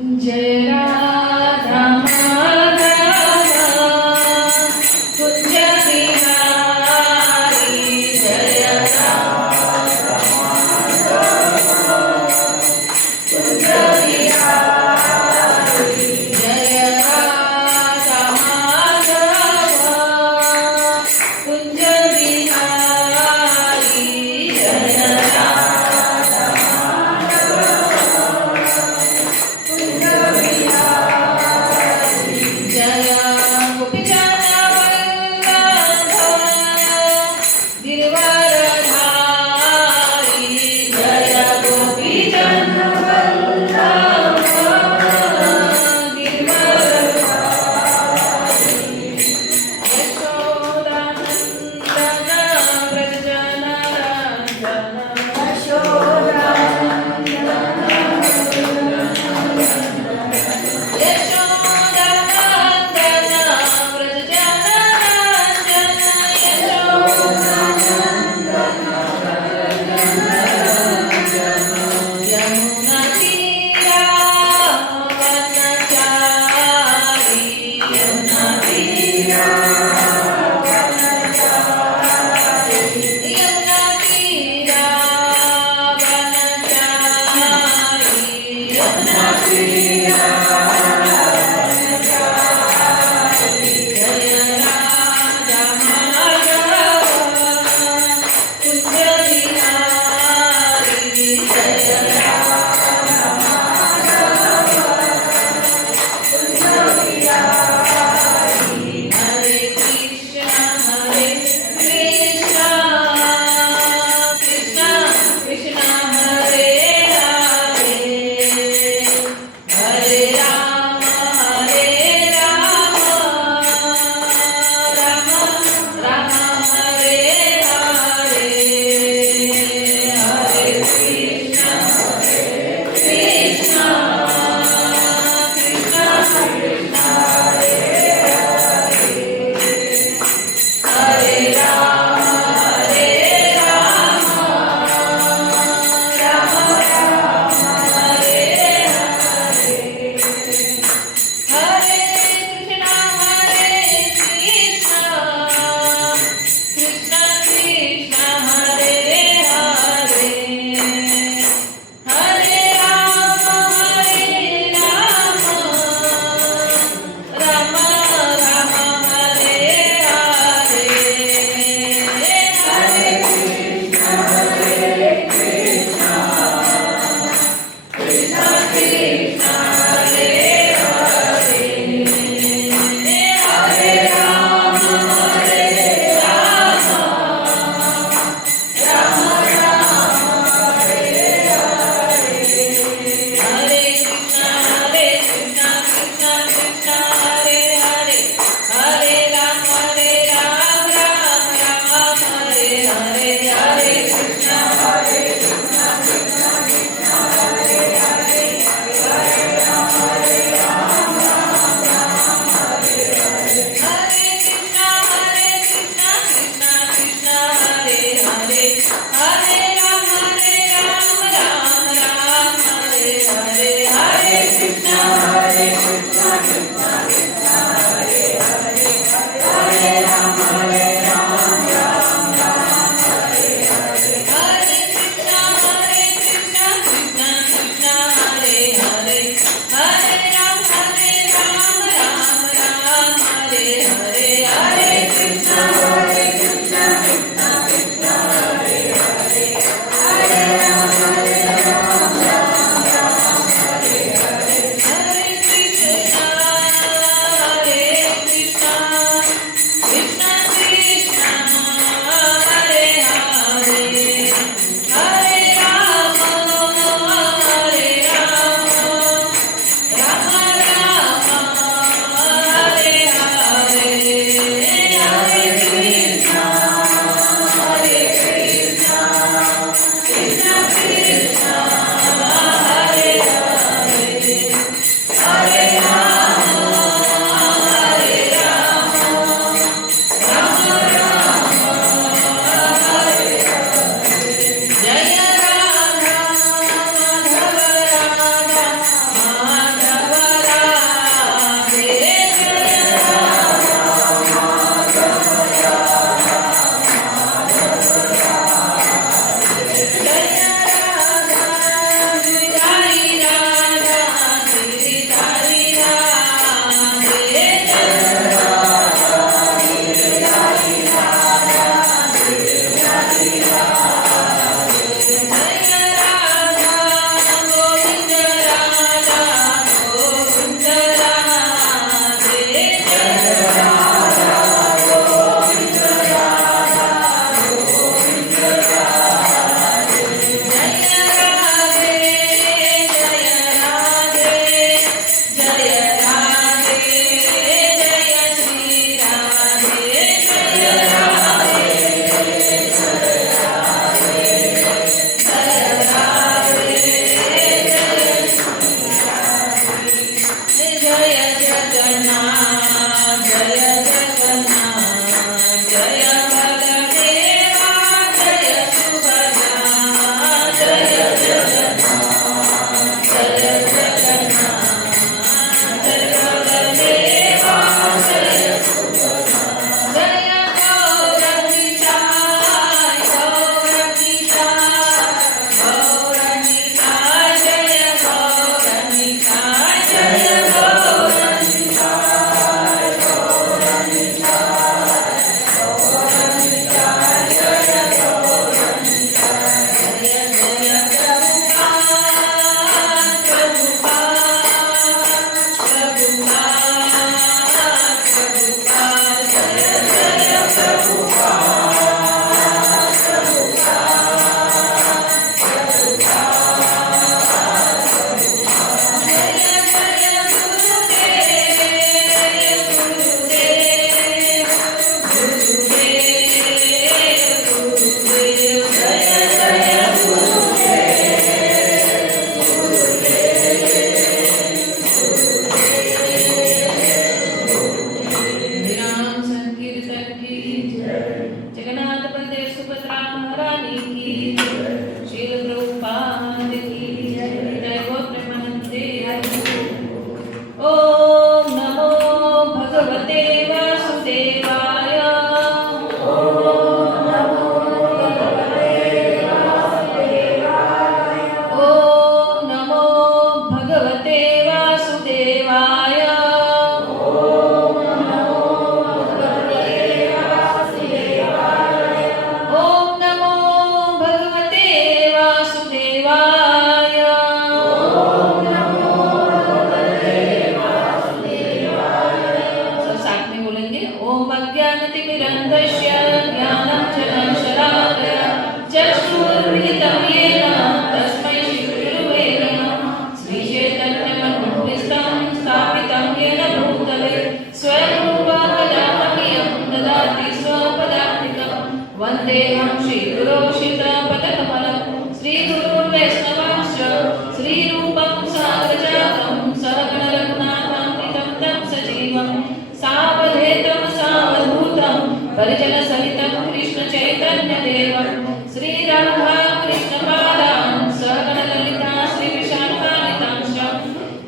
जय राधा माधव कुंज बिहारी जय राधा कुंज बिहारी जय राधा माधव कुंज बिहारी जय राधा कुंज बिहारी जय गोपीजन वल्लभ गिरिवरधारी जय गोपीजन वल्लभ गिरिवरधारी यशोदानन्दन व्रजनरञ्जन यशोदानन्दन व्रजनरञ्जन यमुनातीरावनचारी जय राधा माधव कुंज बिहारी जय राधा कुंज बिहारी हरे कृष्ण कृष्ण कृष्ण हरे हरे हरे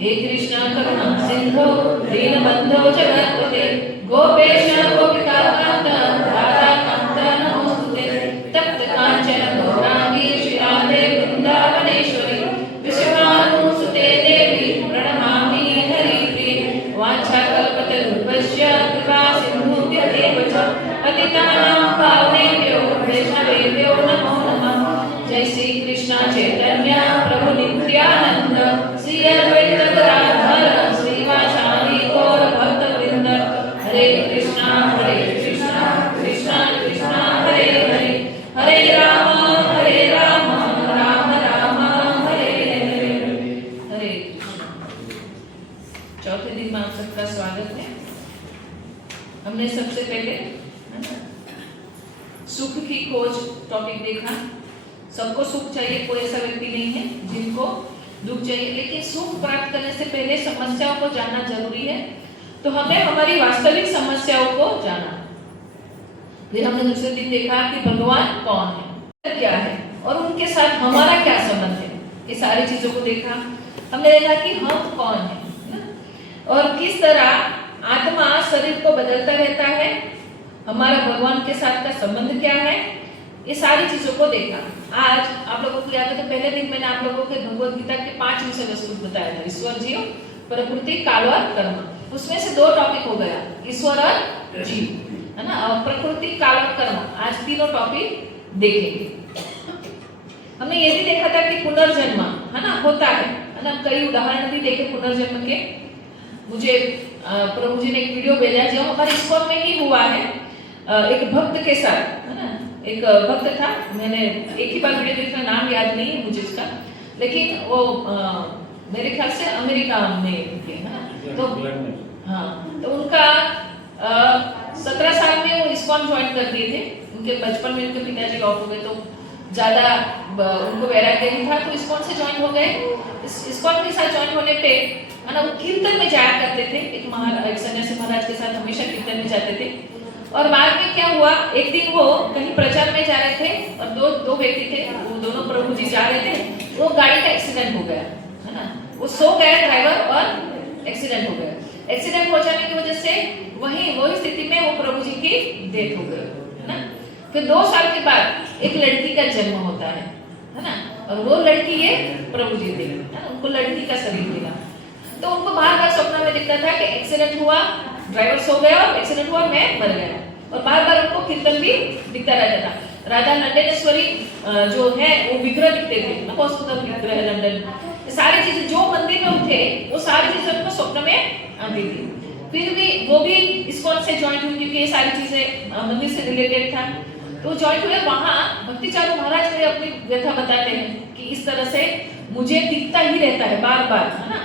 हे कृष्ण करुणा सिंधु दीनबंधो जगत्पते गोपेश गोपिकाकांत राधा कांत नमोस्तुते तप्त कांचन गौरांगी श्री राधे वृंदावनेश्वरी विश्वानुसुते देवी प्रणमामि हरिप्रिये वाञ्छाकल्पतरुभ्यश्च कृपा सिन्धुभ्येव च पतितानां पावनेभ्यो वैष्णवेभ्यो नमो नमः। जय श्री कृष्ण चैतन्य प्रभु नित्यानंद श्री अद्वैत गदाधर श्रीवासादि गौर भक्तवृंद हरे कृष्णा कृष्णा कृष्णा हरे हरे हरे राम राम राम हरे हरे हरे कृष्णा। चौथे दिन में आप सबका स्वागत है। हमने सबसे पहले सुख की खोज टॉपिक देखा। सबको सुख चाहिए, कोई ऐसा व्यक्ति नहीं है जिनको दुख चाहिए, लेकिन सुख प्राप्त करने से पहले समस्याओं को जानना जरूरी है। तो हमें हमारी वास्तविक समस्याओं को जाना। फिर हमने दूसरे दिन देखा कि भगवान कौन है, क्या है और उनके साथ हमारा क्या संबंध है। ये सारी चीजों को देखा। हमने देखा कि हम कौन है और किस तरह आत्मा शरीर को बदलता रहता है, हमारा भगवान के साथ का संबंध क्या है, ये सारी चीजों को देखा। आज आप लोगों को याद है तो पहले दिन मैंने आप लोगों के भगवद गीता के 5 विषय वस्तु बताया था, ईश्वर, जीव, प्रकृति, काल और कर्म। उसमें से 2 टॉपिक हो गया, ईश्वर और जीव, है ना, और प्रकृति, काल और कर्म। आज तीनों टॉपिक देखेंगे। हमने ये भी देखा था कि पुनर्जन्म, है ना, होता है ना। कई उदाहरण भी देखे पुनर्जन्म के। मुझे प्रभु जी ने एक वीडियो भेजा जो हमारे इस्कॉन में ही हुआ है, एक भक्त के साथ, है ना। एक भक्त था, मैंने एक ही बार वीडियो देखा, नाम याद नहीं है मुझे उसका, लेकिन वो मेरे ख्याल से अमेरिका में थे, है ना। तो हाँ, तो उनका 17 साल में वो इस्कॉन ज्वाइन कर दिए थे। उनके बचपन में उनके पिताजी ऑफ हो गए तो ज्यादा उनको वैराग्य नहीं था, तो इस्कॉन से ज्वाइन हो गए। इस्कॉन के साथ ज्वाइन होने पे, है ना, वो कीर्तन में जाया करते थे। एक सन्यासी महाराज के साथ हमेशा कीर्तन में जाते थे। और बाद में क्या हुआ, एक दिन वो कहीं प्रचार में जा रहे थे और दो व्यक्ति थे, वो दोनों प्रभु जी जा रहे थे, वो गाड़ी का एक्सीडेंट हो गया, है ना। वो सो गया ड्राइवर और एक्सीडेंट हो गया। एक्सीडेंट हो जाने की वजह से वही स्थिति में वो प्रभु जी की डेथ हो गई, है ना। फिर 2 साल के बाद एक लड़की का जन्म होता है ना, और वो लड़की ये प्रभु जी थी, है ना। उनको लड़की का शरीर मिला, तो उनको बार-बार सपना में दिखता था कि एक्सीडेंट हुआ, ड्राइवर सो गया, एक्सीडेंट हुआ, मैं मर गया। और बार-बार उनको कीर्तन भी दिखता रहता था। राधा नंदनेश्वरी जो है वो विग्रह दिखते थे, बहुत सुंदर विग्रह है नंदन। सारी चीजें जो मंदिर में थे वो सारी चीजें उनको स्वप्न में आती थी। फिर भी वो भी इस्कॉन से ज्वाइन हुई क्योंकि ये सारी चीजें मंदिर से रिलेटेड था, तो ज्वाइन हुए। वहां भक्ति चारू महाराज मुझे अपनी व्यथा बताते हैं कि इस तरह से मुझे दिखता ही रहता है बार-बार, है ना।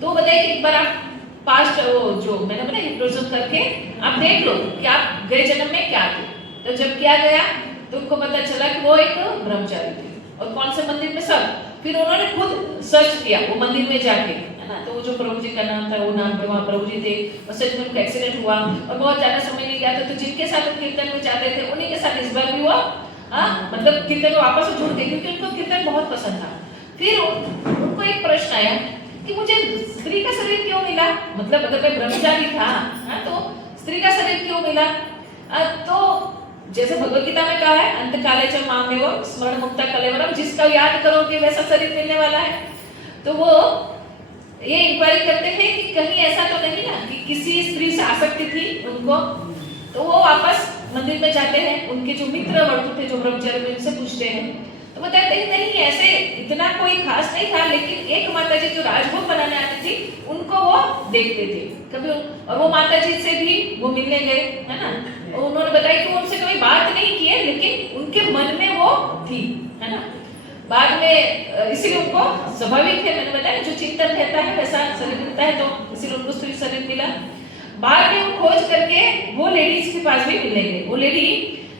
तो बताइए कि एक बार आप पास्ट वो जो मैंने बोला हिप्नोसिस करके आप देख लो कि आप गए जन्म में क्या थे। तो जब किया गया तो उनको पता चला कि वो एक ब्रह्मचारी थी और कौन से मंदिर में सब। फिर उन्होंने खुद सर्च किया वो मंदिर में जाके, है ना। तो वो जो प्रभु जी का नाम था वो नाम पे वहाँ प्रभु जी थे और सच में उनका एक्सीडेंट हुआ और बहुत ज्यादा समय नहीं गया था। तो जिनके साथ वो कीर्तन में जाते थे उन्हीं के साथ इस बार भी हुआ, मतलब कीर्तन में वापस जुड़ गए क्योंकि उनको कीर्तन बहुत पसंद था। फिर उनको एक प्रश्न आया कि मुझे स्त्री का शरीर क्यों मिला, मतलब अगर मैं ब्रह्मचारी था, तो स्त्री का शरीर क्यों मिला। तो जैसे भगवद गीता में कहा है, अंत काले च मामेव स्मरण मुक्ता कलेवरम, जिसका याद करोगे वैसा शरीर मिलने वाला है। तो वो ये इंक्वायरी करते हैं कि कहीं ऐसा तो नहीं ना कि किसी स्त्री से आसक्ति थी उनको। तो वो वापस मंदिर में जाते हैं, उनके जो मित्र वर्ग थे जो ब्रह्मचारी थे उनसे पूछते हैं, तो बताते हैं नहीं ऐसे इतना कोई खास नहीं था, लेकिन एक माताजी जो राजभोग बनाने आती थी उनको वो देखते थे कभी, और वो माताजी से भी वो मिलने गए, है ना। और उन्होंने बताया कि वो उनसे कभी बात नहीं की है, लेकिन उनके मन में वो थी, है ना। बाद में इसीलिए उनको स्वाभाविक है, मैंने बताया जो चिंतन रहता है वैसा शरीर मिलता है, तो इसीलिए उनको स्त्री शरीर मिला। बाद में वो खोज करके वो लेडीज के पास भी मिलने गए। वो लेडी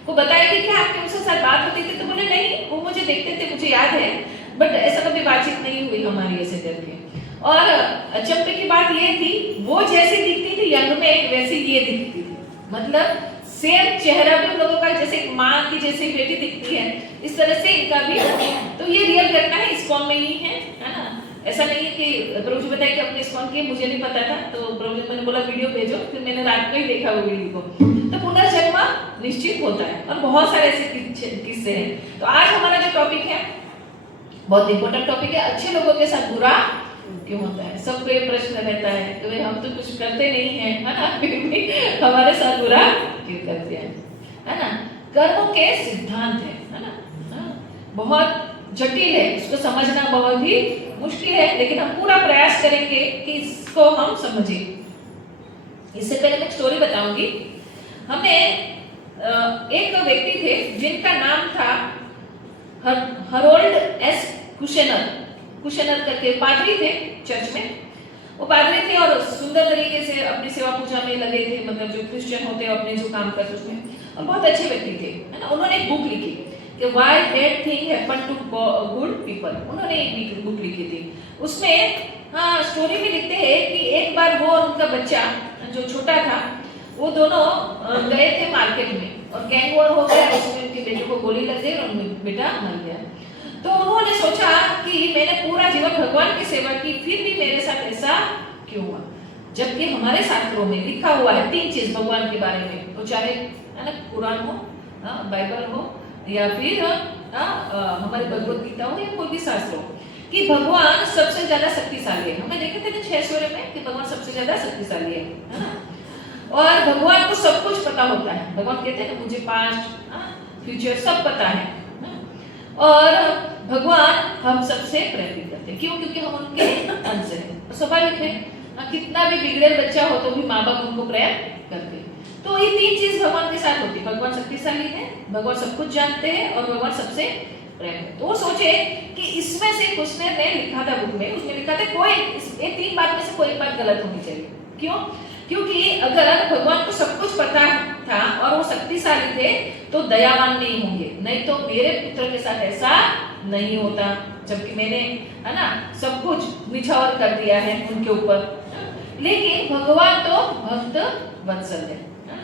को बताया कि क्या आपके उनसे साथ बात होती थी, तो बोले नहीं वो मुझे देखते थे, मुझे याद है, बट ऐसा कभी बातचीत नहीं हुई हमारी ऐसे करके। और अचंभे की बात ये थी वो जैसी दिखती थी यंग में वैसी ये दिखती थी, मतलब सेम चेहरा भी उन लोगों का जैसे माँ की जैसी बेटी दिखती है, इस तरह से इनका भी। तो ये रियल घटना है, इस्कॉन में ही है ना। ऐसा नहीं है कि प्रभु जी बताए कि अपने इस्कॉन के मुझे नहीं पता था, तो प्रभु जी मैंने बोला वीडियो भेजो, फिर मैंने रात को ही देखा वो वीडियो को। तो पुनर्जन्म निश्चित होता है और बहुत सारे ऐसे किस्से हैं। तो आज हमारा जो टॉपिक है बहुत इंपॉर्टेंट टॉपिक है, अच्छे लोगों के साथ बुरा क्यों होता है। सबको ये प्रश्न रहता है कि भाई हम तो कुछ करते नहीं है, है ना, फिर भी हमारे साथ बुरा क्यों करते हैं, है ना। कर्म के सिद्धांत है ना, बहुत जटिल है, इसको समझना बहुत ही मुश्किल है, लेकिन हम पूरा प्रयास करेंगे कि इसको हम समझें। इससे पहले मैं एक स्टोरी बताऊंगी। हमें एक व्यक्ति थे जिनका नाम था हरोल्ड एस कुशनर करके पादरी थे चर्च में। वो पादरी थे और सुंदर तरीके से अपनी सेवा पूजा में लगे थे, मतलब जो क्रिश्चियन होते हैं अपने जो काम करते उसमें, और बहुत अच्छे व्यक्ति थे, है ना। उन्होंने एक बुक लिखी कि why bad thing happen to good people. उन्होंने एक बुक लिखी थी। उसमें स्टोरी में लिखते हैं कि एक बार वो और उनका बच्चा जो छोटा था, वो दोनों गए थे मार्केट में और गैंग वॉर हो गया, उसमें उनके बेटे को गोली लग गई और उनका बेटा मर गया। तो उन्होंने सोचा कि मैंने पूरा जीवन भगवान की सेवा की, फिर भी मेरे साथ ऐसा क्यों हुआ, जबकि हमारे शास्त्रों में लिखा हुआ है 3 चीज भगवान के बारे में, तो चाहे है ना कुरान हो, बाइबल हो, या फिर हमारी भगवत गीता हो, या कोई भी शास्त्र हो, कि भगवान सबसे ज्यादा शक्तिशाली है। हमने देखे थे ना 6 सूर्य में कि भगवान सबसे ज्यादा शक्तिशाली है ना। और भगवान को सब कुछ पता होता है। भगवान कहते हैं ना मुझे पास्ट फ्यूचर सब पता है। और भगवान हम सबसे प्रेम भी करते हैं। क्यों? क्योंकि हम उनके अंश हैं। स्वाभाविक है, कितना भी बिगड़ेल बच्चा हो तो भी माँ बाप उनको प्रेम करते हैं। तो ये 3 चीज भगवान के साथ होती है। भगवान शक्तिशाली है, भगवान सब कुछ जानते हैं, और भगवान सबसे प्रेम है। तो वो सोचे कि इसमें से कुछ ने लिखा था बुक में, उसने लिखा था कोई ये 3 बात में से कोई बात गलत होनी चाहिए। क्यों? क्योंकि अगर भगवान को सब कुछ पता था और वो शक्तिशाली थे तो दयावान नहीं होंगे, नहीं तो मेरे पुत्र के साथ ऐसा नहीं होता, जबकि मैंने है ना सब कुछ निछावर कर दिया है उनके ऊपर। लेकिन भगवान तो भक्त वत्सल है।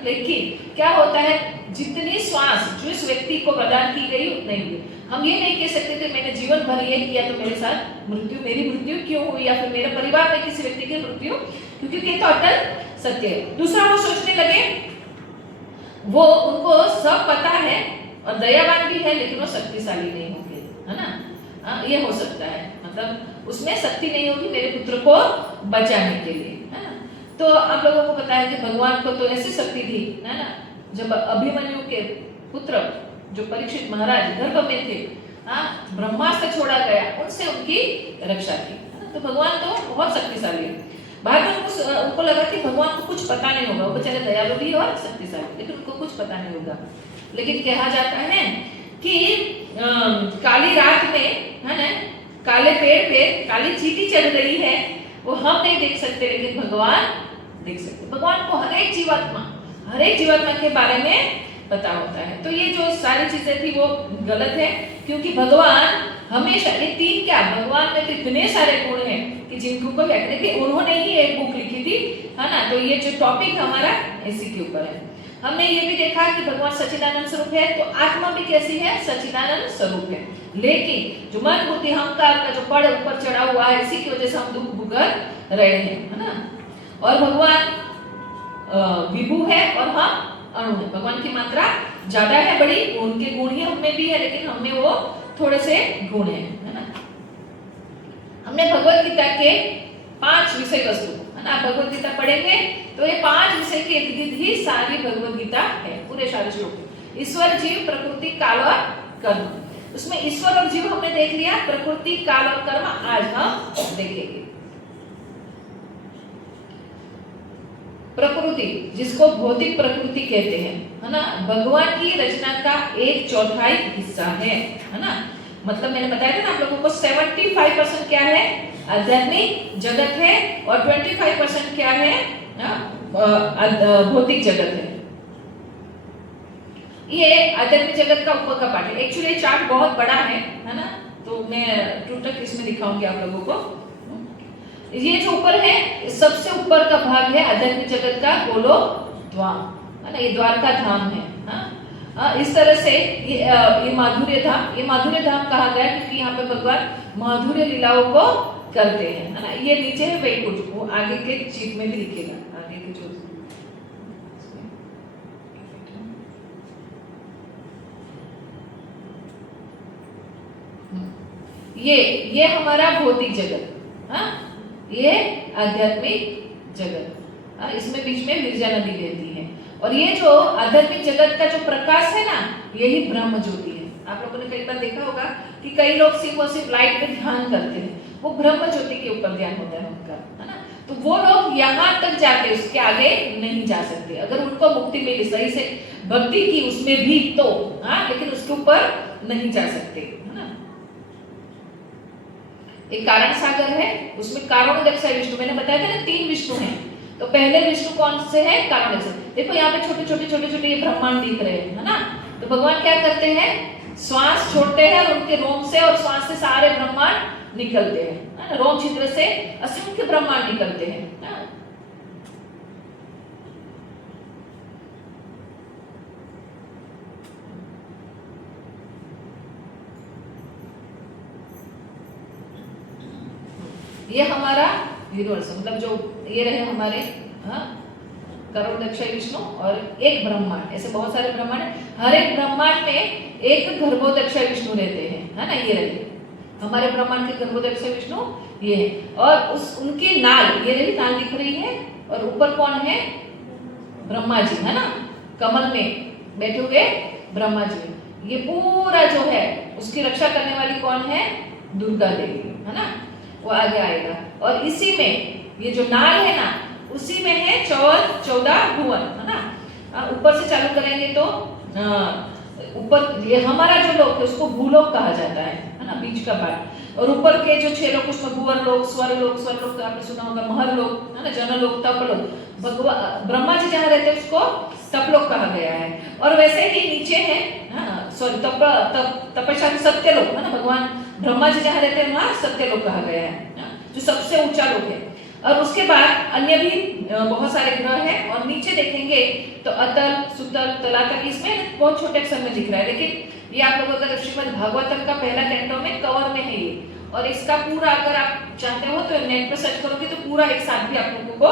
लेकिन क्या होता है, जितनी श्वास जो इस व्यक्ति को प्रदान की गई उतनी हुई। हम ये नहीं कह सकते थे मैंने जीवन भर ये किया तो मेरे साथ मेरी मृत्यु क्यों हुई, या फिर मेरे परिवार में किसी व्यक्ति की मृत्यु, क्योंकि ये तो अटल सत्य है। दूसरा, वो सोचने लगे वो उनको सब पता है और दयावान भी है, लेकिन वो शक्तिशाली नहीं होंगे, है ना। ये हो सकता है, मतलब उसमें शक्ति नहीं होगी मेरे पुत्र को बचाने के लिए, है ना। तो आप लोगों को पता है कि भगवान को तो ऐसी शक्ति थी, है ना, जब अभिमन्यु के पुत्र जो परीक्षित महाराज गर्भ में थे, ब्रह्मास्त्र छोड़ा गया, उनसे उनकी रक्षा की। तो भगवान तो बहुत शक्तिशाली है। बाद में उनको लगा कि भगवान को कुछ पता नहीं होगा, वो बेचारे दयालु भी और शक्तिशाली, लेकिन उनको कुछ पता नहीं होगा। लेकिन कहा जाता है कि काली रात में, है ना, काले पेड़ पे काली चींटी चढ़ रही है, वो हम नहीं देख सकते, लेकिन भगवान देख सकते। भगवान को हर एक जीवात्मा के बारे में पता होता है। तो ये जो सारी चीजें थी वो गलत है, क्योंकि भगवान हमेशा ये 3 क्या, भगवान में तो इतने सारे गुण हैं कि जिनको को कहते थे, उन्होंने ही एक बुक लिखी थी, है ना। तो ये जो टॉपिक हमारा इसी के ऊपर है। हमने ये भी देखा कि भगवान सच्चिदानंद स्वरूप है, तो आत्मा भी कैसी है, सच्चिदानंद स्वरूप है। लेकिन जो मन बुद्धि अहंकार का जो पड़ ऊपर चढ़ा हुआ है, इसी की वजह से हम दुख भुगत रहे हैं, है ना। और भगवान विभु है और हम अणु है। भगवान की मात्रा ज्यादा है, बड़ी, उनके गुण ही हमें भी है, लेकिन हमें वो थोड़े से गुण है ना। हमने भगवत गीता के 5 विषय वस्तु, है ना, भगवत गीता पढ़ेंगे तो ये 5 विषय के इर्द गिर्द ही सारी भगवत गीता है, पूरे सारे श्लोक। ईश्वर, जीव, प्रकृति, काल और कर्म। उसमें ईश्वर और जीव हमने देख लिया, प्रकृति, काल और कर्म आज हम देखेंगे। प्रकृति, जिसको भौतिक प्रकृति कहते हैं, है ना, भगवान की रचना का 1/4 हिस्सा है ना। मतलब मैंने बताया था ना आप लोगों को, 75% क्या है, आध्यात्मिक जगत है, और 25% क्या है, भौतिक जगत है। ये आध्यात्मिक जगत का ऊपर का पार्ट है। एक्चुअली चार्ट बहुत बड़ा है ना, तो मैं टूटक इसमें दिखाऊंगी आप लोगों को। ये जो ऊपर है, सबसे ऊपर का भाग है आध्यात्मिक जगत का गोलो द्वार, है ना, ये द्वारका धाम है। इस तरह से ये माधुर्य धाम कहा गया, क्योंकि यहाँ पे भगवान माधुर्य लीलाओं को करते हैं, है ना। ये नीचे है वैकुंठ, वो आगे के चीज में भी लिखेगा, आगे के जो ये हमारा भौतिक जगत, हाँ, ये आध्यात्मिक जगत, हाँ, इसमें बीच में विरजा नदी बहती है। और ये जो आध्यात्मिक जगत का जो प्रकाश है ना, यही ब्रह्म ज्योति है। आप लोगों ने कई बार देखा होगा कि कई लोग सिर्फ और सिर्फ लाइट पे ध्यान करते हैं, वो ब्रह्म ज्योति के ऊपर ध्यान होता है उनका, है ना। तो वो लोग यहाँ तक जाके उसके आगे नहीं जा सकते। अगर उनको मुक्ति मिली, सही से भक्ति की उसमें भी तो, हाँ, लेकिन उसके ऊपर नहीं जा सकते, है ना। एक कारण सागर है, उसमें कारणोदक विष्णु, मैंने बताया था ना 3 विष्णु हैं। तो पहले विष्णु कौन से हैं? कारणोदक। देखो यहाँ पे छोटे छोटे छोटे छोटे ये ब्रह्मांड दिख रहे हैं, है ना। तो भगवान क्या करते हैं? श्वास छोड़ते हैं और उनके रोम से और श्वास से सारे ब्रह्मांड निकलते हैं, है ना। रोम छिद्र से असंख्य ब्रह्मांड निकलते हैं, है। ये हमारा यूनिवर्स, मतलब जो ये रहे हमारे, हाँ, करोड़लक्ष विष्णु और एक ब्रह्मांड, ऐसे बहुत सारे ब्रह्मांड है। हर एक ब्रह्मांड में एक गर्भोदक्ष विष्णु रहते हैं, है ना। ये रहे हमारे ब्रह्मांड के गर्भोदक्ष विष्णु, ये है। और उस उनकी नाल, ये रही नाल दिख रही है, और ऊपर कौन है? ब्रह्मा जी, है ना। कमल में बैठे हुए ब्रह्मा जी। ये पूरा जो है उसकी रक्षा करने वाली कौन है? दुर्गा देवी, है ना। वो आगे आएगा। और इसी में ये जो नाल है ना, उसी में है 14 भुवन, है ना। ऊपर से चालू करेंगे तो ऊपर ये हमारा जो लोक है उसको भूलोक कहा जाता है ना, बीच का भाग। और ऊपर के जो 6 लोक, उसमें भुवन लोक, स्वर्ग लोक तो आपने सुना होगा, महर लोक, है ना, जनलोक, तपलोक। भगवान ब्रह्मा जी जहाँ रहते हैं उसको तपलोक कहा गया है। और वैसे ही नीचे है, सॉरी, तपस्या सत्यलोक, है ना। भगवान ब्रह्मा जी जहाँ रहते हैं वहाँ सत्यलोक कहा गया है, जो सबसे ऊंचा लोक है। और उसके बाद अन्य भी बहुत सारे ग्रह हैं। और नीचे देखेंगे तो अतल, सुतल, तलातल, इसमें बहुत छोटे अक्षर में दिख रहा है, लेकिन ये आप लोगों का श्रीमद् भागवतम का पहला कैंटो में कवर में है ये। और इसका पूरा अगर आप चाहते हो तो नेट पर सर्च करोगे तो पूरा एक साथ भी आप लोगों को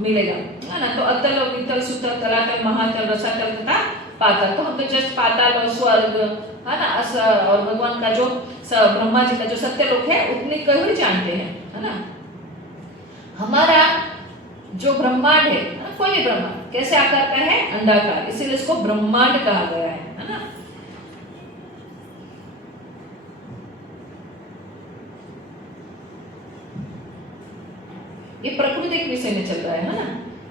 मिलेगा, है ना। तो अतल, वितल, सुतल, तलातल, महातल, रसातल तथा पाताल। तो हम तो जस्ट पाताल और स्वर्ग, है ना, और भगवान का जो ब्रह्मा जी का जो सत्यलोक है उतने को ही जानते हैं, है ना। हमारा जो ब्रह्मांड है, कोई भी ब्रह्मांड कैसे आकार का है? अंडाकार, इसीलिए इसको ब्रह्मांड कहा गया है ना। ये प्रकृति के विषय में चल रहा है ना,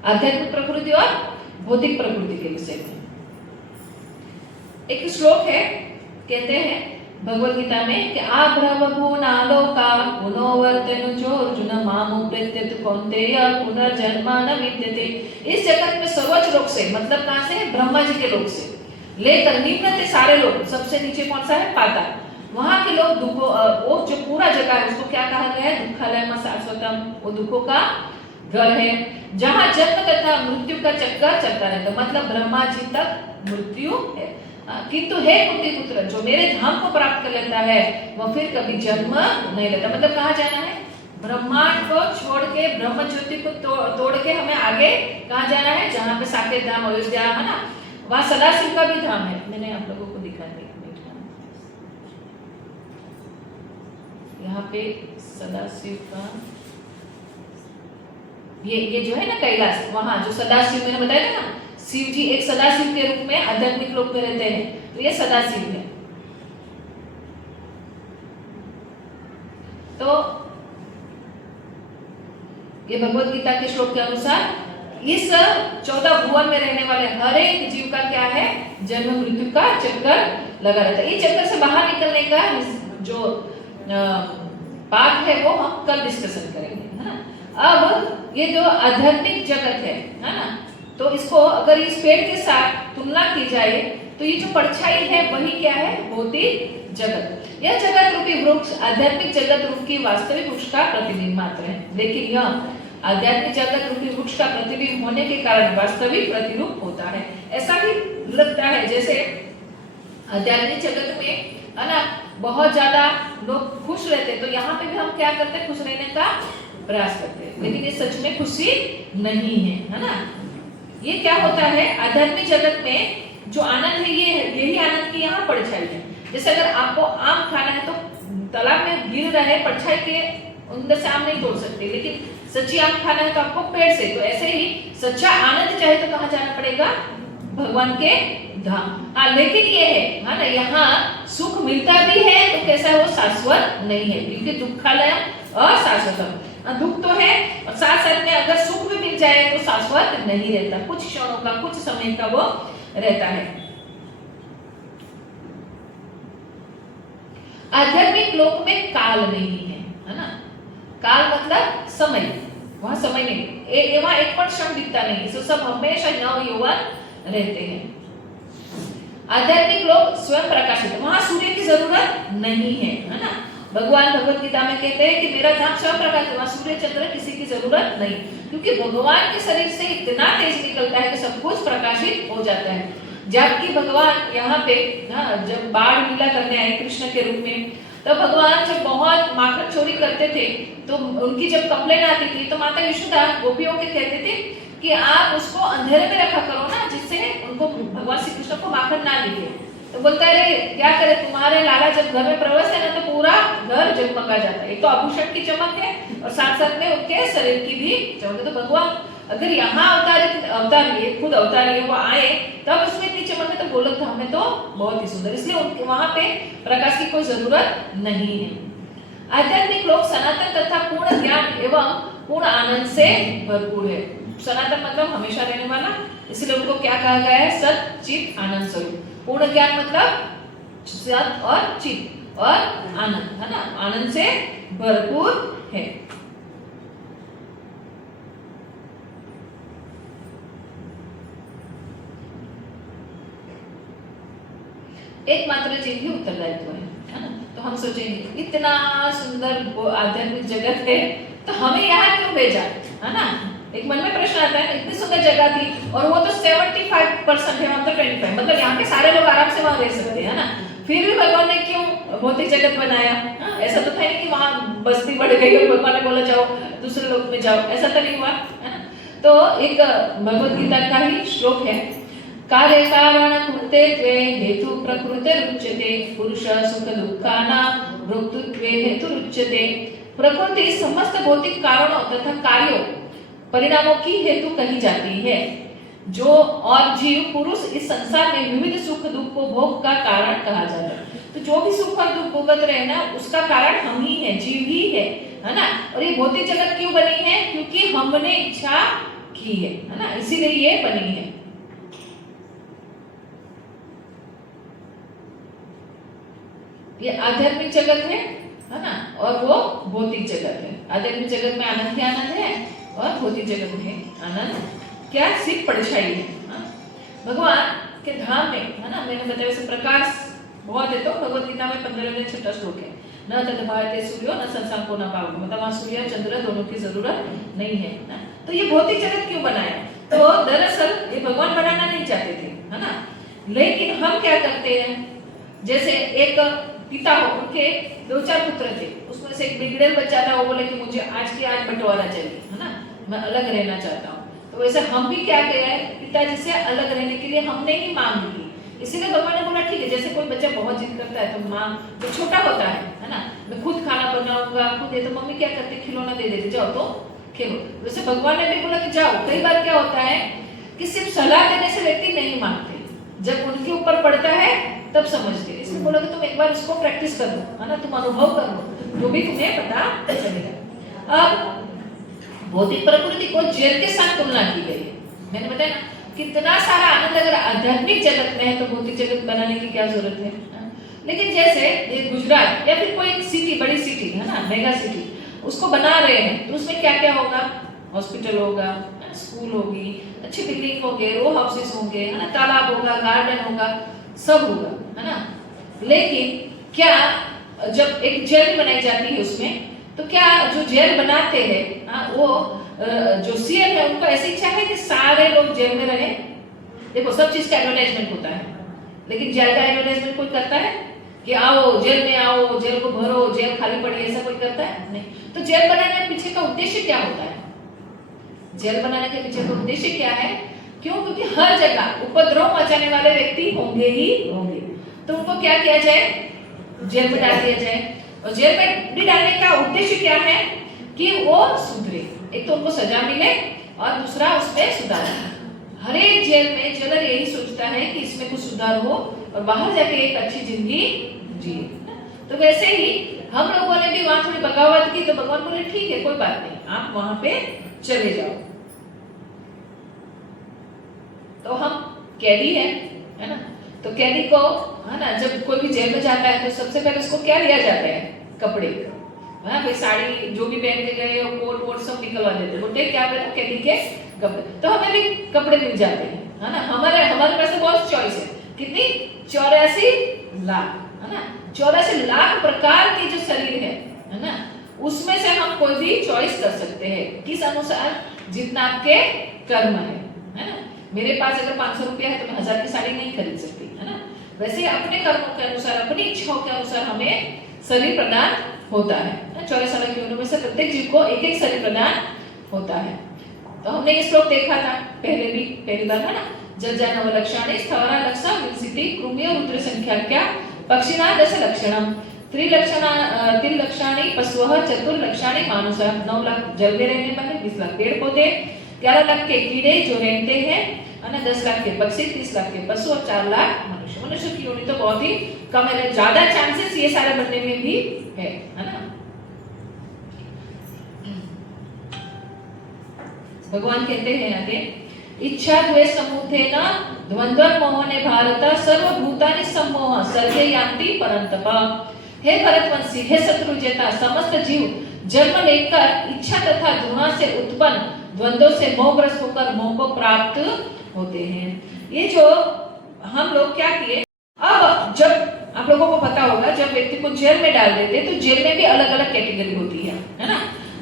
आध्यात्मिक प्रकृति और भौतिक प्रकृति के विषय में। एक श्लोक है, कहते हैं भगवद गीता में कि आभ्रवभू नालोका पुनोवर्तनुजो अर्जुन मामु प्रत्यत कौन्तेय पुनर्जन्म न विद्यते। इस जगत में सर्वोच्च लोक से, मतलब कहाँ से? ब्रह्मा जी के लोक से लेकर निम्न थे सारे लोग। सबसे नीचे कौन सा है? पाताल। वहां के लोग दुखों, वो जो पूरा जगह है उसको क्या कहा गया है? दुःखालयम शाश्वतम, वो दुखों का घर है जहाँ जन्म तथा मृत्यु का चक्कर चलता रहता। मतलब ब्रह्मा जी तक मृत्यु है, किंतु हे कुंती पुत्र, जो मेरे धाम को प्राप्त कर लेता है वह फिर कभी जन्म नहीं लेता। मतलब कहाँ जाना है? ब्रह्मांड को छोड़ के, ब्रह्म ज्योति को तोड़ के हमें आगे कहाँ जाना है? जहाँ पे साकेत धाम, अयोध्या, है ना, वहाँ सदाशिव का भी धाम है। मैंने आप लोगों को दिखा दिया, यहाँ पे सदाशिव का ये जो है ना कैलाश, वहाँ जो सदाशिव मैंने बताया था ना, शिव जी एक सदाशिव के रूप में आध्यात्मिक लोक में रहते हैं, तो ये सदाशिव है। तो ये भगवत गीता के श्लोक के अनुसार इस 14 भुवन में रहने वाले हर एक जीव का क्या है? जन्म मृत्यु का चक्कर लगा रहता है। इस चक्कर से बाहर निकलने का जो पाठ है वो हम कल डिस्कशन करेंगे, है ना। अब ये जो आध्यात्मिक जगत है ना, तो इसको अगर इस पेड़ के साथ तुलना की जाए तो ये जो परछाई है वही क्या है? भौतिक जगत। यह जगत रूपी वृक्ष आध्यात्मिक जगत रूप की वास्तविक वृक्ष का प्रतिबिंब मात्र है, लेकिन यह आध्यात्मिक जगत रूपी वृक्ष का प्रतिबिंब होने के कारण वास्तविक प्रतिरूप होता है। ऐसा भी लगता है जैसे आध्यात्मिक जगत में, है ना, बहुत ज्यादा लोग खुश रहते हैं, तो यहाँ पे भी हम क्या करते हैं, खुश रहने का प्रयास करते हैं, लेकिन ये सच में खुशी नहीं है ना। ये क्या होता है, आध्यात्मिक जगत में जो आनंद है, ये यही आनंद की यहाँ परछाई है। जैसे अगर आपको आम खाना है तो तालाब में गिर रहे परछाई के अंदर से आम नहीं तोड़ सकते, लेकिन सच्ची आम खाना है तो आपको पेड़ से। तो ऐसे ही सच्चा आनंद चाहे तो कहाँ जाना पड़ेगा, भगवान के धाम। हाँ, लेकिन ये है ना, यहाँ सुख मिलता भी है तो कैसा है, वो शाश्वत नहीं है, क्योंकि दुखालयम अशाश्वतम। दुख तो है और साथ साथ में अगर सुख भी मिल जाए तो शाश्वत नहीं रहता, कुछ क्षणों का, कुछ समय का वो रहता है। आध्यात्मिक लोक में काल नहीं है ना। काल मतलब समय, वहां समय नहीं, वहां एक पण क्षण बीतता नहीं, तो सब हमेशा नव यौवन रहते हैं। आध्यात्मिक लोग स्वयं प्रकाशित, वहां सूर्य की जरूरत नहीं है ना। भगवान भगवत गीता में कहते हैं कि मेरा धाम स्वयं प्रकाशित, वहां सूर्य चंद्र किसी की जरूरत नहीं, क्योंकि भगवान के शरीर से इतना तेज निकलता है कि सब कुछ प्रकाशित हो जाता है। जबकि भगवान यहाँ पे जब बाढ़ लीला करने आए कृष्ण के रूप में, तब भगवान जब बहुत माखन चोरी करते थे तो उनकी जब कंप्लेन आती थी तो माता यशोदा गोपियों के कहते थे कि आप उसको अंधेरे में रखा करो ना, जिससे उनको भगवान श्री कृष्ण को माखन ना दिखे। तो बोलता है क्या करे, तुम्हारे लाला जब घर में प्रवेश है ना तो पूरा घर जगमगा जाता है। एक तो आभूषण की चमक है और साथ साथ में उनके शरीर की भी चमक है। तो भगवान अगर यहाँ अवतारिए, खुद अवतारिए, वो आए तब उसमें इतनी चमक है, तो गोलक धाम में तो बहुत ही सुंदर, इसलिए उनके वहां पे प्रकाश की कोई जरूरत नहीं है। आध्यात्मिक लोग सनातन तथा पूर्ण ज्ञान एवं पूर्ण आनंद से भरपूर है। सनातन मतलब हमेशा रहने वाला, इसलिए उनको क्या कहा गया है, सत चित आनंद स्वरूप। पूर्ण ज्ञान मतलब सत और चित और आनंद, है ना, आनंद से भरपूर है। एकमात्र जीव ही उत्तरदायित्व है ना। तो हम सोचेंगे इतना सुंदर आध्यात्मिक जगत है तो हमें यहाँ क्यों भेजा, है ना। एक मन में प्रश्न आता है, इतनी सुंदर जगह थी और वो तो 75% है, मतलब 25, मतलब यहाँ के सारे लोग आराम से वहां रह सकते हैं ना, फिर भी भगवान ने क्यों भौतिक जगत बनाया। ऐसा तो था नहीं कि वहां बस्ती बढ़ गई और भगवान ने बोला जाओ दूसरे लोक में जाओ, ऐसा तो नहीं हुआ, है ना। तो एक भगवद गीता का ही श्लोक है, कार्य कारण कृतेत्वे हेतु प्रकृते रुच्यते, पुरुष सुख दुःखानां भोक्तृत्वे हेतु रुच्यते। प्रकृति समस्त भौतिक कारणों तथा कार्यों परिणामों की हेतु कही जाती है। जो और जीव पुरुष इस संसार में विविध सुख दुख को भोग का कारण कहा जाता है। तो जो भी सुख और दुख भोगत रहे ना, उसका कारण हम ही है, जीव ही है ना। और ये भौतिक जगत क्यों बनी है, क्योंकि हमने इच्छा की है ना, इसीलिए ये बनी है। ये आध्यात्मिक जगत है ना, और वो भौतिक जगत है। आध्यात्मिक जगत में आनंद ही आनंद है और भौतिक जगत में आनंद क्या, सिर्फ परछाई है। भगवान के धाम में, है ना, मैंने बताया वैसे प्रकाश बहुत है। तो भगवद गीता में 15वें 6वां श्लोक है, न तद्भाते सूर्यो न शशांको न पावक, मतलब वहां सूर्य चंद्र दोनों की जरूरत नहीं है ना। तो ये भौतिक जगत क्यों बनाया, तो दरअसल ये भगवान बनाना नहीं चाहते थे, है ना। लेकिन हम क्या करते हैं, जैसे एक पिता हो, उनके 2-4 पुत्र थे, उसमें से एक बिगड़ेल बच्चा था, वो बोले कि मुझे आज की आज बंटवारा चाहिए, है ना, मैं अलग रहना चाहता हूँ। तो वैसे हम भी क्या किया है, पिताजी से अलग रहने के लिए हमने ही मांग की। इसीलिए भगवान ने बोला ठीक है, जैसे कोई बच्चा बहुत जिद करता है तो माँ जो छोटा होता है ना, मैं खुद खाना बनाऊंगा खुद, तो मम्मी क्या करती, खिलौना दे देती, जाओ तो खेलो। वैसे भगवान ने भी बोला कि जाओ। कई बार क्या होता है कि सिर्फ सलाह देने से व्यक्ति नहीं मानते, जब उनके ऊपर पड़ता है तब समझते। इसलिए बोला कि तुम एक बार इसको प्रैक्टिस कर लो, है ना, तुम अनुभव कर लो, जो भी तुम्हें पता चलेगा। अब भौतिक प्रकृति को जेल के साथ तुलना की गई है। मैंने बताया ना, कितना सारा आनंद अगर आध्यात्मिक जगत में है तो भौतिक जगत बनाने की क्या जरूरत है। लेकिन जैसे गुजरात या फिर कोई सिटी, बड़ी सिटी है ना, मेगा सिटी, उसको बना रहे हैं तो उसमें क्या क्या होगा, हॉस्पिटल होगा, स्कूल होगी, अच्छी बिल्डिंग होंगे, रो हाउसेस होंगे, है ना, तालाब होगा, गार्डन होगा, सब होगा, है ना। लेकिन क्या जब एक जेल बनाई जाती है उसमें, तो क्या जो जेल बनाते हैं वो जो सीएम है उनको ऐसी इच्छा है कि सारे लोग जेल में रहे। देखो सब चीज का एडवर्टाइजमेंट होता है, लेकिन जेल का एडवर्टाइजमेंट कोई करता है, कि आओ जेल में आओ, जेल को भरो, जेल खाली पड़ी, ऐसा कोई करता है? नहीं। तो जेल बनाने के पीछे का उद्देश्य क्या होता है? जेल बनाने के पीछे का उद्देश्य क्या है? क्यों? क्योंकि हर जगह उपद्रव मचाने वाले व्यक्ति होंगे ही होंगे, तो उनको क्या किया जाए? जेल में डाल दिया जाए। और जेल में भी डालने का उद्देश्य क्या है? कि वो सुधरे, एक तो उनको सजा मिले और दूसरा उसमें सुधार। हर एक जेल में जेलर यही सोचता है कि इसमें कुछ सुधार हो और बाहर जाके एक अच्छी जिंदगी जिए। तो वैसे ही हम लोगों ने भी वहां थोड़ी बगावत की, तो भगवान बोले ठीक है कोई बात नहीं, आप वहां पे चले जाओ। तो हम कैदी है ना, तो कैदी को है ना, जब कोई भी जेल में जाता है तो सबसे पहले उसको क्या दिया जाता है? कपड़े, है ना, भाई साड़ी जो भी पहन के गए हो, कोट वोट सब निकलवा देते हैं, बोलते क्या पहना? कैदी के कपड़े। तो हमें भी कपड़े मिल जाते हैं, है ना। हमारे पास बहुत चॉइस है, कितनी? 84 लाख, है ना। 84 लाख प्रकार के जो शरीर है ना, उसमें से हम कोई भी चॉइस कर सकते हैं, किस अनुसार? जितना आपके कर्म है ना। मेरे पास अगर 500 रुपया है तो मैं 1000 की साड़ी नहीं खरीद सकती, है ना। वैसे अपने कर्मों के अनुसार, अपनी इच्छाओं के अनुसार हमें शरीर प्रदान होता है। 84 लाख योनियों में से प्रत्येक जीव को एक एक शरीर प्रदान होता है। तो हमने ये श्लोक देखा था पहली बार, है ना। जज्जानव लक्षाणि स्थवरा लक्षा विंसिति कृमि और रुद्र संख्याक्या पक्षिणा दश लक्षणम त्रिलक्षाणि पशवः चतुर्लक्षाणि मानुषः। 9 लाख जल में रहने वाले, 20 लाख पेड़ पौधे, 11 लाख के कीड़े जो रहते हैं, 10 लाख के पक्षी, 30 लाख के पशु और 4 लाख मनुष्य। मनुष्य की योनि तो बहुत ही कम है, ज्यादा चांसेस ये सारे बनने में भी है ना। भगवान कहते हैं आगे, इच्छा द्वेष समूहेन द्वंद्व मोहने भारत सर्वभूतानि सम्मोह सर्गे यान्ति परन्तप। हे भरतवंशी, हे शत्रुजेता, समस्त जीव जन्म लेकर इच्छा तथा घृणा से उत्पन्न द्वंद्वों से मोहग्रस्त होकर मोह को प्राप्त होते हैं। ये जो हम लोग क्या किए, अब जब आप लोगों को पता होगा, जब व्यक्ति को जेल में डाल देते तो जेल में भी अलग अलग कैटेगरी होती है ना।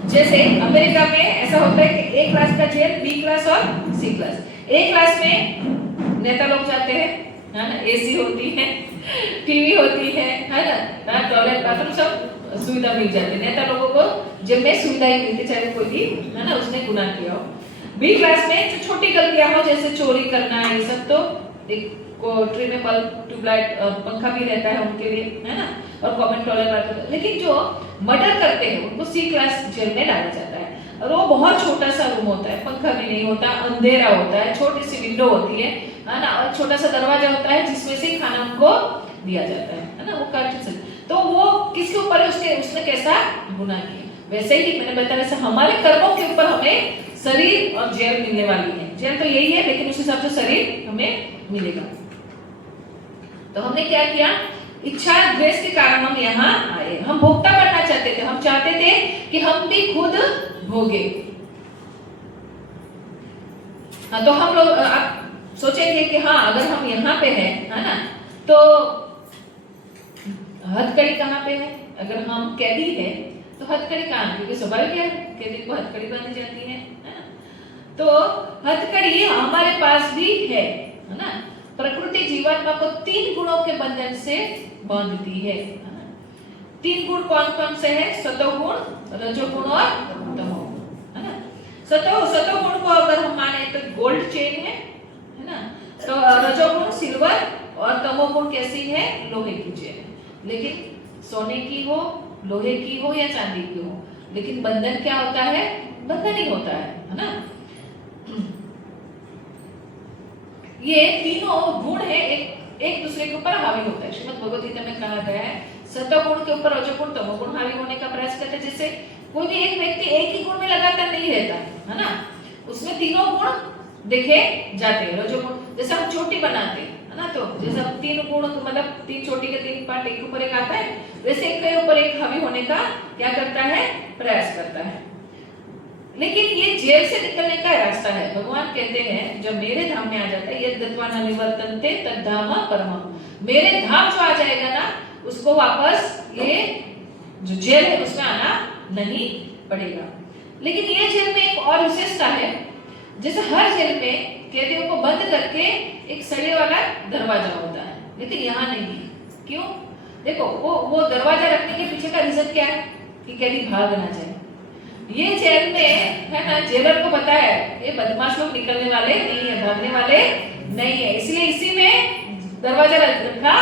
जैसे अमेरिका में ऐसा होता है कि ए क्लास का जेल, बी क्लास और सी क्लास। ए क्लास में नेता लोग जाते हैं, है ना, एसी होती है, टीवी होती है ना, टॉयलेट बाथरूम सब सुविधा मिल जाती है। नेता लोगों को जेल में सुविधाएं मिलती, चाहे कोई भी है ना उसने गुनाह किया हो। बी क्लास में जो छोटी गलतियां हो, जैसे चोरी करना, ये सब तो एक को ट्री में बल्ब, ट्यूबलाइट, पंखा भी रहता है उनके लिए, है ना, और कॉमन टॉयलेट। लेकिन जो मर्डर करते हैं उनको सी क्लास जेल में डाला जाता है, और वो बहुत छोटा सा रूम होता है, पंखा भी नहीं होता, अंधेरा होता है, छोटी सी विंडो होती है ना, और छोटा सा दरवाजा होता है जिसमें से खाना उनको दिया जाता है ना, वो काट से। तो वो किसके ऊपर है? उसने कैसा गुनाह किया। वैसे ही मैंने बताया, वैसे हमारे कर्मों के ऊपर हमें शरीर और जेल मिलने वाली है। जेल तो यही है, लेकिन उस हिसाब से शरीर हमें मिलेगा। तो हमने क्या किया? इच्छा द्वेष के कारण हम यहाँ आए, हम भोक्ता बनना चाहते थे, हम चाहते थे कि हम भी खुद भोगे। हाँ, तो हम लोग आप सोचेंगे कि हाँ अगर हम यहाँ पे हैं, है ना, तो हथकड़ी कहाँ पे है? अगर हम कैदी हैं तो हथकड़ी कहाँ है? क्योंकि स्वाभाविक है कैदी को हथकड़ी बांधी जाती है ना। तो हथकड़ी हमारे पास भी है ना। प्रकृति जीवात्मा को 3 गुणों के बंधन से बांधती है ना। 3 गुण कौन कौन से हैं? सतोगुण, रजोगुण और तमोगुण, है ना। सतोगुण को अगर हम माने तो गोल्ड चेन है ना। तो रजोगुण सिल्वर और तमोगुण कैसी है? लोहे की चेन है। लेकिन सोने की हो, लोहे की हो या चांदी की हो, लेकिन बंधन क्या होता है? बंधन ही होता है ना। ये तीनों गुण है, एक दूसरे के ऊपर हावी होता है। श्रीमद् भगवद गीता में कहा गया है, सतोगुण के ऊपर रजोगुण तमोगुण हावी होने का प्रयास करते हैं। जैसे कोई भी एक व्यक्ति एक ही गुण में लगातार नहीं रहता है ना, उसमें तीनों गुण देखे जाते हैं। रजोगुण जैसे हम चोटी बनाते हैं ना, तो जैसे 3 गुण मतलब 3 चोटी के 3 पार्ट एक ऊपर एक आता है, वैसे एक के ऊपर एक हावी होने का क्या करता है? प्रयास करता है। लेकिन ये जेल से निकलने का रास्ता है। भगवान कहते हैं जब मेरे धाम में आ जाता है, यद्दत्वा न निवर्तन्ते तद्धाम परमम्, मेरे धाम जो आ जाएगा ना उसको वापस ये जो जेल है उसमें आना नहीं पड़ेगा। लेकिन ये जेल में एक और विशेषता है, जैसे हर जेल में कैदियों को बंद करके एक सड़े वाला दरवाजा होता है, लेकिन यहाँ नहीं है। क्यों? देखो वो दरवाजा रखने के पीछे का रीजन क्या है कि कैदी भाग ना जाए। ये जेल में है ना, जेलर को पता है ये बदमाश लोग निकलने वाले नहीं है, भागने वाले नहीं है, इसलिए इसी में दरवाजा रखा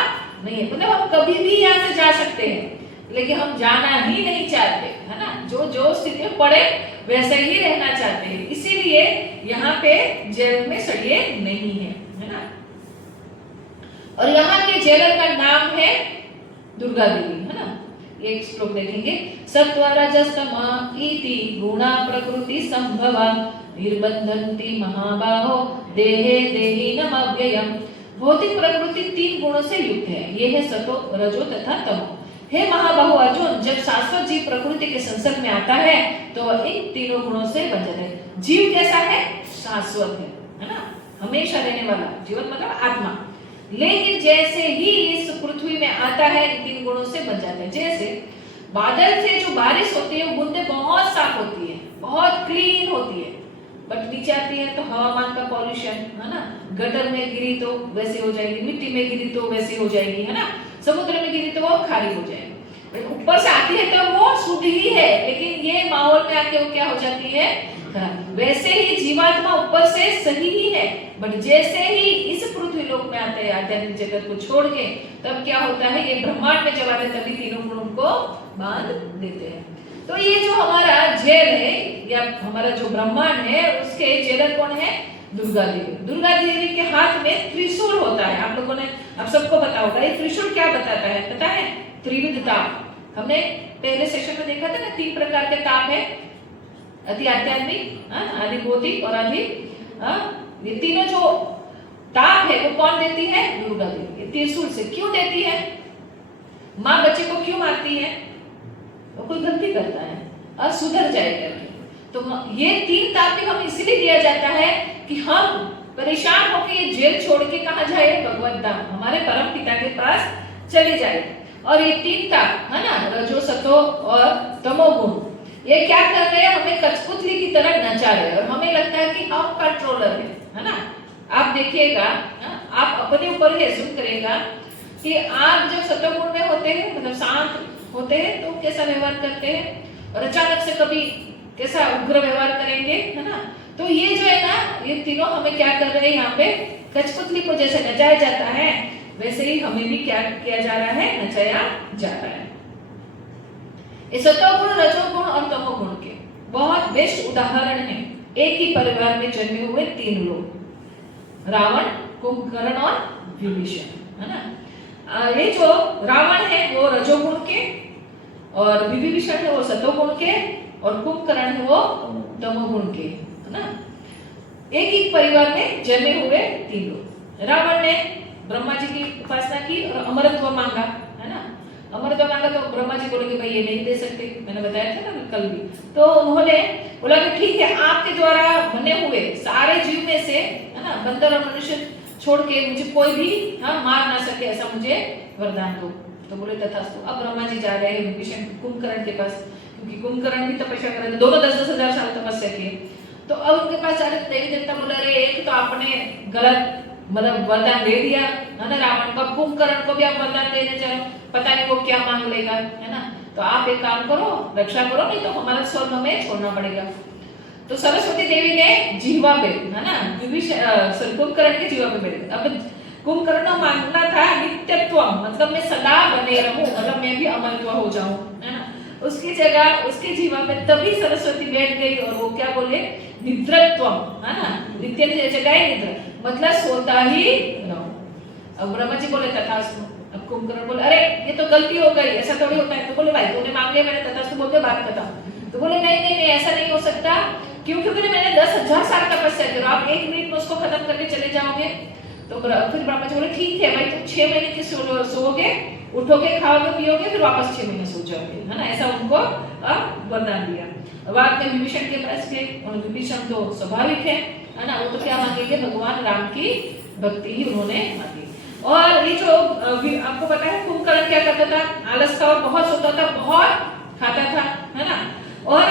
नहीं है। मतलब हम कभी भी यहाँ से जा सकते हैं, लेकिन हम जाना ही नहीं चाहते, है ना। जो स्थिति में पड़े वैसे ही रहना चाहते हैं, इसीलिए यहाँ पे जेल में सड़िए नहीं है ना। और यहाँ के जेलर का नाम है दुर्गा देवी, है ना। एक श्लोक देखेंगे, सत्व रजस तम इति गुणा प्रकृति संभवा निर्बंधन्ति महाबाहो देहे देहिनम अव्ययम्। भौतिक प्रकृति 3 गुणों से युक्त है, ये है सतो रजो तथा तमो। हे महाबाहो अर्जुन, जब शाश्वत जीव प्रकृति के संसर्ग में आता है तो वह इन तीनों गुणों से बंधन है। जीव कैसा है? शाश्वत है ना, हमेशा रहने वाला। जीवन मतलब आत्मा। लेकिन जैसे ही इस पृथ्वी में आता है इन 3 गुणों से बन जाता है। जैसे बादल से जो बारिश होती है बूंदे बहुत साफ होती है, बहुत क्लीन होती है, बट नीचे आती है तो हवामान का पॉल्यूशन, है ना। गटर में गिरी तो वैसे हो जाएगी, मिट्टी में गिरी तो वैसे हो जाएगी, है ना। समुद्र में गिरी तो वो खारी हो जाएगी। ऊपर से आती है तो वो शुद्ध ही है, लेकिन ये माहौल में आके वो क्या हो जाती है? खराब। वैसे ही जीवात्मा ऊपर से सही ही है, बट जैसे ही इस पृथ्वी लोक में आते हैं आध्यात्मिक जगत को छोड़ के, तब क्या होता है? ये ब्रह्मांड में जब आते हैं तभी तीनों गुणों को बांध देते हैं। तो ये जो हमारा जेल है या हमारा जो ब्रह्मांड है, उसके जेलर कौन है? दुर्गा देवी। दुर्गा देवी के हाथ में त्रिशूल होता है। आप लोगों ने, आप सबको पता होगा ये त्रिशूल क्या बताता है? पता है? त्रिविध ताप। हमने पहले सेशन में देखा था ना, 3 प्रकार के ताप है, अति आध्यात्मिक, आदि भौतिक और आदि। ये तीनों जो ताप है वो कौन देती है? दुर्गा देवी। त्रिशूल से क्यों देती है? माँ बच्चे को क्यों मारती है? वो कोई गलती करता है और सुधर जाए करके। तो ये 3 ताप हम इसलिए दिया जाता है कि हम परेशान होकर ये जेल छोड़ के कहाँ जाए? भगवत धाम, हमारे परम पिता के पास चले जाए। और ये 3 ताप, है ना, रजो सतो और तमोगुण, ये क्या कर रहे हैं? हमें कठपुतली की तरह नचा रहे हैं और हमें लगता है कि हम कंट्रोलर है ना। आप देखिएगा, आप अपने ऊपर ही अज्यूम करेगा कि आप जब सतोगुण में होते हैं, मतलब शांत होते हैं, तो कैसा व्यवहार करते हैं, और अचानक से कभी कैसा उग्र व्यवहार करेंगे, है ना। तो ये जो है ना, ये तीनों हमें क्या कर रहे हैं? यहाँ पे कठपुतली को जैसे नचाया जाता है, वैसे ही हमें भी क्या किया जा रहा है? नचाया जा रहा है। ये सतोगुण, रजोगुण और तमोगुण के बहुत बेस्ट उदाहरण है। एक ही परिवार में जन्मे हुए 3 लोग, रावण, कुंभकर्ण और विभीषण, है ना। ये जो रावण है वो रजोगुण के, और विभीषण है वो सतोगुण के, और कुंभकर्ण है वो तमोगुण के, है ना। एक ही परिवार में जन्मे हुए 3 लोग। रावण ने ब्रह्मा जी की उपासना की और अमरत्व मांगा, है ना। अमरत्व मांगा तो ब्रह्मा जी बोले कि भाई ये नहीं दे सकते, मैंने बताया था ना कल भी। तो उन्होंने बोला कि ठीक है, आपके द्वारा बने हुए सारे जीव में से, है ना, बंदर और मनुष्य छोड़ के मुझे कोई भी मार ना सके, ऐसा मुझे वरदान दो। तो बोले तथास्तु। अब ब्रह्मा जी जा रहे हैं विभीषण कुंभकर्ण के पास, क्योंकि कुंभकर्ण भी तपस्या कर रहे थे, दोनों 10-10 हजार साल तपस्या किए। तो अब उनके पास सारे देवी देवता बोले, अरे एक तो आपने गलत मतलब वरदान दे दिया, है ना, रावण को। कुंभकर्ण को भी आप वरदान देने जाओ, पता नहीं वो क्या मांग लेगा, है ना। तो आप एक काम करो, रक्षा करो, नहीं तो हमारा स्वर्ग में छोड़ना पड़ेगा। तो सरस्वती देवी ने जीवा पे, है ना, कुंभकर्ण के जीवा पे बैठे। अब कुंभकर्ण मांगना था नित्यत्व, मतलब मैं सदा बने रहूं, मतलब मैं भी अमरत्व हो जाऊं, है ना। उसकी जगह उसके जीवा पे तभी सरस्वती बैठ गई और वो क्या बोले? निद्रत्व, है ना। नित्य की जगह निद्रा, मतलब सोता ही रहो। अब ब्रह्मा जी बोले तथास्तु। अब कुंभकर्ण बोले, अरे ये तो गलती हो गई, ऐसा थोड़ी होता है। तो बोले भाई तूने मांग लिया, मैंने तथास्तु बोल के बात खत्म। तो बोले नहीं नहीं नहीं, ऐसा नहीं हो सकता, क्योंकि मैंने 10,000 साल तपस्या की, आप 1 मिनट में उसको खत्म करके चले जाओगे। तो फिर ब्रह्मा जी बोले ठीक है भाई, तुम 6 महीने की सोओगे, उठोगे, खाओगे, पियोगे, फिर वापस 6 महीने सो जाओगे, है ना। ऐसा उनको वरदान दिया। बाद में विभीषण के पास गए, और विभीषण तो स्वाभाविक है ना, वो तो क्या मांगेंगे? भगवान राम की भक्ति ही उन्होंने मांगी। और ये जो आपको पता है कुंभकर्ण क्या करता था? आलस था और बहुत सोता था, बहुत खाता था, है ना। और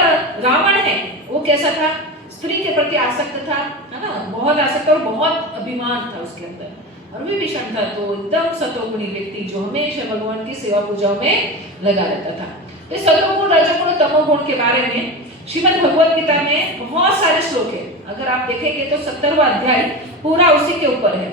रावण है वो कैसा था? स्त्री के प्रति आसक्त था, है ना, बहुत आसक्त और बहुत अभिमान था उसके अंदर। और विभीषण था तो एकदम सतोगुणी व्यक्ति जो हमेशा भगवान की सेवा पूजाओं में लगा रहता था। तो सतोगुण रजोगुण तमोगुण के बारे में श्रीमद् भगवत गीता में बहुत सारे श्लोक है। अगर आप देखेंगे तो 70वां अध्याय पूरा उसी के ऊपर है।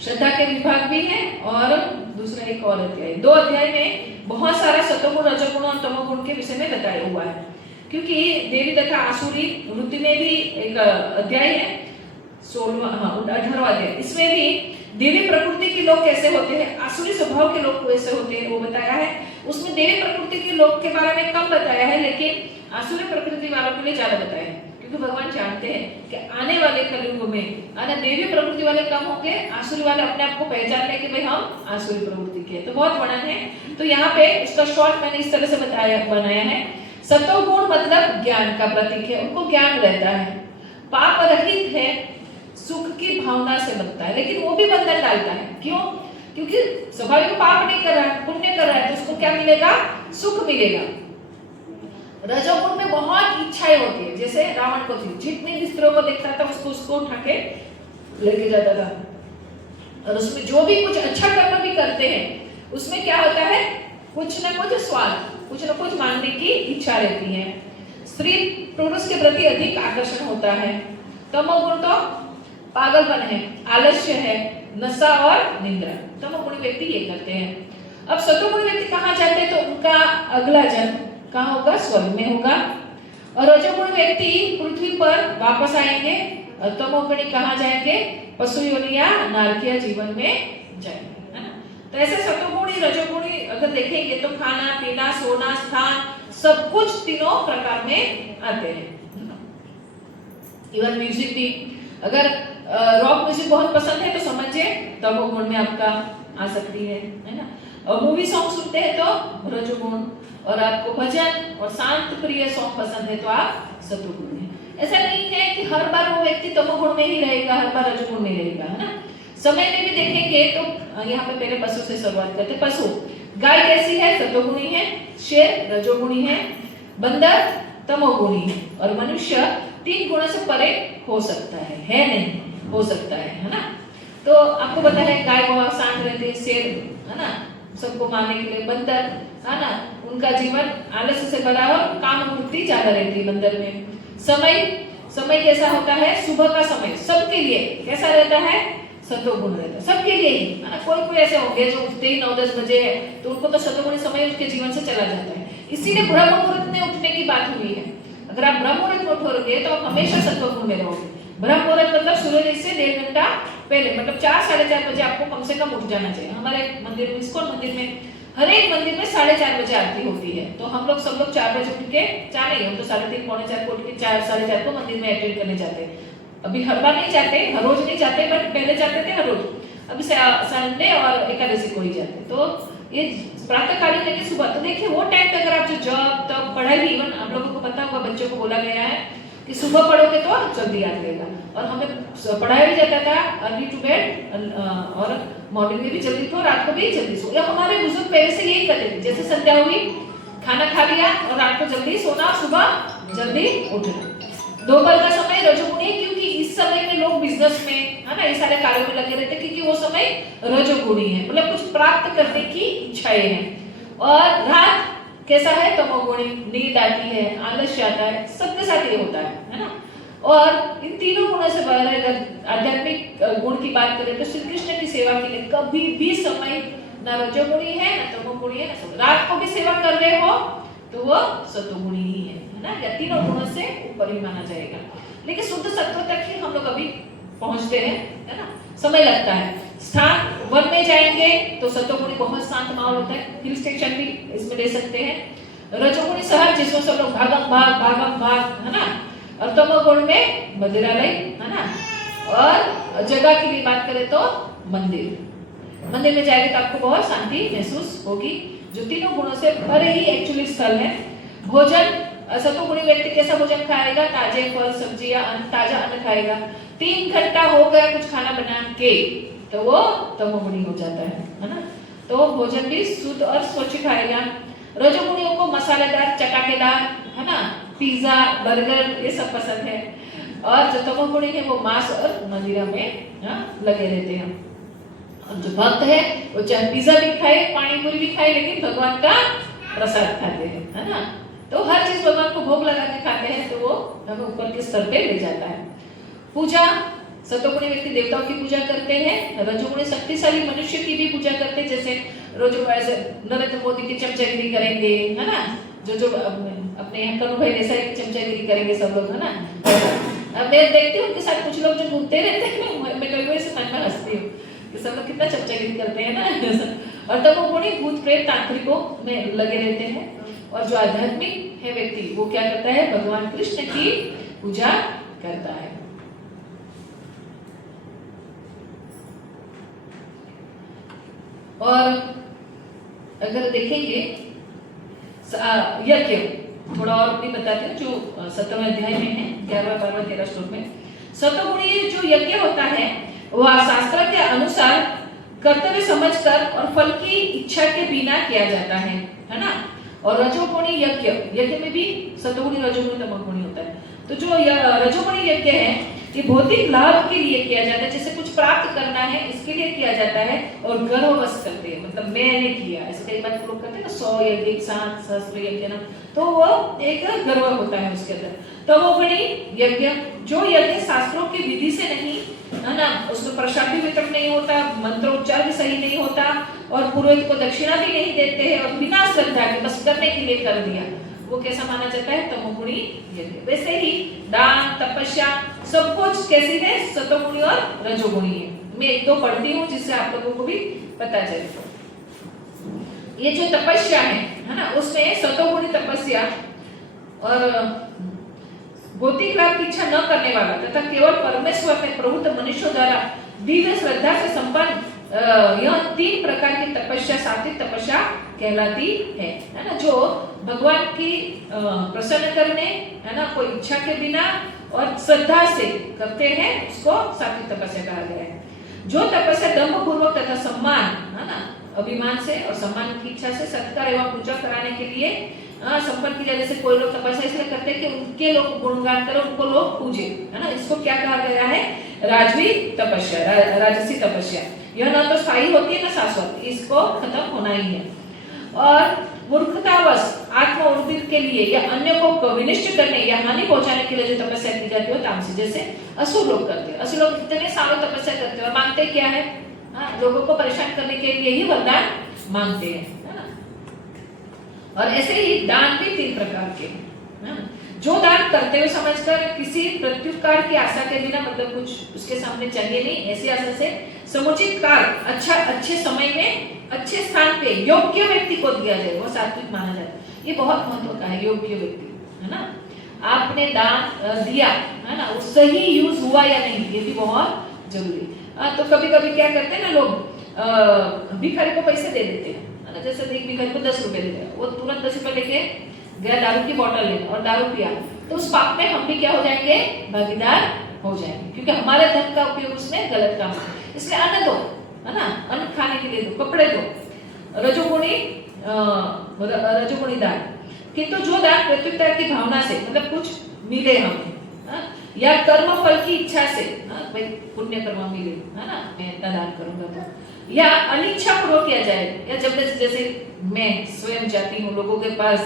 श्रद्धा के विभाग भी है और दूसरा एक और अध्याय, 2 अध्याय में बहुत सारा सतोगुण रजोगुण और तमोगुण के विषय में बताया हुआ है। क्योंकि देवी तथा आसुरी वृत्ति में भी एक अध्याय है 18वां अध्याय, इसमें भी देवी प्रकृति के लोग कैसे होते हैं, आसुरी स्वभाव के लोग कैसे होते हैं वो बताया है। उसमें देवी प्रकृति के लोग के बारे में कम बताया है, लेकिन आसुरी प्रकृति वालों के लिए ज्यादा बताया है। क्योंकि भगवान जानते हैं कि आने वाले कलयुग में आना देवी प्रकृति वाले कम होंगे, आसुरी वाले अपने आप को पहचान लेंगे भाई हम आसुरी प्रकृति के। तो बहुत वर्णन है। तो यहाँ पे इसका शॉर्ट मैंने इस तरह से बनाया है। सतोगुण मतलब ज्ञान का प्रतीक है, उनको ज्ञान रहता है, पाप रहित है, सुख की भावना से बनता है, लेकिन वो भी बंधन डालता है। क्यों? क्योंकि स्वाभाविक पाप नहीं कर रहा है, पुण्य कर रहा है, तो उसको क्या मिलेगा? सुख मिलेगा। रजोगुण में बहुत इच्छाएं होती है, जैसे रावण को थी, जितने भी स्त्रियों को देखता था उसको उठा के लेके जाता था। और उसमें जो भी कुछ अच्छा कर्म भी करते हैं उसमें क्या होता है, कुछ न कुछ स्वार्थ, कुछ न कुछ मांगने की इच्छा रहती है। स्त्री पुरुष के प्रति अधिक आकर्षण होता है। तमोगुण तो पागलपन है, आलस्य है, नशा और निंद्रा। तमोगुणी व्यक्ति ये करते हैं। अब सतोगुणी व्यक्ति कहाँ जाते हैं? तो उनका अगला जन्म कहाँ होगा? स्वर्ग में होगा। और रजोगुणी व्यक्ति पृथ्वी पर वापस आएंगे। और तमोगुणी कहाँ जाएंगे? पशु योनि या नारकीय जीवन में जाएंगे, है ना। तो ऐसे सतोगुणी रजोगुणी अगर देखेंगे तो खाना पीना सोना स्थान सब कुछ तीनों प्रकार में आते हैं। इवन म्यूजिक भी, अगर रॉक म्यूजिक बहुत पसंद है तो समझिए तमोगुण में आपका आ सकती है ना। और मूवी सॉन्ग सुनते हैं तो रजोगुण, और आपको भजन और शांत प्रिय सॉन्ग पसंद है तो आप सतोगुण हैं। ऐसा नहीं है कि हर बार वो व्यक्ति तमोगुण में ही रहेगा, हर बार रजोगुण में रहेगा, है ना। समय में भी देखेंगे तो यहाँ पे पहले पशु से शुरुआत करते हैं। पशु, गाय कैसी है? सतोगुणी है, शेर रजोगुणी है, बंदर तमोगुणी है, और मनुष्य 3 गुणों से परे हो सकता है नहीं, हो सकता है ना। तो आपको पता है गाय बहुत शांत रहती है, शेर है ना सबको मारने के लिए, बंदर है ना उनका जीवन आलस्य से भरा और काम वृत्ति ज्यादा रहती है बंदर में। समय कैसा होता है? सुबह का समय सबके लिए कैसा रहता है? सतोगुण रहता है सबके लिए ही, है ना। कोई ऐसे होंगे जो उठते ही 9-10 बजे है तो उनको तो सतोगुणी समय उसके जीवन से चला जाता है। इसीलिए ब्रह्म मुहूर्त में उठने की बात हुई है। अगर आप ब्रह्म मुहूर्त में उठोगे तो आप हमेशा सत्वगुण में रहोगे। ब्रह्म मुहूर्त मतलब सूर्योदय से 1.5 घंटा पहले, मतलब 4-4:30 बजे आपको कम से कम उठ जाना चाहिए। हमारे मंदिर में, इस्कॉन मंदिर में, हर एक मंदिर में 4:30 बजे आरती होती है। तो हम लोग सब लोग 4 बजे उठ के, 4 नहीं, हम तो 3:30 पौने 4 को उठ के 4-4:30 को मंदिर में अटेंड करने जाते हैं। अभी हर बार नहीं जाते, हर रोज नहीं जाते, बट पहले जाते थे हर रोज। अभी संडे और एकादशी को ही जाते। तो ये प्रातः कालीन लेके सुबह, तो देखिए वो टाइम पे अगर आप जो जॉब तब पढ़ाई भी, इवन आप लोगों को पता होगा, बच्चों को बोला गया है कि सुबह पढ़ोगे तो जल्दी याद रहेगा। और हमें पढ़ाया भी जाता था अर्ली टू बेड, और मॉर्निंग में भी जल्दी सो, रात को भी जल्दी सो। या हमारे बुजुर्ग पहले से यही करते थे, जैसे संध्या हुई खाना खा लिया और रात को जल्दी सोना, सुबह जल्दी उठना। दोपहर का समय रजोगुणी, क्योंकि इस समय में लोग बिजनेस में, है ना, ये सारे कार्यों में लगे रहते, क्योंकि वो समय रजोगुणी है, मतलब कुछ प्राप्त करने की इच्छाएं हैं। और रात कैसा है? तमोगुणी, नींद आती है, आलस्य आता है, सबके साथ ये होता है ना। और इन तीनों गुणों से बाहर अगर आध्यात्मिक गुण की बात करें तो श्री कृष्ण की सेवा के लिए कभी भी समय न रजोगुणी है न तमोगुणी है न। रात को भी सेवा कर रहे हो तो वो सतोगुणी ही है ना, या तीनों गुणों से ऊपर ही माना जाएगा। लेकिन शुद्ध सत्व तक ही हम लोग अभी पहुंचते हैं, है ना, समय लगता है। स्थान वन में जाएंगे तो सतोगुणी बहुत शांत माहौल होता है, हिल स्टेशन भी इसमें ले सकते हैं। रजोगुणी शहर जिसमें सब लोग भागम भाग, है ना। और तमोगुण में मंदिरालय, है ना। और जगह की भी बात करें तो मंदिर में जाएंगे तो आपको बहुत शांति महसूस होगी, जो तीनों गुणों से परे ही एक्चुअली स्थल है। भोजन, सतोगुणी व्यक्ति कैसा भोजन खाएगा? ताजे फल सब्जियां, ताजा अन्न खाएगा। 3 घंटा हो गया कुछ खाना बना के तो वो तमोगुणी हो जाता है ना। तो भोजन भी शुद्ध और स्वच्छ खाएगा। रजोगुणियों को मसालेदार, चटाकेदार, है ना, पिज्जा बर्गर ये सब पसंद है। और जो तमोगुणी है वो मांस और मदिरा में लगे रहते हैं। और जो भक्त है वो चाहे पिज्जा भी खाए, पानी पूरी भी खाए, लेकिन भगवान का प्रसाद खाते हैं, है ना। तो हर चीज भगवान को भोग लगा के खाते हैं, तो वो हमें ऊपर के स्तर पे ले जाता है। पूजा, सतोगुणी व्यक्ति देवताओं की पूजा करते हैं, रजोगुणी शक्तिशाली मनुष्य की भी पूजा करते हैं। जैसे रोज ऐसे नरेंद्र मोदी की चमचागिरी करेंगे, है ना, जो अपने यहाँ कनु भाई जैसा एक चमचागिरी करेंगे सब लोग, है ना। मैं देखती हूँ उनके साथ कुछ लोग जो घूमते रहते हैं, मैं कभी कभी मन में हंसती हूँ कि सब लोग कितना चमचागिरी करते हैं ना। और तब वो गुणी भूत प्रेत तांत्रिकों में लगे रहते हैं। और जो आध्यात्मिक है व्यक्ति वो क्या करता है, भगवान कृष्ण की पूजा करता है। और अगर देखेंगे यज्ञ थोड़ा और भी बताते हैं, जो 7वें अध्याय में है, 11, 12, 13 श्लोक में। सतोगुणी जो यज्ञ होता है वह शास्त्र के अनुसार कर्तव्य समझकर और फल की इच्छा के बिना किया जाता है ना। और रजोगुणी यज्ञ में भी सतोगुणी, रजोगुणी, तमोगुणी होता है। तो जो रजोगुणी यज्ञ है ये भौतिक लाभ के लिए किया जाता है, जैसे कुछ प्राप्त करना है इसके लिए किया जाता है, और गर्ववश करते हैं, मतलब मैंने किया, ऐसे कई बार लोग करते हैं ना 100 यज्ञ एक साथ, सहस्त्र यज्ञ ना, तो वो एक गर्व होता है उसके अंदर। तमोगुणी यज्ञ, जो यज्ञ शास्त्रों की विधि से नहीं, है ना, उसमें प्रसाद भी वितरण नहीं होता, मंत्रोच्चार भी सही नहीं होता, और पुरोहित को दक्षिणा भी नहीं देते हैं, और बिना श्रद्धा के बस करने के लिए कर दिया, वो कैसा माना जाता है, तमोगुणी यज्ञ। वैसे ही दान, तपस्या सब कुछ कैसी है, सतोगुणी और रजोगुणी है। मैं एक दो पढ़ती हूँ जिससे आप लोगों को भी पता चले। ये जो तपस्या है ना, उसमें सतोगुणी तपस्या और भौतिक लाभ की इच्छा न करने वाला तथा केवल परमेश्वर में प्रभुत्व मनुष्यों द्वारा दिव्य श्रद्धा से संपन्न यह 3 प्रकार की तपस्या सात्विक तपस्या कहलाती है ना। जो भगवान की प्रसन्न करने, है ना, कोई इच्छा के बिना और श्रद्धा से करते हैं, उसको सात्विक तपस्या कहा गया है। जो तपस्या दम्भ पूर्वक तथा सम्मान, है ना, अभिमान से और सम्मान की इच्छा से सत्कार एवं पूजा कराने के लिए संपन्न की जाए, जैसे कोई लोग तपस्या इसलिए करते हैं कि उनके लोग गुणगान करें, उनको लोग पूजे, है ना, इसको क्या कहा गया है, राजवी तपस्या, राजसी तपस्या। यह ना तो स्थायी होती है ना शाश्वत, इसको खत्म होना ही है। और मूर्खतावश आत्म उन्नति के लिए या अन्य को विनिष्ट करने या हानि पहुंचाने के लिए जो तपस्या की जाती है तामसी, जैसे असुर लोग करते हैं। असुर लोग इतने सालों तपस्या करते हैं और मांगते क्या है, लोगों को परेशान करने के लिए ही वरदान मांगते हैं, है ना। और ऐसे ही दान भी 3 प्रकार के हैं। जो दान करते हुए समझकर किसी प्रत्युपकार की आशा के बिना, मतलब कुछ उसके सामने चाहिए नहीं, ऐसी आशा से समुचित कार्य अच्छे समय में अच्छे स्थान पे योग्य व्यक्ति को दिया जाए, वो सात्विक माना जाता है। ये बहुत महत्व का है, योग्य व्यक्ति, है ना। आपने दान दिया, है ना, वो सही यूज हुआ या नहीं, ये भी बहुत जरूरी। तो कभी कभी क्या करते हैं ना लोग, भिखारी को पैसे दे देते हैं, है ना। जैसे एक भिखारी को 10 रुपए दे दिया, वो तुरंत 10 रुपए लेके गया दारू की बोतल लेने और दारू पिया, तो उस पाप में हम भी क्या हो जाएंगे, भागीदार हो जाएंगे, क्योंकि हमारे धन का उपयोग उसने गलत काम किया। इसलिए अन्न दो, है ना, अन्न खाने के लिए दो, कपड़े दो, रजोगुणी दान। किंतु जो दान प्रत्युत्तर की भावना से, मतलब कुछ मिले हमें, या कर्म फल की इच्छा से, भाई पुण्य कर्म मिले, है ना, मैं इतना दान करूंगा, तो या अनिच्छा पूर्वक किया जाए, या जैसे मैं स्वयं जाती हूँ लोगों के पास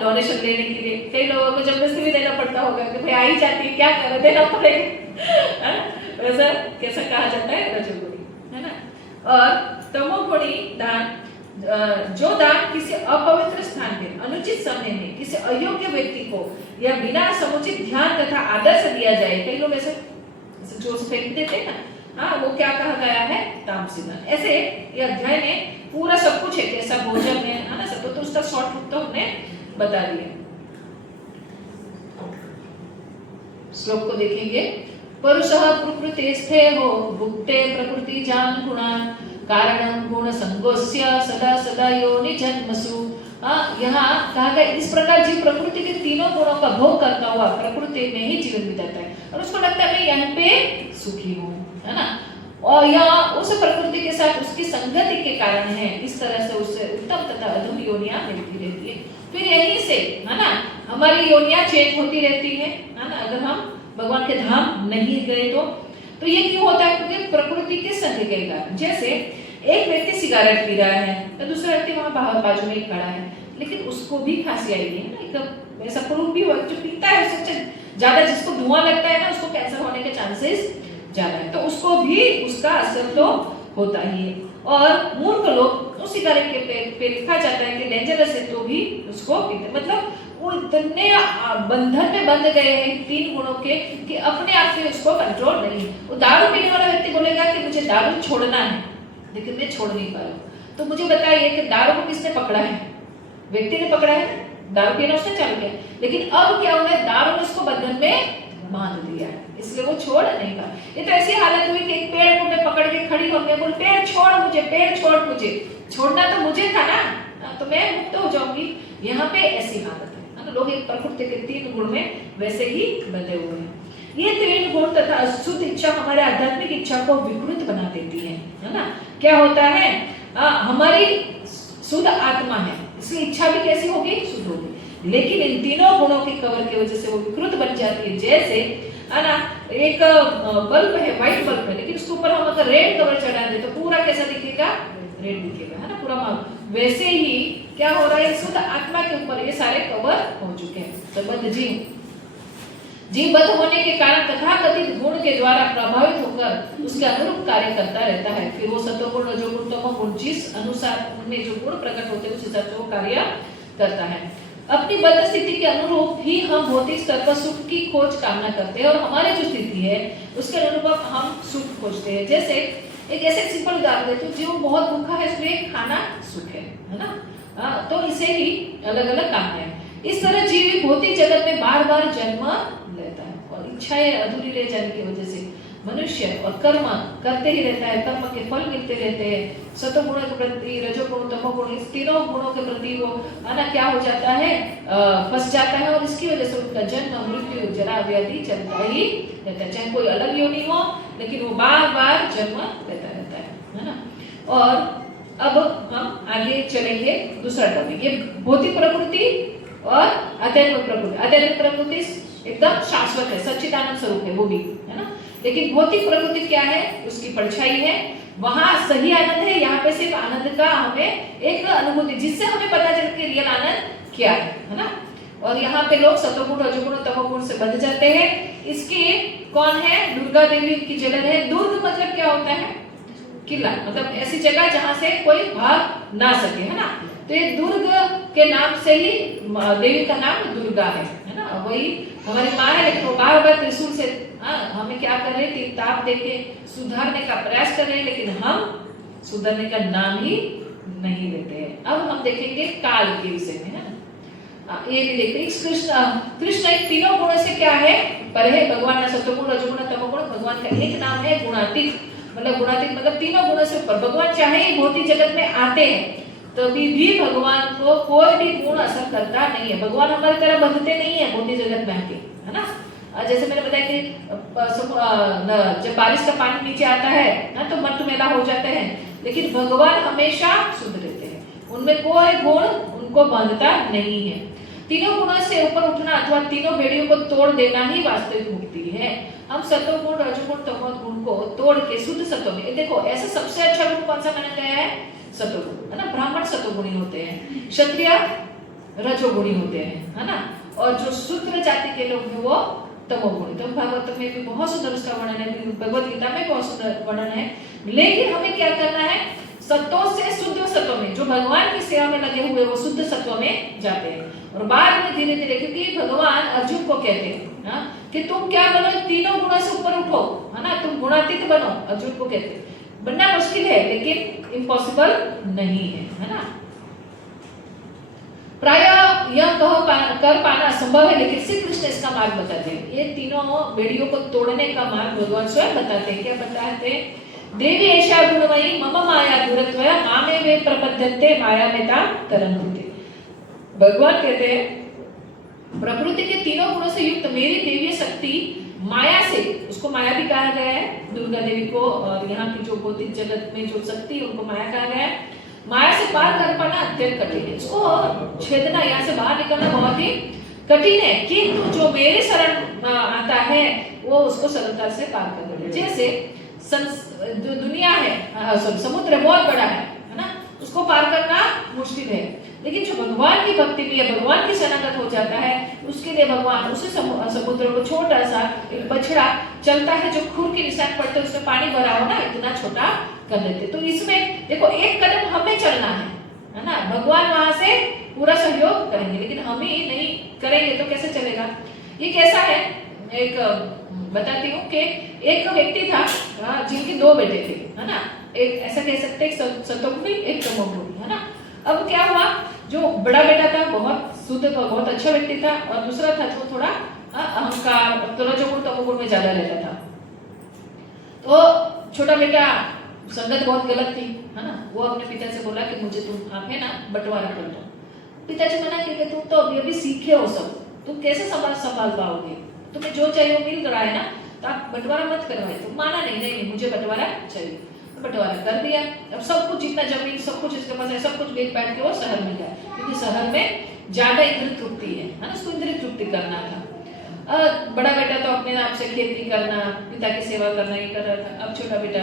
डोनेशन लेने के लिए, कई लोगों को जबरदस्ती भी देना पड़ता होगा कि भाई आई जाती है, क्या कर देना पड़ेगा, वैसा कैसा कहा जाता है, रजोगुणी, है ना। और तमोगुणी दान, जो दान किसी अपवित्र स्थान पे अनुचित समय में किसी अयोग्य व्यक्ति को या बिना समुचित ध्यान तथा आदर से दिया जाए, कई लोग ऐसे जोर से फेंक देते हैं ना, वो क्या कहा गया है, तामसी दान। ऐसे ये अध्याय में पूरा सब कुछ है, कैसा भोजन है ना, सब तो उसका शॉर्ट रूप तो हमने बता दिया। श्लोक को देखेंगे। परुषः प्रकृतेस्थे हो भुक्ते प्रकृति जान गुणान कारणं गुण संगोस्य सदा सदा योनि जन्मसु। यहाँ कहा गया इस प्रकार जीव प्रकृति के तीनों गुणों का भोग करता हुआ प्रकृति में ही जीवन बिताता है और उसको लगता है मैं यहाँ पे सुखी हूँ, है ना। और यह उस प्रकृति के साथ उसकी संगति के कारण है, इस तरह से उससे उत्तम तथा अधम योनियां मिलती रहती है। फिर यहीं से, है ना, हमारी योनियां चेंज होती रहती है ना। अगर हम भगवान के धाम नहीं गए तो ये क्यों होता है? क्योंकि प्रकृति के संग के कारण। जैसे एक व्यक्ति सिगरेट पी रहा है तो दूसरा व्यक्ति वहां बाहर बाजू में खड़ा है, लेकिन उसको भी खांसी आई है ना, एकदम ऐसा प्रूफ भी हुआ। जो पीता है उससे ज्यादा जिसको धुआं लगता है ना, उसको कैंसर होने के चांसेस ज्यादा है, तो उसको भी उसका असर तो होता ही है। और मूर्ख लोग उसी सिगरेट के पे लिखा जाता है कि डेंजरस है, तो भी उसको पीते। मतलब वो इतने बंधन में बंध गए हैं 3 गुणों के कि अपने आप से उसको कंट्रोल नहीं। वो दारू पीने वाला व्यक्ति बोलेगा कि मुझे दारू छोड़ना है, लेकिन मैं छोड़ नहीं पा रहा हूँ। तो मुझे बताइए कि दारू को किसने पकड़ा है? व्यक्ति ने पकड़ा है, दारू पीना उसने चालू किया, लेकिन अब क्या हुआ है? दारू ने उसको बंधन में बांध दिया है, इसलिए वो छोड़ नहीं पा। ये तो ऐसी हालत हुई कि एक पेड़ को मैं पकड़ के खड़ी हो गई, बोल पेड़ छोड़ मुझे, पेड़ छोड़ मुझे, छोड़ना तो मुझे था ना, तो मैं मुक्त हो जाऊंगी। यहाँ पे ऐसी हालत है ना, लोग एक प्रकृति के 3 गुण में वैसे ही बंधे हुए हैं। ये 3 गुण तथा अशुद्ध इच्छा हमारे आध्यात्मिक इच्छा को विकृत बना देती है ना। क्या होता है? हमारी शुद्ध आत्मा है, इसलिए इच्छा भी कैसी होगी? शुद्ध होगी, लेकिन इन तीनों गुणों के कवर की वजह से वो विकृत बन जाती है। जैसे है ना, एक बल्ब है, व्हाइट बल्ब है, लेकिन उसके ऊपर हम अगर रेड कवर चढ़ा दे तो पूरा कैसा दिखेगा? रेड दिखेगा, है ना, पूरा माल। वैसे ही क्या हो रहा है? शुद्ध आत्मा के ऊपर ये सारे कवर हो चुके हैं। संबंध जीवबद्ध होने के कारण तथाकथित गुण के द्वारा प्रभावित होकर उसके अनुरूप कार्य करता रहता है। फिर वो सत्वगुण, रजोगुण, तमोगुण जिस अनुसार उनमें जो गुण प्रकट होते हैं उस हिसाब से वो कार्य करता है। अपनी बद्ध स्थिति के अनुरूप ही हम भौतिक स्तर पर सुख की खोज कामना करते हैं, और हमारी जो स्थिति है उसके अनुरूप हम सुख खोजते हैं। जैसे एक ऐसे सिंपल उदाहरण देती हूँ, जो बहुत भूखा है इसलिए खाना सुख है ना, तो इसे ही अलग अलग काम है। इस तरह जीव भौतिक जगत में बार बार जन्म लेता है, और इच्छाएं अधूरी रह जाने की वजह से मनुष्य और कर्म करते ही रहता है, कर्म के फल मिलते रहते हैं। सत्वगुण के प्रति, रजोगुण, तमोगुण, इस तीनों गुणों के प्रति वो है क्या हो जाता है? फंस जाता है, और इसकी वजह से उनका जन्म, मृत्यु, जरा, व्याधि चलता ही रहता है। चाहे कोई अलग योनि हो, लेकिन वो बार बार जन्म लेता रहता है ना। और अब हम आगे चलेंगे दूसरा टॉपिक, ये भौतिक प्रकृति और आध्यात्मिक प्रकृति। आध्यात्मिक प्रकृति एकदम शाश्वत है, सच्चिदानंद स्वरूप है वो भी, है ना। लेकिन भौतिक प्रकृति क्या है? उसकी परछाई है। वहां सही आनंद है, यहाँ पे सिर्फ आनंद का हमें एक अनुभूति, जिससे हमें पता चले कि रियल आनंद क्या है ना। और यहाँ पे लोग सत्वगुण, रजोगुण, तमोगुण से बंध जाते हैं। इसके कौन है? दुर्गा देवी की जलन है। दुर्ग मतलब क्या होता है? किला, मतलब ऐसी जगह जहां से कोई भाग ना सके, है ना। तो ये दुर्ग के नाम से ही देवी का नाम दुर्गा है ना। वही हमारी माँ है, लेकिन वो बार बार त्रिशूल से हमें क्या कर रहे हैं? ताप देके सुधारने का प्रयास कर रहे हैं, लेकिन हम सुधरने का नाम ही नहीं लेते हैं। अब हम देखेंगे काल के विषय में, है ना। ये भी देखते कृष्ण इन तीनों गुणों से क्या है? पर है। भगवान का सत्वगुण, रजोगुण, तमोगुण, भगवान का एक नाम है गुणातीत। मतलब तीनों गुणों से ऊपर। भगवान चाहे भौतिक जगत में आते हैं तभी भी भगवान को कोई भी गुण असर करता नहीं है। भगवान हमारी तरह बंधते नहीं है भौतिक जगत में आके, है ना। जैसे मैंने बताया कि जब बारिश का पानी नीचे आता है ना, तो मट मेला हो जाते हैं, लेकिन भगवान हमेशा शुद्ध रहते हैं, उनमें कोई गुण उनको बांधता नहीं है। तीनों गुणों से ऊपर उठना अथवा तीनों बेड़ियों को तोड़ देना ही वास्तविक मुक्ति है। हम सत्वगुण, रजोगुण, तमोगुण को तोड़ के शुद्ध सत्व में, देखो ऐसा सबसे अच्छा गुण कौन सा माना गया है? सत्वगुण, है ना। ब्राह्मण सत्वगुणी होते हैं, क्षत्रिय रजोगुणी होते हैं, है ना। और जो शूद्र जाति के लोग हैं वो तमोगुणी। तो भागवत में भी बहुत सुंदर उसका वर्णन है, भगवत गीता में बहुत सुंदर वर्णन है। लेकिन हमें क्या करना है? सत्वों से शुद्ध सत्व में, जो भगवान की सेवा में लगे हुए वो शुद्ध सत्व में जाते हैं। और बाद में धीरे धीरे, क्योंकि भगवान अर्जुन को कहते हैं ना कि तुम क्या बनो? तीनों गुणों से ऊपर उठो, है ना, तुम गुणातीत बनो। अर्जुन को कहते हैं। बनना मुश्किल है, लेकिन इम्पॉसिबल नहीं है ना। प्राय यह कर पाना असंभव है, लेकिन श्री कृष्ण इसका मार्ग बताते हैं। ये तीनों बेड़ियों को तोड़ने का मार्ग भगवान स्वयं बताते हैं। क्या बताते हैं? देवी ऐशा गुणमयी मम माया दुरत्वया मामे वे प्रपद्यन्ते माया में तरन्ते। भगवान कहते हैं प्रकृति के तीनों गुणों से युक्त मेरी देवीय शक्ति माया से, उसको माया भी कहा गया है दुर्गा देवी को, और यहाँ की जो भौतिक जगत में जो शक्ति है उनको माया कहा गया है। माया से पार कर पाना अत्यंत कठिन है, इसको छेदना, यहाँ से बाहर निकलना बहुत ही कठिन है, किंतु जो मेरे शरण आता है वो उसको सरलता से पार कर ले। जैसे जो दुनिया है, समुद्र बहुत बड़ा है ना, उसको पार करना मुश्किल है, लेकिन जो भगवान की भक्ति में या भगवान की शरणागत हो जाता है, उसके लिए भगवान उसी समुद्र को छोटा सा एक बछड़ा चलता है, जो खुर के निशान पड़ते उसमें पानी भरा हो ना, इतना छोटा कर देते। तो इसमें देखो एक कदम हमें चलना है ना, भगवान वहां से पूरा सहयोग करेंगे, लेकिन हम ही नहीं करेंगे तो कैसे चलेगा। ये कैसा है, एक बताती हूँ कि एक व्यक्ति था जिनके 2 बेटे थे, है ना, एक ऐसा कह सकते एक सतोगुणी एक तमोगुणी, है ना। अब क्या हुआ, जो बड़ा बेटा था बहुत शुद्ध बहुत अच्छा व्यक्ति था, और दूसरा था जो थोड़ा अहंकार रजोगुण तमोगुण में ज्यादा रहता था। तो छोटा बेटा संगत बहुत गलत थी, है ना, वो अपने पिता से बोला कि मुझे तुम आप है ना बंटवारा कर दो। पिताजी मना किए, तुम तो अभी सीखे हो सब, तुम कैसे संभाल पाओगे, तुम्हें जो चाहिए वो मिल रहा है ना, तो आप बंटवारा मत करवाए। तो माना नहीं, मुझे बंटवारा चाहिए, बंटवारा कर दिया। अब सब कुछ जितना जमीन सब कुछ इसके पास है, सब कुछ बेच बैठ के वो शहर में गया, क्योंकि शहर में ज्यादा इंद्रिय तृप्ति है ना, उसको इंद्रिय तृप्ति करना था। बड़ा बेटा तो अपने नाम से खेती करना, पिता की सेवा करना ही कर रहा था। अब छोटा बेटा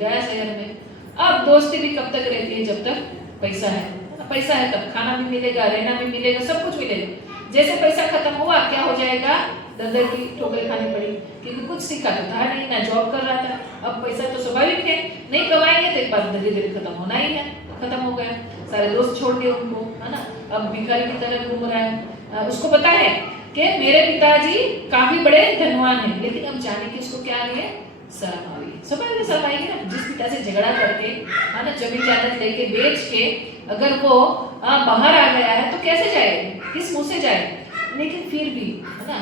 गया शहर में। अब दोस्ती भी कब तक रहती है, जब तक पैसा है, पैसा है तब खाना भी मिलेगा, रहना भी मिलेगा, सब कुछ मिलेगा। जैसे पैसा खत्म हुआ क्या हो जाएगा, दर की ठोकर खानी पड़ी, क्योंकि कुछ सीखा तो था नहीं, ना जॉब कर रहा था। अब पैसा तो स्वाभाविक है, नहीं कमाएंगे तो एक बार धीरे धीरे खत्म होना ही है, खत्म हो गया, सारे दोस्त छोड़ दिए उनको, है ना। अब भिखारी की तरह घूम रहा है। उसको पता है कि मेरे पिताजी काफी बड़े धनवान हैं, लेकिन अब जाने की उसको क्या आ रही है, शर्म आ रही है। समझ में शर्म आएगी ना, जिस पिता से झगड़ा करके, है ना, जमीन जायदाद लेके बेच के अगर वो बाहर आ गया है तो कैसे जाए, किस मुंह से जाए। लेकिन फिर भी है ना,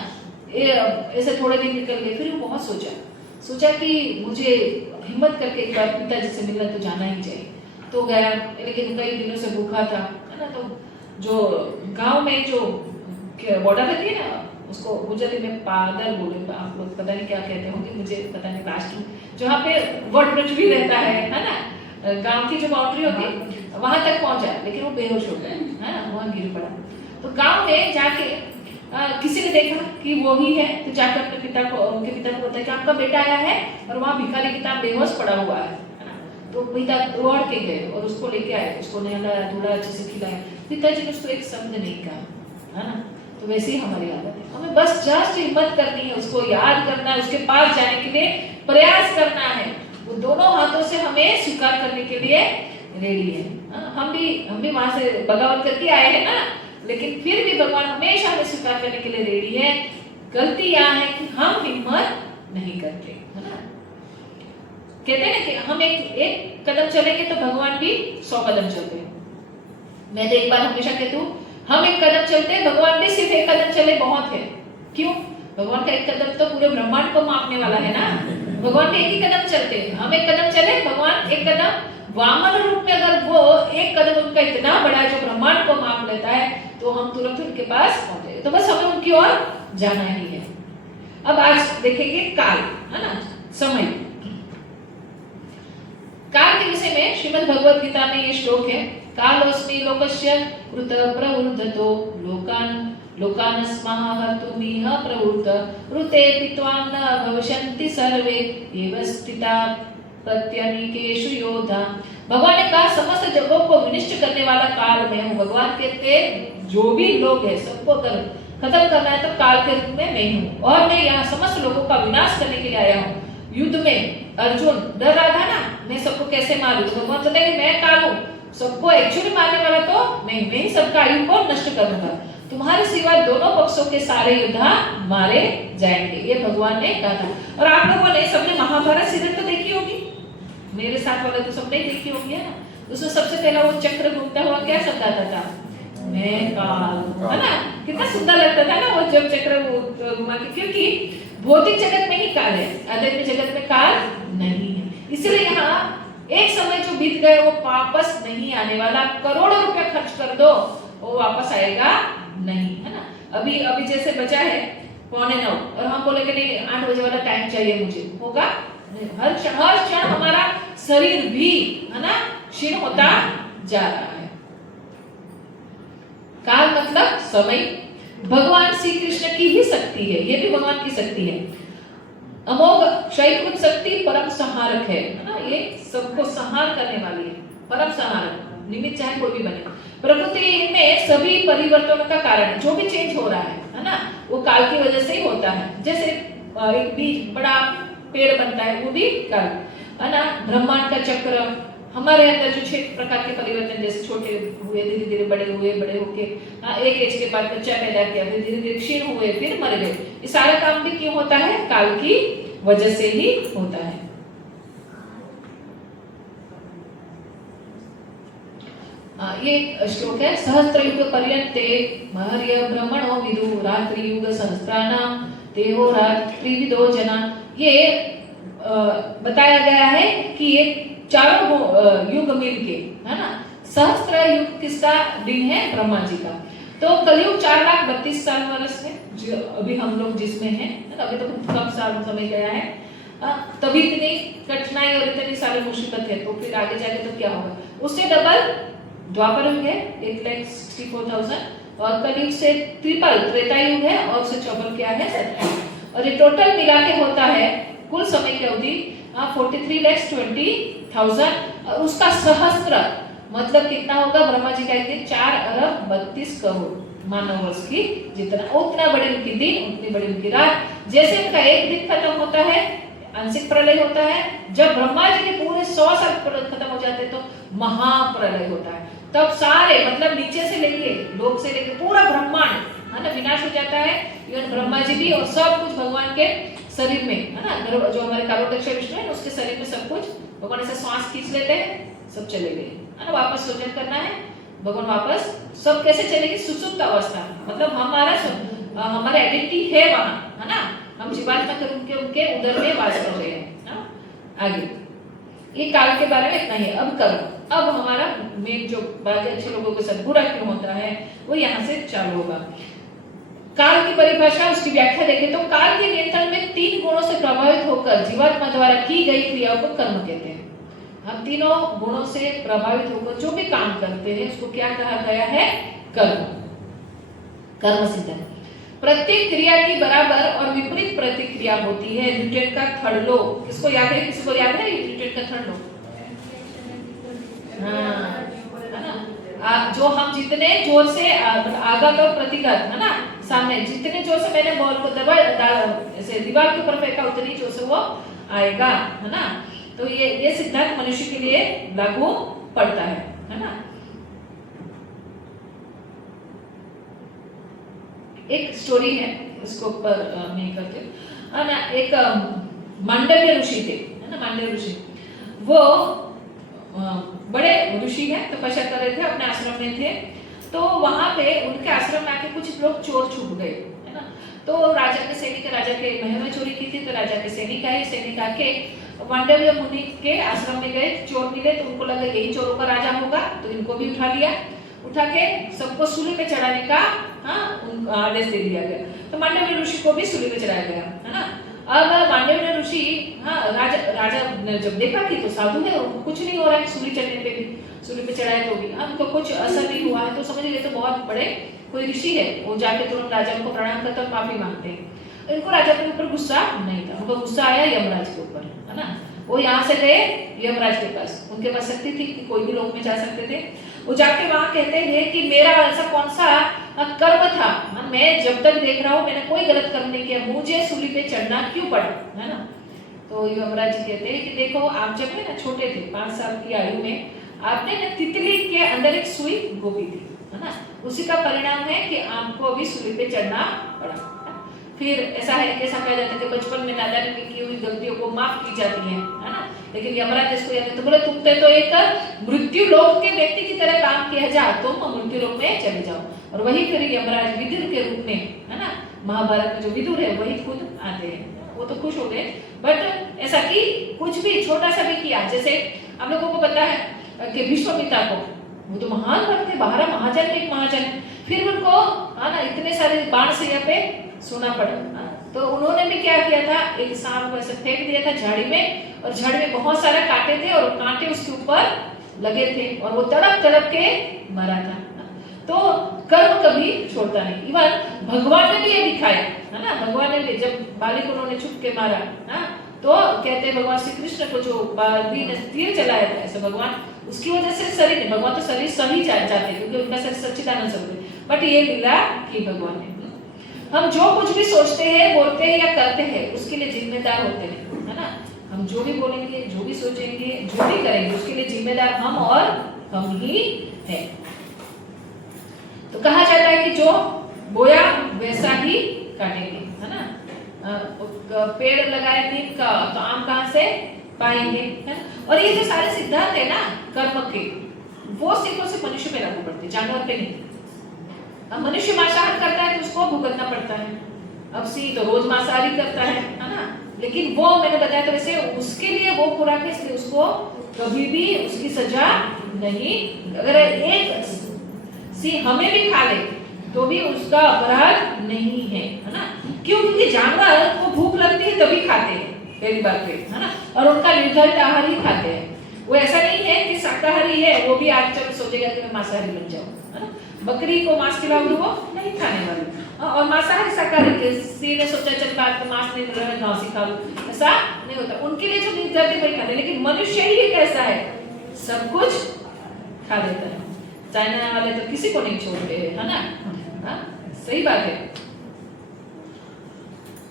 ऐसे थोड़े दिन निकल गए, फिर वो बहुत सोचा कि मुझे हिम्मत करके एक बार पिताजी से मिलना तो जाना ही चाहिए। तो गया, लेकिन कई दिनों से भूखा था, है ना। तो जो गांव में जो बॉर्डर रहती है ना, उसको गुजराती में पादर बोले, आप लोग पता नहीं क्या कहते होंगे, मुझे पता नहीं, राष्ट्र जहाँ पे वट वृक्ष भी रहता है ना, गांव की जो बाउंड्री होती है वहां तक पहुंचा, लेकिन वो बेहोश हो गया, है ना, वहां गिर पड़ा। तो गांव में जाके किसी ने देखा कि वो ही है, तो जाकर अपने पिता को, उनके पिता को बताया कि आपका बेटा आया है और वहाँ भिखारी की तरह बेहोश पड़ा हुआ है। तो पिता दौड़ के गए और उसको लेके आए, उसको नहलाया धुलाया, अच्छे से खिलाया। पिताजी ने उसको एक शब्द नहीं कहा, है ना। तो वैसे ही हमारी आदत है, हमें बस जस्ट हिम्मत करनी है, उसको याद करना है, उसके पास जाने के लिए प्रयास करना है, वो दोनों हाथों से हमें स्वीकार करने के लिए रेडी है। हम भी वहां से बगावत करके आए हैं ना, लेकिन फिर भी भगवान हमेशा हमें स्वीकार करने के लिए रेडी है। गलती यहाँ है कि हम हिम्मत नहीं करते, है ना। कहते हैं ना कि हम एक कदम चलेंगे तो भगवान भी 100 कदम चलते हैं। मैं तो एक बार हमेशा कहती हूँ, हम एक कदम चलते हैं, भगवान भी सिर्फ एक कदम चले बहुत है। क्यों? भगवान का एक कदम तो पूरे ब्रह्मांड को मापने वाला है ना। भगवान भी एक ही कदम चलते हैं, हम एक कदम चले, भगवान एक कदम। वामन रूप में अगर वो एक कदम उनका इतना बड़ा है जो ब्रह्मांड को माप लेता है, तो हम तुरंत उनके पास पहुंचे। तो बस हमें उनकी ओर जाना ही है। अब आज देखेंगे काल, है ना, समय। काल के विषय में श्रीमद् भगवद गीता में ये श्लोक है, कालोस्मि लोकस्य कृत प्रवृद्धतो लोकानस्मः हर्तुमिह प्रवृत्त ऋते पित्वां न भविष्यन्ति सर्वे एव स्थिता प्रत्यनीकेषु योधा। भगवान ने कहा समस्त जगहों को विनिष्ट करने वाला काल मैं हूँ। भगवान कहते जो भी लोग है सबको खत्म करना है तो काल के रूप में मैं हूँ, और मैं यहाँ समस्त लोगों का विनाश करने के लिए आया हूँ। युद्ध में अर्जुन डर रहा था ना, मैं सबको कैसे मारूं, तो भगवान कहते हैं मैं काल हूँ, सबको एक्चुअली मारने वाला तो मैं ही सबका आयु को नष्ट करूंगा। तुम्हारे सिवाय दोनों पक्षों के सारे योद्धा मारे जाएंगे, ये भगवान ने कहा था। और आप लोगों ने सबने महाभारत सीरियल तो देखी होगी, मेरे साथ वाला तो सबने देखी होगी, है ना। उसमें सबसे पहला वो चक्र घूमता हुआ क्या शब्द आता था, मैं काल, है ना। कितना सुंदर लगता था ना वो जब चक्र घुमा के, क्योंकि भौतिक जगत में ही काल है, आध्यात्मिक जगत में काल नहीं है। इसलिए यहाँ एक समय जो बीत गए वो वापस नहीं आने वाला। करोड़ों रुपया खर्च कर दो वो वापस आएगा नहीं, है ना। अभी जैसे बचा है 8:45 और हम बोलेंगे नहीं 8 बजे वाला टाइम चाहिए मुझे, होगा? हर क्षण हमारा शरीर भी, है ना, क्षीण होता जा रहा है। काल मतलब समय। भगवान श्री कृष्ण की ही शक्ति है, ये भी भगवान की शक्ति है। अमोघ क्षयकृत शक्ति परम संहारक है ना, ये सबको संहार करने वाली है, परम संहारक, निमित्त चाहे कोई भी बने। प्रकृति में सभी परिवर्तनों का कारण है, जो भी चेंज हो रहा है ना, वो काल की वजह से ही होता है। जैसे एक बीज बड़ा पेड़ बनता है, वो भी काल है ना। ब्रह्मांड का चक्र, हमारे अंदर जो 6 प्रकार के परिवर्तन, जैसे छोटे हुए, धीरे धीरे बड़े हुए, बड़े होके एक एज के बाद बच्चा पैदा किया, फिर धीरे धीरे क्षीण हुए, फिर मर गए, ये सारा काम भी क्यों होता है? काल की वजह से ही होता है। ये श्लोक है, सहस्त्र युग पर्यंते महर्य ब्रह्मणो विदु रात्रि युग सहस्त्राणाम तेहो रात्रिविदो जना। ये बताया गया है कि ये चारों युग मिलके है ना, सहस्त्र युग किसका दिन है? ब्रह्मा जी का। तो कलयुग 4,32 साल वर्ष है, जो अभी हम लोग जिसमें हैं, अभी तो कम साल समय गया है, तभी इतनी कठिनाई और इतनी सारी मुसीबत है, तो फिर आगे जाके तो क्या होगा? उससे डबल द्वापर युग है 1,64,000, और कलयुग से ट्रिपल त्रेता युग है, और उससे चौबल क्या है? सत्युग। और ये टोटल मिला के होता है कुल समय की अवधि 43,20,000, और उसका सहस्त्र मतलब कितना होगा? ब्रह्मा जी का एक दिन 4,32 करोड़ मानव वर्ष की जितना, उतना बड़े उनकी दिन, उतनी बड़ी उनकी रात। जैसे उनका एक दिन खत्म होता है, आंशिक प्रलय होता है, जब ब्रह्मा जी के पूरे 100 साल खत्म हो जाते हैं तो महाप्रलय होता है। तब सारे मतलब नीचे से लेके लोक से लेके पूरा ब्रह्मांड है ना विनाश हो जाता है, इवन ब्रह्मा जी भी, और सब कुछ भगवान के शरीर में है ना, जो हमारे कारोटक्ष विष्णु है उसके शरीर में सब कुछ भगवान ऐसे श्वास खींच लेते हैं, सब चले गए है ना। वापस सोजन करना है, भगवान वापस सब कैसे चलेगी? सुसुप्त अवस्था, मतलब हमारा आइडेंटिटी है वहां है ना, हम जीवात्मा के रूप के उनके उदर में वास कर रहे हैं ना। आगे ये काल के बारे में इतना ही। अब कर्म, अब हमारा मेन जो बाकी अच्छे लोगों के साथ बुरा क्यों होता है वो यहाँ से चालू होगा। काल की परिभाषा, उसकी व्याख्या देखें तो काल के नियंत्रण में 3 गुणों से प्रभावित होकर जीवात्मा द्वारा की गई क्रियाओं को कर्म कहते हैं। हम तीनों गुणों से प्रभावित होकर जो भी काम करते हैं उसको क्या कहा गया है? कर्म। कर्म सिद्ध है। प्रत्येक क्रिया की बराबर और विपरीत प्रतिक्रिया होती है। न्यूटन का थर्ड लॉ किसको याद है? किसी को याद है न्यूटन का थर्ड लॉ? है ना, जो हम जितने जोर से आघात और प्रतिघात है ना, सामने जितने जोर से मैंने बॉल को ऐसे दीवार के ऊपर फेंका, उतनी जोर से वो आएगा है ना। तो ये सिद्धांत मनुष्य के लिए लागू पड़ता है ना। एक स्टोरी है, उसको ऊपर मैं करती हूँ ना। एक मांडव्य ऋषि थे है ना, मांडव्य ऋषि, वो बड़े ऋषि हैं, तपस्या कर रहे थे, अपने आश्रम में थे। तो वहां पे उनके आश्रम में आके कुछ लोग चोर छुप गए है ना। तो राजा के सैनिक, राजा के महल में चोरी की थी, तो राजा के सैनिक आए, सैनिक आके मांडव्य मुनि के आश्रम में गए, चोर मिले, तो उनको लगा यही चोरों का राजा होगा, तो इनको भी उठा लिया, उठा के सबको सूली पे चढ़ाने का आदेश दे दिया गया। तो मांडव्य ऋषि को भी सूली पे चढ़ाया गया है ना। अब मांडव्य ऋषि राजा ने जब देखा कि तो साधु है, कुछ नहीं हो रहा है, सूली चढ़ने पे भी, सूली पे चढ़ाए तो भी उनको कुछ असर नहीं हुआ है, तो समझ लिए तो बहुत बड़े कोई ऋषि है। वो जाके तुरंत राजा को प्रणाम करते और माफी मांगते हैं। इनको राजा के ऊपर गुस्सा नहीं था, उनको गुस्सा आया यमराज के ऊपर है ना। वो यहाँ से गए यमराज के पास, उनके पास शक्ति थी कि कोई भी लोक में जा सकते थे। वो जाके वहां कहते हैं कि मेरा ऐसा कौन सा कर्म था, मैं जब तक देख रहा हूँ मैंने कोई गलत कर्म नहीं किया, मुझे सूली पे चढ़ना क्यों पड़ा है ना। तो यमराज जी कहते हैं कि देखो, आप जब है ना छोटे थे, 5 साल की आयु में, आपने ना तितली के अंदर एक सुई गोपी थी है ना, उसी का परिणाम है कि आपको अभी सूली पे चढ़ना पड़ा। फिर ऐसा है कि ऐसा कहा जाता है कि बचपन में नादानी में की हुई गलतियों को माफ की जाती है ना। लेकिन यमराज इसको याद है, तो बोले तुम तो एक मृत्यु लोक के व्यक्ति की तरह काम किया जा, तुम मृत्यु लोक में चले जाओ। और वही फिर यमराज विदुर के रूप में है ना, महाभारत में जो विदुर है वही खुद आते हैं। वो तो खुश हो गए, बट ऐसा कि कुछ भी छोटा सा भी किया, जैसे हम लोगों को पता है कि विश्वामित्र को, वो तो महान भक्त थे, 12 महाजन में एक महाजन, फिर उनको है ना इतने सारे बाण से यहाँ पे सुना पड़ा। तो उन्होंने भी क्या किया था, एक सांप को ऐसे फेंक दिया था झाड़ी में, और झाड़ी में बहुत सारे कांटे थे और कांटे उसके ऊपर लगे थे, और वो तड़प तड़प के मरा था। तो कर्म कभी छोड़ता नहीं। इवन भगवान ने भी ये दिखाया है ना, भगवान ने भी जब बाली को उन्होंने छुप के मारा ना, तो कहते हैं भगवान श्री कृष्ण को जो बाली ने तीर चलाया था, ऐसे भगवान उसकी वजह से शरीर, भगवान तो शरीर सही चाहते क्योंकि उनका शरीर सच्चिदानंद स्वरूप है, बट ये लीला की भगवान ने। हम जो कुछ भी सोचते हैं, बोलते हैं या करते हैं, उसके लिए जिम्मेदार होते हैं, है ना। हम जो भी बोलेंगे, जो भी सोचेंगे, जो भी करेंगे, उसके लिए जिम्मेदार हम और हम ही हैं। तो कहा जाता है कि जो बोया वैसा ही काटेंगे, है ना। पेड़ लगाए नीम का तो आम कहाँ से पाएंगे, है। और ये जो सारे सिद्धांत है ना कर्म के, वो सिर्फ मनुष्य पे लागू पड़ते, जानवर पे नहीं। अब मनुष्य मांसाहार करता है तो उसको भुगतना पड़ता है। अब सी तो रोज मांसाहारी करता है ना, लेकिन वो मैंने बताया तो वैसे उसके लिए वो खुराक है, इसलिए उसको कभी भी उसकी सजा नहीं। अगर एक सी हमें भी खा ले तो भी उसका अपराध नहीं है, है ना। क्यों? क्योंकि जानवर को भूख लगती है तभी खाते हैं, पहली बात पे, है ना। और उनका निर्धारित आहार ही खाते हैं। वो ऐसा नहीं है कि शाकाहारी है वो भी आज चल सोचेगा कि मैं मांसाहारी बन जाऊं, है ना। बकरी को मांस खिलाओगे वो नहीं खाने वाली, और मांसाहारी शाकाहारी किसी ने सोचा चल बात तो मांस नहीं मिल रहा है घास ही खा लो, ऐसा नहीं होता। उनके लिए जो निर्धारित वही खाते, लेकिन मनुष्य ही कैसा है, सब कुछ खा लेता है। चाइना वाले तो किसी को नहीं छोड़ते, है ना। सही बात है।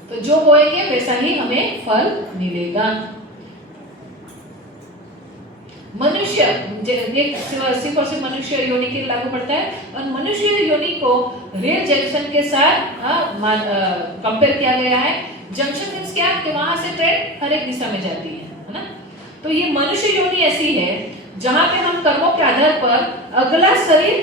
तो जो बोएंगे वैसा ही हमें फल मिलेगा। मनुष्य सिर्फ और सिर्फ मनुष्य योनि के लागू पड़ता है, और मनुष्य योनि को रेल जंक्शन के साथ कंपेयर किया गया है। जंक्शन मींस क्या कि वहां से ट्रेन हर एक दिशा में जाती है ना। तो ये मनुष्य योनि ऐसी है जहां पे हम कर्मों के आधार पर अगला शरीर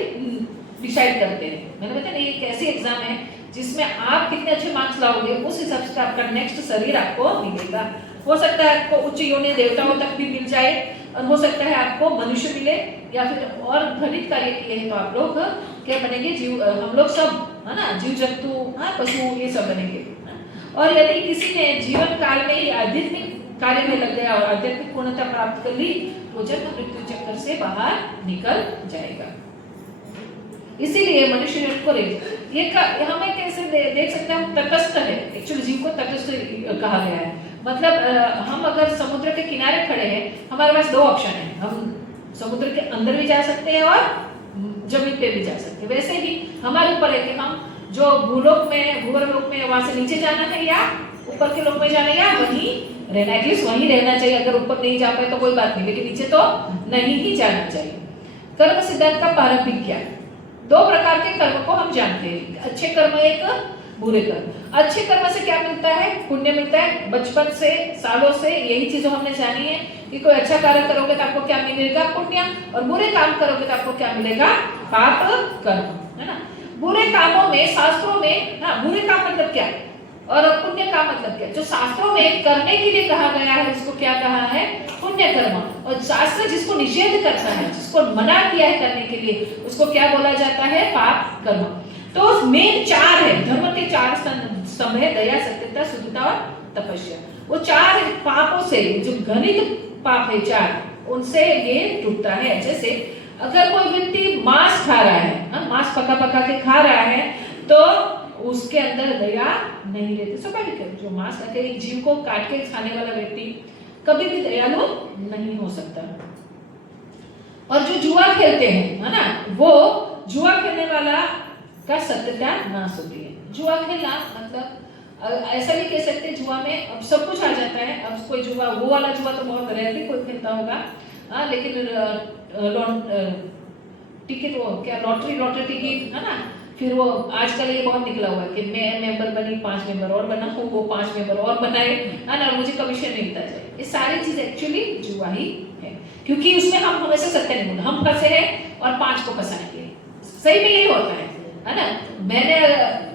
डिसाइड करते हैं। मैंने बताया ये एक ऐसी एग्जाम है जिसमें आप कितने अच्छे मार्क्स लाओगे उस हिसाब से आपका नेक्स्ट शरीर आपको मिलेगा। हो सकता है आपको उच्च योनि देवताओं तक भी मिल जाए, और हो सकता है आपको मनुष्य मिले, या फिर और घटित कार्य किए हैं तो आप लोग क्या बनेंगे, जीव, हम लोग सब, है ना, जीव जंतु, पशु, ये सब बनेंगे। और यदि किसी ने जीवन काल में ही आध्यात्मिक कार्य में लग गया और आध्यात्मिक पूर्णता प्राप्त कर ली, वो जन्म मृत्यु चक्कर से बाहर निकल जाएगा। इसीलिए मनुष्य को ये हमें कैसे देख सकते हैं, हम तटस्थ है। एक्चुअली जीव को तटस्थ कहा गया है। मतलब हम अगर समुद्र के किनारे खड़े हैं, हमारे पास दो ऑप्शन है, हम समुद्र के अंदर भी जा सकते हैं और जमीन पे भी जा सकते हैं। वैसे ही हमारे ऊपर है कि हम जो भूलोक में, भूवर्लोक में, वहां से नीचे जाना है या ऊपर के लोक में जाना है, या वहीं रहना, एटलीस्ट वहीं रहना चाहिए। अगर ऊपर नहीं जा पाए तो कोई बात नहीं, लेकिन नीचे तो नहीं ही जाना चाहिए। कर्म सिद्धांत का प्रारंभिक ज्ञान, दो प्रकार के कर्म को हम जानते हैं, अच्छे कर्म एक, बुरे कर्म। अच्छे कर्म से क्या मिलता है, पुण्य मिलता है। बचपन से, सालों से यही चीजों हमने जानी है कि कोई अच्छा कार्य करोगे तो आपको क्या मिलेगा, पुण्य, और बुरे काम करोगे तो आपको क्या मिलेगा, पाप कर्म, है ना। बुरे कामों में, शास्त्रों में, बुरे काम मतलब क्या और पुण्य का मतलब क्या, जो शास्त्रों में करने के लिए कहा गया है उसको क्या कहा है, पुण्य कर्म। और शास्त्र जिसको निषेध करता है, जिसको मना किया है करने के लिए, उसको क्या बोला जाता है, पाप कर्म। तो मेन चार है, धर्म के चार स्तंभ है, दया, सत्यता, शुद्धता और तपस्या। वो चार पापों से, जो घनित पाप है चार, उनसे ये टूटता है। जैसे अगर कोई व्यक्ति मांस खा रहा है, मांस पका पका के खा रहा है, तो उसके अंदर दया नहीं रहती। स्वाभाविक है, जो मांस खाके एक जीव को काट के खाने वाला व्यक्ति कभी भी दयालु नहीं हो सकता। और जो जुआ खेलते हैं, है ना, वो जुआ खेलने वाला का सत्यता नाश होती है। जुआ खेलना मतलब ऐसा भी कह सकते हैं, जुआ में अब सब कुछ आ जाता है। अब कोई जुआ, वो वाला जुआ तो बहुत रेयरली कोई खेलता होगा, लेकिन टिकट, वो क्या लॉटरी टिकट, है ना। फिर वो आजकल ये बहुत निकला हुआ है कि मैं मेंबर बनी, 5 मेंबर और बना, वो 5 मेंबर और बनाए, है ना, मुझे कमीशन मिलता जाए। ये सारी चीज एक्चुअली जुआ ही है, क्योंकि उसमें हम हमेशा सत्य नहीं बोलते, हम फंसे हैं और 5 को फंसाएंगे। सही में यही होता है ना।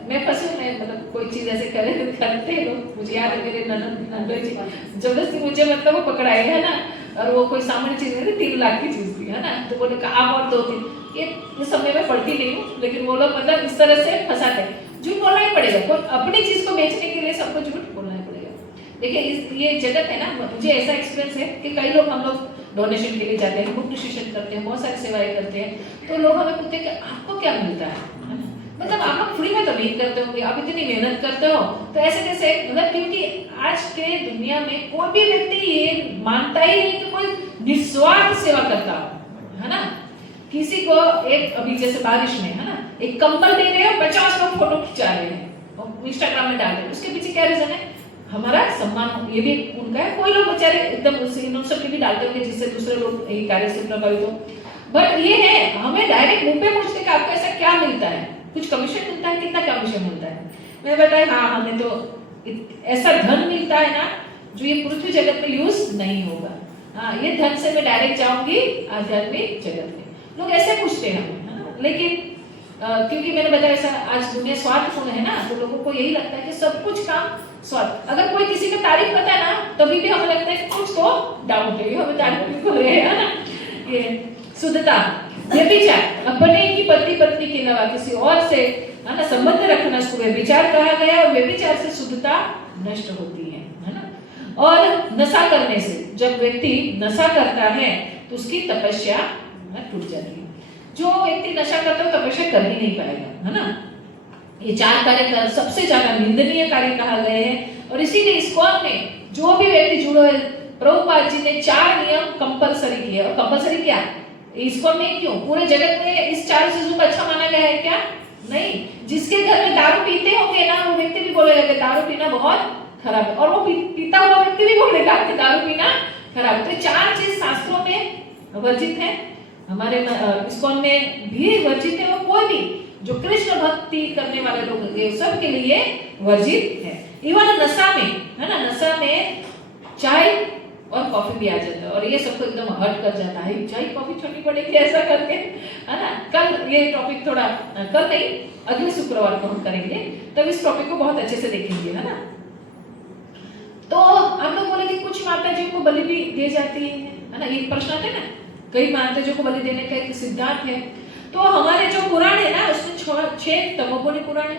मैं फंसे, मैं मतलब कोई चीज ऐसे करते लोग, मुझे याद है मेरे नंद जी जबरदस्ती मुझे मतलब वो पकड़ाए, है ना, और वो कोई सामान्य चीज नहीं थी, 3 लाख की चीज थी, है ना। तो बोले कहा आप और 2-3, ये समय में पढ़ती नहीं हूँ, लेकिन वो लोग मतलब इस तरह से फंसाते हैं। झूठ बोलना ही पड़ेगा, कोई अपनी चीज को बेचने के लिए सबको झूठ बोलना ही पड़ेगा। देखिए ये जगत है ना, मुझे ऐसा एक्सपीरियंस है कि कई लोग, हम लोग डोनेशन के लिए जाते हैं, बुक डिस्ट्रीब्यूशन करते हैं, बहुत सारी सेवाएं करते हैं, तो लोग हमें पूछते हैं कि आपको क्या मिलता है ना? मतलब आप लोग फ्री में तो नहीं करते होंगे, आप इतनी मेहनत करते हो, तो ऐसे कैसे? मतलब क्योंकि आज के दुनिया में कोई भी व्यक्ति ये मानता ही नहीं कि कोई निस्वार्थ सेवा करता हो, है ना? किसी को एक, अभी जैसे बारिश में, है ना, एक कंबल दे रहे हो, 50 लोग फोटो खिंचा रहे हैं और इंस्टाग्राम में डाल रहे हैं, उसके पीछे क्या रीजन है? हमारा सम्मान, ये भी उनका है। कोई लोग बेचारे एकदम इनोसेंट भी डालते होंगे जिससे दूसरे लोग यही कार्य से प्रभावित हो, बट ये है हमें डायरेक्ट मुंह पे पूछते कि आपको ऐसा क्या मिलता है, कुछ कमीशन मिलता है, कितना कमीशन मिलता है? मैं बताया हाँ, हमें तो ऐसा धन मिलता है ना जो ये पृथ्वी जगत में यूज नहीं होगा। हाँ, ये धन से मैं डायरेक्ट जाऊंगी आध्यात्मिक जगत में। लोग ऐसे पूछते हैं हमें, लेकिन क्योंकि मैंने बताया ऐसा आज दुनिया स्वार्थपूर्ण है ना, तो लोगों को यही लगता है कि सब कुछ काम स्वार्थ। अगर कोई किसी का तारीफ करता है ना, तभी भी हमें लगता है कि कुछ तो डाउट है, हमें तारीफ हो रहे हैं ना। ये शुद्धता, व्यभिचार, अपने ही पति पत्नी के अलावा किसी और से, है ना, संबंध रखना इसको व्यभिचार कहा गया, और व्यभिचार से शुद्धता नष्ट होती है ना। और नशा करने से, जब व्यक्ति नशा करता है तो उसकी तपस्या टूट जाती है। जो व्यक्ति नशा करता है तपस्या कर ही नहीं पाएगा, है ना। ये 4 कार्य सबसे ज्यादा निंदनीय कार्य कहा गया है, और इसीलिए इस्कॉन में जो भी व्यक्ति जुड़े है, प्रभुपाद जी ने 4 नियम कंपलसरी किए। और कंपलसरी क्या इस्कॉन में, क्यों? पूरे जगत में इस 4 चीजों को अच्छा माना गया है क्या? नहीं। जिसके घर में दारू पीते होंगे ना, वो व्यक्ति भी बोलेगा कि दारू पीना बहुत खराब है, और वो पीता हुआ व्यक्ति भी बोलेगा कि दारू पीना खराब है। तो 4 चीज शास्त्रों में वर्जित है, हमारे इस्कॉन में भी वर्जित है, और कोई भी जो कृष्ण भक्ति करने वाले लोग हैं सब के लिए वर्जित है। इवन नशा में, है ना, नशा में चाय और कॉफी भी आ जाता है, और ये सबको एकदम हर्ट कर जाता है, चाय कॉफी छोड़नी पड़ेगी ऐसा करके, है ना। कल ये टॉपिक थोड़ा, कल नहीं अगले शुक्रवार को हम करेंगे, तब इस टॉपिक को बहुत अच्छे से देखेंगे, है ना। तो आप लोग बोले कि कुछ माताजियों को बलि भी दी जाती है ना, ये प्रश्न आते हैं ना, कई माताजियों को बलि देने का एक सिद्धांत है। तो हमारे जो पुराण है ना, उसमें 6 तमोगुणी पुराण है,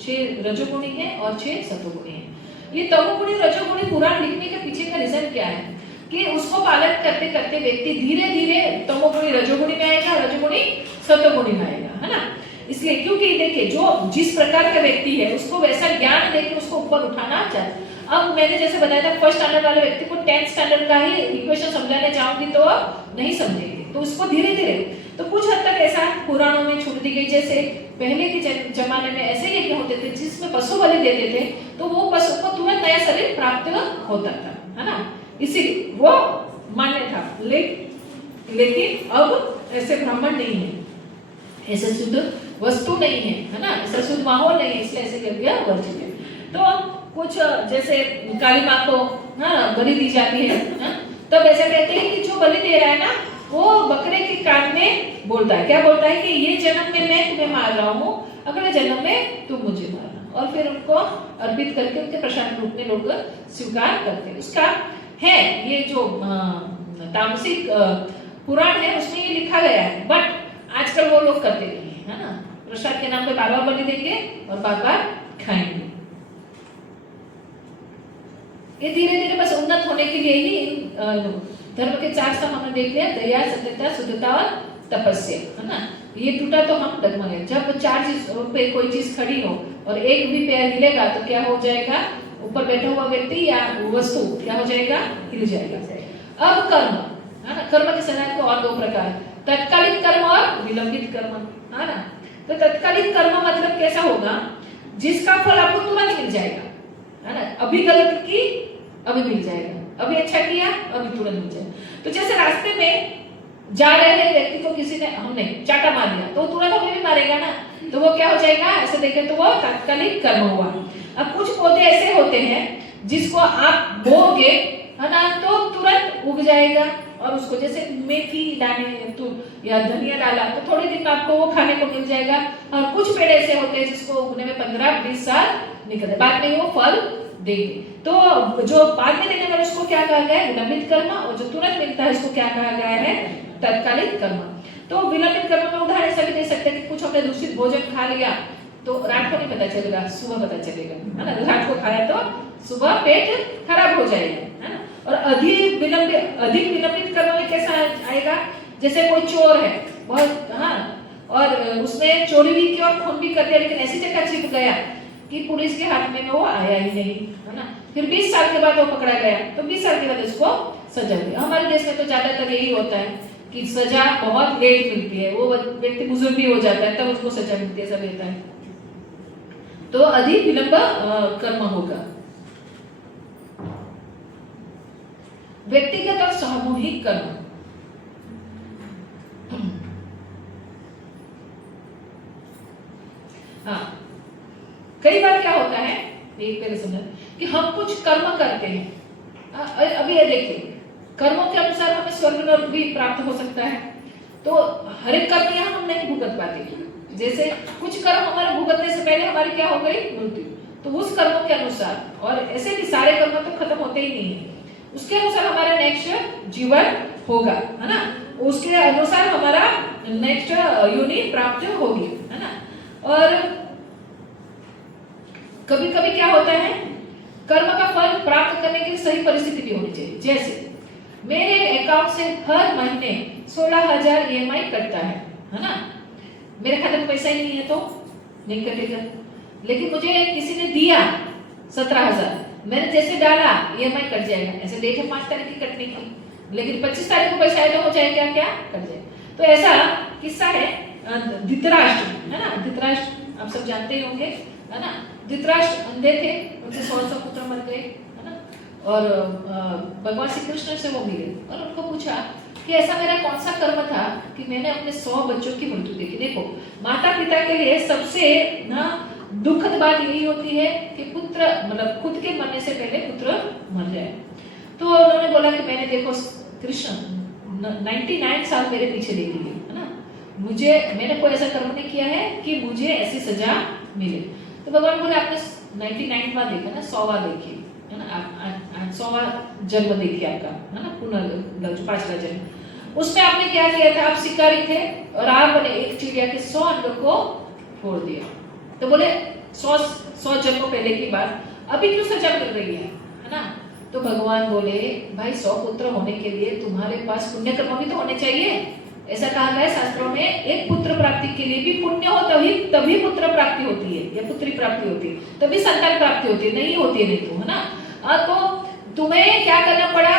6 रजोगुणी है और 6 सतोगुणी है। ये तमोगुणी रजोगुणी पुराण लिखने के पीछे का रीजन क्या है कि उसको पालन करते करते व्यक्ति धीरे धीरे तमोगुणी रजोगुणी में आएगा, रजोगुणी सतोगुणी में आएगा, है ना। इसलिए क्योंकि देखिए जो जिस प्रकार का व्यक्ति है उसको वैसा ज्ञान देकर उसको ऊपर उठाना चाहिए। अब मैंने जैसे बताया था, फर्स्ट स्टैंडर्ड वाले व्यक्ति को 10th स्टैंडर्ड का ही इक्वेशन समझाने चाहूंगी तो नहीं समझेंगे, तो उसको धीरे धीरे, तो कुछ हद तक ऐसा पुराणों में छूट दी गई। जैसे पहले के जमाने में ऐसे यज्ञ होते थे जिसमें पशु बलि देते थे, तो वो पशु को तुरंत नया शरीर प्राप्त होता था, है ना, इसीलिए वो मान्य था। लेकिन अब ऐसे ब्राह्मण नहीं है, ऐसे शुद्ध वस्तु नहीं है ना, ऐसा शुद्ध माहौल नहीं है, इसलिए ऐसे यज्ञ वर्जित है। तो कुछ जैसे काली माँ को बलि दी जाती है, तब ऐसा कहते हैं कि जो बलि दे रहा है ना, वो बकरे के कान में बोलता है, क्या बोलता है कि ये जन्म में मैं तुम्हें मार रहा हूँ, अगले जन्म में तुम मुझे मारना, और फिर उनको अर्पित करके उनके प्रसाद रूप में लोग स्वीकार करते हैं। उसका है ये जो तामसिक पुराण है उसमें ये लिखा गया है, बट आजकल वो लोग करते नहीं है, है ना। प्रसाद के नाम पे बार-बार बलि देंगे और बार-बार खाएंगे। ये धीरे धीरे बस उन्नत होने के लिए ही धर्म के 4 स्तंभ हमने देख लिया, दया, सत्यता, शुद्धता और तपस्या, है ना। ये टूटा तो हम डगमगे। जब 4 चीजों पे कोई चीज खड़ी हो और एक भी पैर हिलेगा तो क्या हो जाएगा? ऊपर बैठा हुआ व्यक्ति या वस्तु क्या हो जाएगा? हिल जाएगा। अब कर्म, है ना, कर्म के सिद्धांत के और 2 प्रकार, तत्कालिक कर्म और विलंबित कर्म, है ना। तो तत्कालिक कर्म मतलब कैसा होगा? जिसका फल आपको तुरंत मिल जाएगा, है ना। अभी गलत की अभी मिल जाएगा, अभी अच्छा किया अभी तुरंत मिल जाएगा। तो जैसे रास्ते में जा रहे हैं व्यक्ति को किसी ने, हमने चाटा मार दिया तो तुरंत हमें भी मारेगा ना, तो वो क्या हो जाएगा? ऐसे देखें तो वो तात्कालिक कर्म हुआ। अब कुछ पौधे ऐसे होते हैं जिसको आप बोओगे, है ना, तो तुरंत उग जाएगा, और उसको जैसे मेथी दाने तो या धनिया डाला तो थोड़े दिन में आपको वो खाने को मिल जाएगा। और कुछ पेड़ ऐसे होते हैं जिसको उगने में 15-20 साल निकलते, बाद में वो फल देंगे। तो जो बाद में देने वाले उसको क्या कहा गया है? विलंबित कर्म, और जो तुरंत मिलता है उसको क्या कहा गया है? तत्कालिक कर्म। तो विलंबित कर्म में उदाहरण ऐसा भी दे सकते हैं कि कुछ हमने दूषित भोजन खा लिया तो रात को नहीं पता चलेगा, सुबह पता चलेगा, है ना। रात को खाया तो सुबह पेट खराब हो जाएगा, है ना। और अधिक विलंबित कर्म में कैसा आएगा, जैसे कोई चोर है बहुत, हाँ, और उसने चोरी भी की और खून भी कर दिया, लेकिन ऐसी जगह छिप गया कि पुलिस के हाथ में वो आया ही नहीं, है ना। फिर 20 साल के बाद वो पकड़ा गया, तो 20 साल के बाद उसको सजा दी। हमारे देश में तो ज्यादातर यही होता है कि सजा बहुत लेट मिलती है, वो व्यक्ति बुजुर्ग भी हो जाता है तब उसको सजा मिलती है, ऐसा रहता है। तो अधिक विलंब कर्म होगा। व्यक्तिगत और सामूहिक कर्म, हाँ, कई बार क्या होता है, एक पहले समझ कि हम कुछ कर्म करते हैं। अभी ये देखिए, कर्मों के अनुसार हमें स्वर्ग नरक भी प्राप्त हो सकता है, तो हर एक कर्म यहाँ हम नहीं भुगत पाते। जैसे कुछ कर्म हमारे भुगतने से पहले हमारी क्या हो गई, मृत्यु, तो उस कर्मों के अनुसार, और ऐसे भी सारे कर्म तो खत्म होते ही नहीं है, उसके अनुसार हमारा नेक्स्ट जीवन होगा, है ना। उसके अनुसार हमारा नेक्स्ट योनि प्राप्त होगी, है ना। और कभी कभी क्या होता है, कर्म का फल प्राप्त करने के लिए सही परिस्थिति भी होनी चाहिए। जैसे मेरे अकाउंट से हर महीने 16,000 EMI कटता है ना। मेरे खाते में पैसा ही नहीं है तो नहीं कटेगा, लेकिन मुझे किसी ने दिया 17,000, मैंने जैसे डाला EMI कट जाएगा। ऐसे डेट है 5 तारीख की कटने की, लेकिन 25 तारीख को पैसा आए तो हो जाए क्या कट जाए। तो ऐसा किस्सा है धृतराष्ट्र, है ना। धृतराष्ट्र आप सब जानते ही होंगे, है ना। धृतराष्ट्र अंधे थे, उनके 16 पुत्र मर गए, है ना। और भगवान श्री कृष्ण से वो मिले और उनको पूछा कि ऐसा मेरा कौन सा कर्म था कि मैंने अपने 100 बच्चों की मृत्यु देखी। देखो, माता पिता के लिए सबसे ना दुखद बात यही होती है कि पुत्र, मतलब खुद के मरने से पहले पुत्र मर जाए। तो उन्होंने बोला कि मैंने, देखो कृष्ण 99 साल मेरे पीछे ले लिए, है ना, मैंने कोई ऐसा कर्म नहीं किया है कि मुझे ऐसी सजा मिले। तो भगवान बोले आपने 99वां देखा ना, 100वां देखिए, है ना, 100वां जन्म देखिए आपका, है ना, पुनर्जन्म 5वां जन्म। उसमें आपने क्या किया था, आप शिकारी थे और आपने एक चिड़िया के 100 अंडों को फोड़ दिया। तो बोले 100 जन्मों पहले की बात, अभी क्यों सजा मिल रही है ना। तो भगवान बोले भाई 100 पुत्र होने के लिए तुम्हारे पास पुण्य कर्म भी तो होने चाहिए। ऐसा कहा गया है शास्त्रों में, एक पुत्र प्राप्ति के लिए भी पुण्य हो तभी पुत्र प्राप्ति होती है या पुत्री प्राप्ति होती है, तभी संतान प्राप्ति होती है, नहीं होती है नहीं तो, है ना। तो तुम्हें क्या करना पड़ा,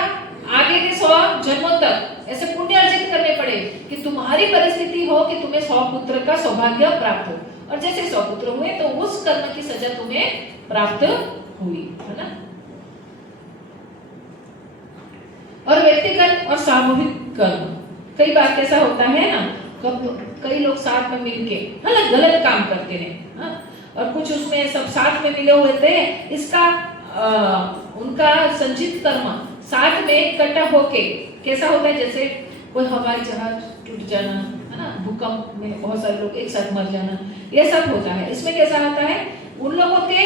आगे के 100 जन्मों तक ऐसे पुण्य अर्जित करने पड़े कि तुम्हारी परिस्थिति हो कि तुम्हें 100 पुत्र का सौभाग्य प्राप्त हो, और जैसे 100 पुत्र हुए तो उस कर्म की सजा तुम्हें प्राप्त हुई, है ना। और व्यक्तिगत और सामूहिक कर्म, कई बार कैसा होता है ना, कई लोग साथ में मिलके गलत काम करते हैं, और कुछ उसमें सब साथ में मिले हुए थे, इसका उनका संचित कर्म साथ में इकट्ठा होके कैसा होता है, जैसे कोई हवाई जहाज टूट जाना, है ना, भूकंप में बहुत सारे लोग एक साथ मर जाना, ये सब होता है। इसमें कैसा होता है, उन लोगों के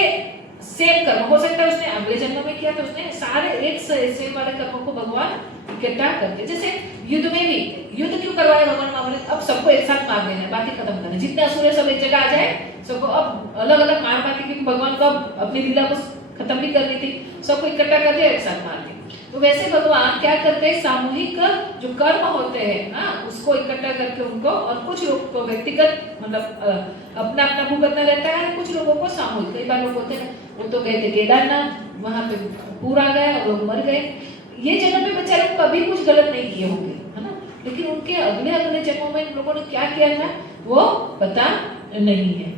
सेम कर्म हो सकता है उसने अगले जन्म में किया, तो उसने सारे एक सेम वाले कर्मों को भगवान इकट्ठा करके, जैसे युद्ध में भी, युद्ध क्यों करवाए भगवान महाभारत, अब सबको एक साथ मार देना है, बाकी खत्म करना है, जितने असुर है सब एक जगह आ जाए, सबको अब अलग अलग मार मार के, क्योंकि भगवान को अपनी लीला को खत्म भी करनी थी, सबको इकट्ठा कर दिया एक साथ मार के। तो वैसे भगवान क्या करते हैं, सामूहिक जो कर्म होते हैं उसको इकट्ठा करके उनको, और कुछ लोग को व्यक्तिगत मतलब अपना अपना भुगतना रहता है, कुछ लोगों को सामूहिक। कई बार लोग होते हैं वो तो गए थे केदारनाथ, वहां पे पूरा गए और लोग मर गए, ये जन्म में बेचारे कभी कुछ गलत नहीं किए होंगे, है ना, लेकिन उनके अगले जन्मों में इन लोगों ने क्या किया था वो पता नहीं है।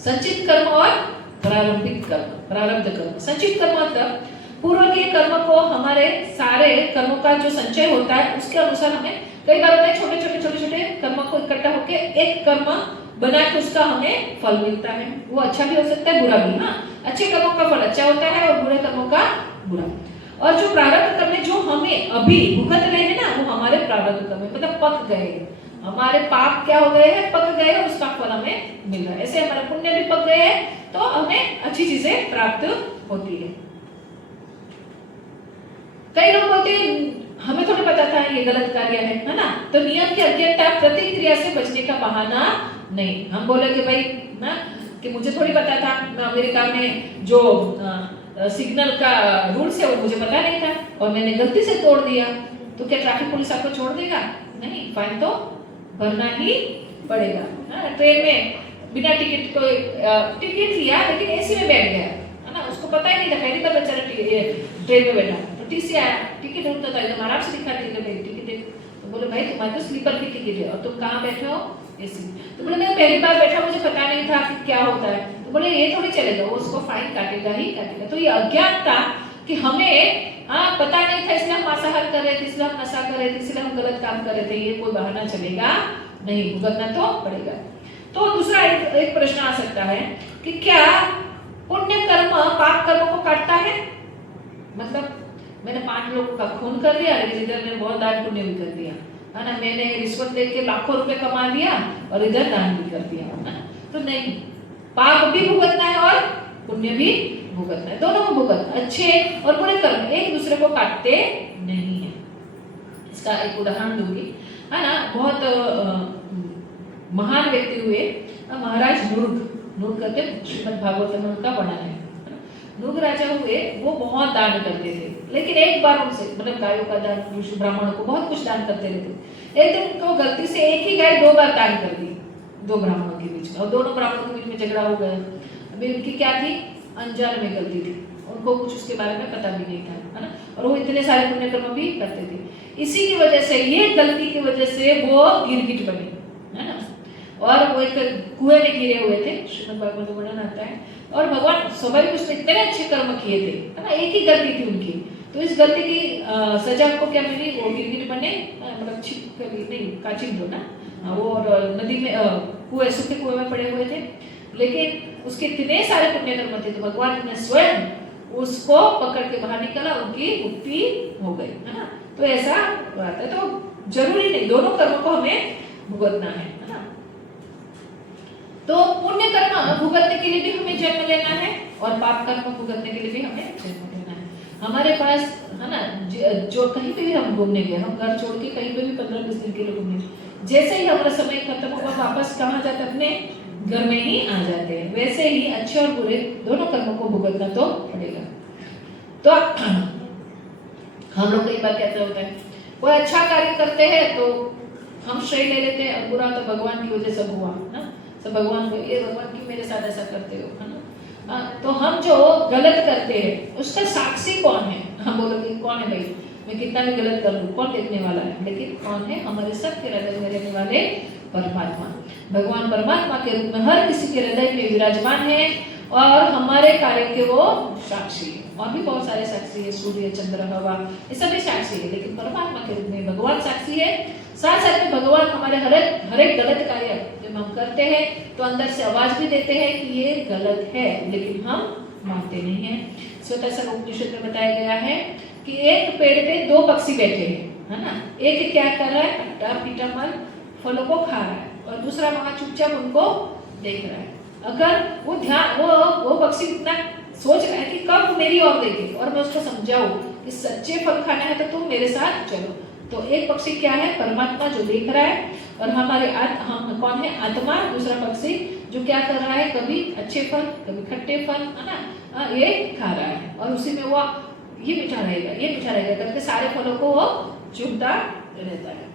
संचित कर्म और प्रारंभिक कर्म, प्रारब्ध कर्म। संचित कर्म मतलब पूर्व के कर्म को, हमारे सारे कर्मों का जो संचय होता है उसके अनुसार हमें कई बार होता है छोटे छोटे कर्मों को इकट्ठा होके एक कर्म बना के उसका हमें फल मिलता है। वो अच्छा भी हो सकता है, बुरा भी। हाँ, अच्छे कर्मों का फल अच्छा होता है और बुरे कर्मों का बुरा। और जो प्रारब्ध कर्म जो हमें अभी भुगत रहे हैं ना, वो हमारे प्रारब्ध कर्म मतलब पक गए, हमारे पाप क्या हो गए हैं, पक गए, और उसका फल हमें मिल रहा है। ऐसे हमारे पुण्य भी पक गए हैं तो हमें अच्छी चीजें प्राप्त होती है। कई लोग बोलते हैं हमें थोड़ा पता था ये गलत कार्य है ना, तो नियम की अज्ञता प्रतिक्रिया से बचने का बहाना नहीं। हम बोले कि भाई ना कि मुझे थोड़ी पता था अमेरिका में जो सिग्नल का रूल्स है वो मुझे पता नहीं था और मैंने गलती से तोड़ दिया, तो क्या ट्रैफिक पुलिस आपको छोड़ देगा? नहीं, फाइन तो भरना ही पड़ेगा। ट्रेन में बिना टिकट को टिकट लिया लेकिन एसी में बैठ गया, है ना, उसको पता ही नहीं था, पहली बार बेचारा ट्रेन में बैठा, तो टीसी आया, टिकट होता था एकदम आराम से दिखा दिया भाई टिकट है, तो बोले भाई तुम्हारे तो स्लीपर की टिकट है और तुम कहाँ बैठे हो? एसी। तो बोले मैं पहली बार बैठा, मुझे पता नहीं था कि क्या होता है, तो बोले ये थोड़ी चलेगा, वो उसको फाइन काटेगा ही काटेगा। तो ये अज्ञान था कि हमें पता नहीं था, इसलिए हम मांसाहार कर रहे थे, इसलिए हम नशा कर रहे थे, इसलिए हम गलत काम कर रहे थे, ये कोई बहाना चलेगा नहीं, भुगतना तो पड़ेगा। तो दूसरा एक प्रश्न आ सकता है कि क्या पुण्य कर्म पाप कर्म को काटता है? मतलब मैंने 5 लोगों का खून कर दिया लेकिन इधर मैंने बहुत दान पुण्य भी कर दिया, है ना, मैंने रिश्वत लेके लाखों रुपए कमा लिया और इधर दान भी कर दिया, है ना, तो नहीं, पाप भी भुगतना है और पुण्य भी भुगतना है, दोनों को भुगतना, अच्छे और बुरे कर्म एक दूसरे को काटते नहीं है। इसका एक उदाहरण दूंगी, है ना, बहुत महान व्यक्ति हुए महाराज नूर्ग करके श्रीमद् भागवत में उनका वर्णन है। नूर्ग राजा हुए, वो बहुत दान करते थे, लेकिन एक बार उनसे मतलब गायों का दान, ब्राह्मणों को बहुत कुछ दान करते रहते, एक दिन उनको गलती से एक ही गाय 2 बार दान कर दी 2 ब्राह्मणों के बीच में, और दोनों ब्राह्मणों के बीच में झगड़ा हो गया। अभी उनकी क्या थी? अनजान में गलती थी, उनको कुछ उसके बारे में पता भी नहीं था, है ना, और वो इतने सारे पुण्य कर्म भी करते थे। इसी की वजह से, ये गलती की वजह से वो गिरगिट बने, है ना, और वो एक कुएं में गिरे हुए थे, श्रीमद् भागवत में वर्णन आता है, और भगवान स्वाभाविक उसने इतने अच्छे कर्म किए थे, है ना, एक ही गलती थी उनकी, तो इस गलती की सजा को क्या मिली? वो गिरगिट बने, मतलब छिपकली नहीं, काचिंडो ना, वो नदी में कुएं, सूखे कुएं में पड़े हुए थे, लेकिन उसके इतने सारे पुण्य कर्म थे, तो भगवान ने स्वयं उसको पकड़ के बाहर निकाला, उनकी मुक्ति हो गई, है ना। तो ऐसा बात है, तो जरूरी नहीं, दोनों कर्म को हमें भुगतना है ना। तो पुण्य कर्म भुगतने के लिए भी हमें जन्म लेना है और पाप कर्म भुगतने के लिए भी हमें जन्म लेना है। हमारे पास, है ना, जो कहीं पे भी हम घूमने गए, हम घर छोड़ के कहीं पे भी 15-20 दिन के लिए घूमने, जैसे ही हमारा समय खत्म होगा वापस कहाँ जाते? अपने घर में ही आ जाते हैं। वैसे ही अच्छे और बुरे दोनों कर्मों को भुगतना तो पड़ेगा। तो हम लोग कई बार कहते होते हैं, कोई अच्छा कार्य करते हैं तो हम श्रेय ले लेते हैं, और बुरा तो भगवान की वजह से हुआ ना, सब भगवान को, ये भगवान क्यों मेरे साथ ऐसा करते हो, है ना। तो हम जो गलत करते हैं उसका साक्षी कौन है? हम बोलोगे कौन है भाई, मैं कितना भी गलत कर लूं, कौन देखने वाला है? लेकिन कौन है? हमारे सबके हृदय में रहने वाले परमात्मा, भगवान परमात्मा के रूप में हर किसी के हृदय में विराजमान है, और हमारे कार्य के वो साक्षी है। और भी बहुत सारे साक्षी है, सूर्य, चंद्र, हवा, ये सभी साक्षी है, लेकिन परमात्मा के रूप में भगवान साक्षी है। साथ साथ में भगवान हमारे हर एक गलत कार्य जब हम करते हैं तो अंदर से आवाज भी देते हैं कि ये गलत है, लेकिन हम मानते नहीं हैं। श्वेताश्वतर उपनिषद में बताया गया है कि एक पेड़ पे 2 पक्षी बैठे हैं, है ना, एक क्या कर रहा है? अट्टा पीटा मल फलों को खा रहा है, और दूसरा वहां चुपचाप उनको देख रहा है। अगर वो ध्यान, वो पक्षी इतना सोच रहा है कि कब मेरी ओर देखे और मैं उसको समझाऊं कि सच्चे फल खाने हैं तो तुम मेरे साथ चलो। तो एक पक्षी क्या है? परमात्मा जो देख रहा है, और हमारे हम कौन है? आत्मा। दूसरा पक्षी जो क्या कर रहा है? कभी अच्छे फल, कभी खट्टे फल, है ना, ये खा रहा है, और उसी में वो ये मीठा रहेगा, ये मीठा रहेगा करके सारे फलों को वो चुनता रहता है।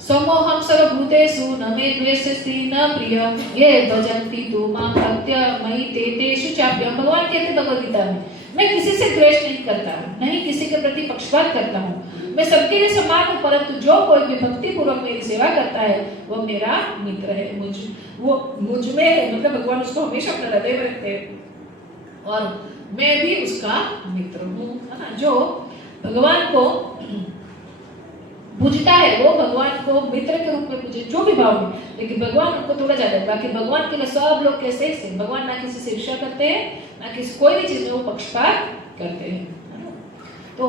समोहम सर्वभूतेषु न मे द्वेष्यति न प्रियम ये भजन्ति तु मां भक्त्या मयि ते तेषु चाप्यहम्। भगवान कहते भगवद गीता में, मैं किसी से द्वेष नहीं करता हूँ, नहीं किसी के प्रति पक्षपात करता हूँ, मैं सबके लिए समान हूँ, परंतु जो कोई भी भक्ति पूर्वक मेरी सेवा करता है वो मेरा मित्र है, मुझ में है, मतलब भगवान उसको हमेशा अपने हृदय में रखते हैं और मैं भी उसका मित्र हूँ, है ना। जो भगवान को पूजता है वो भगवान को मित्र के रूप में पूजे, जो भी भाव में, लेकिन भगवान उनको थोड़ा ज्यादा है। बाकी भगवान के लिए सब लोग कैसे हैं? भगवान ना किसी से ईर्ष्या करते हैं, ना किसी कोई भी चीज में वो पक्षपात करते हैं। तो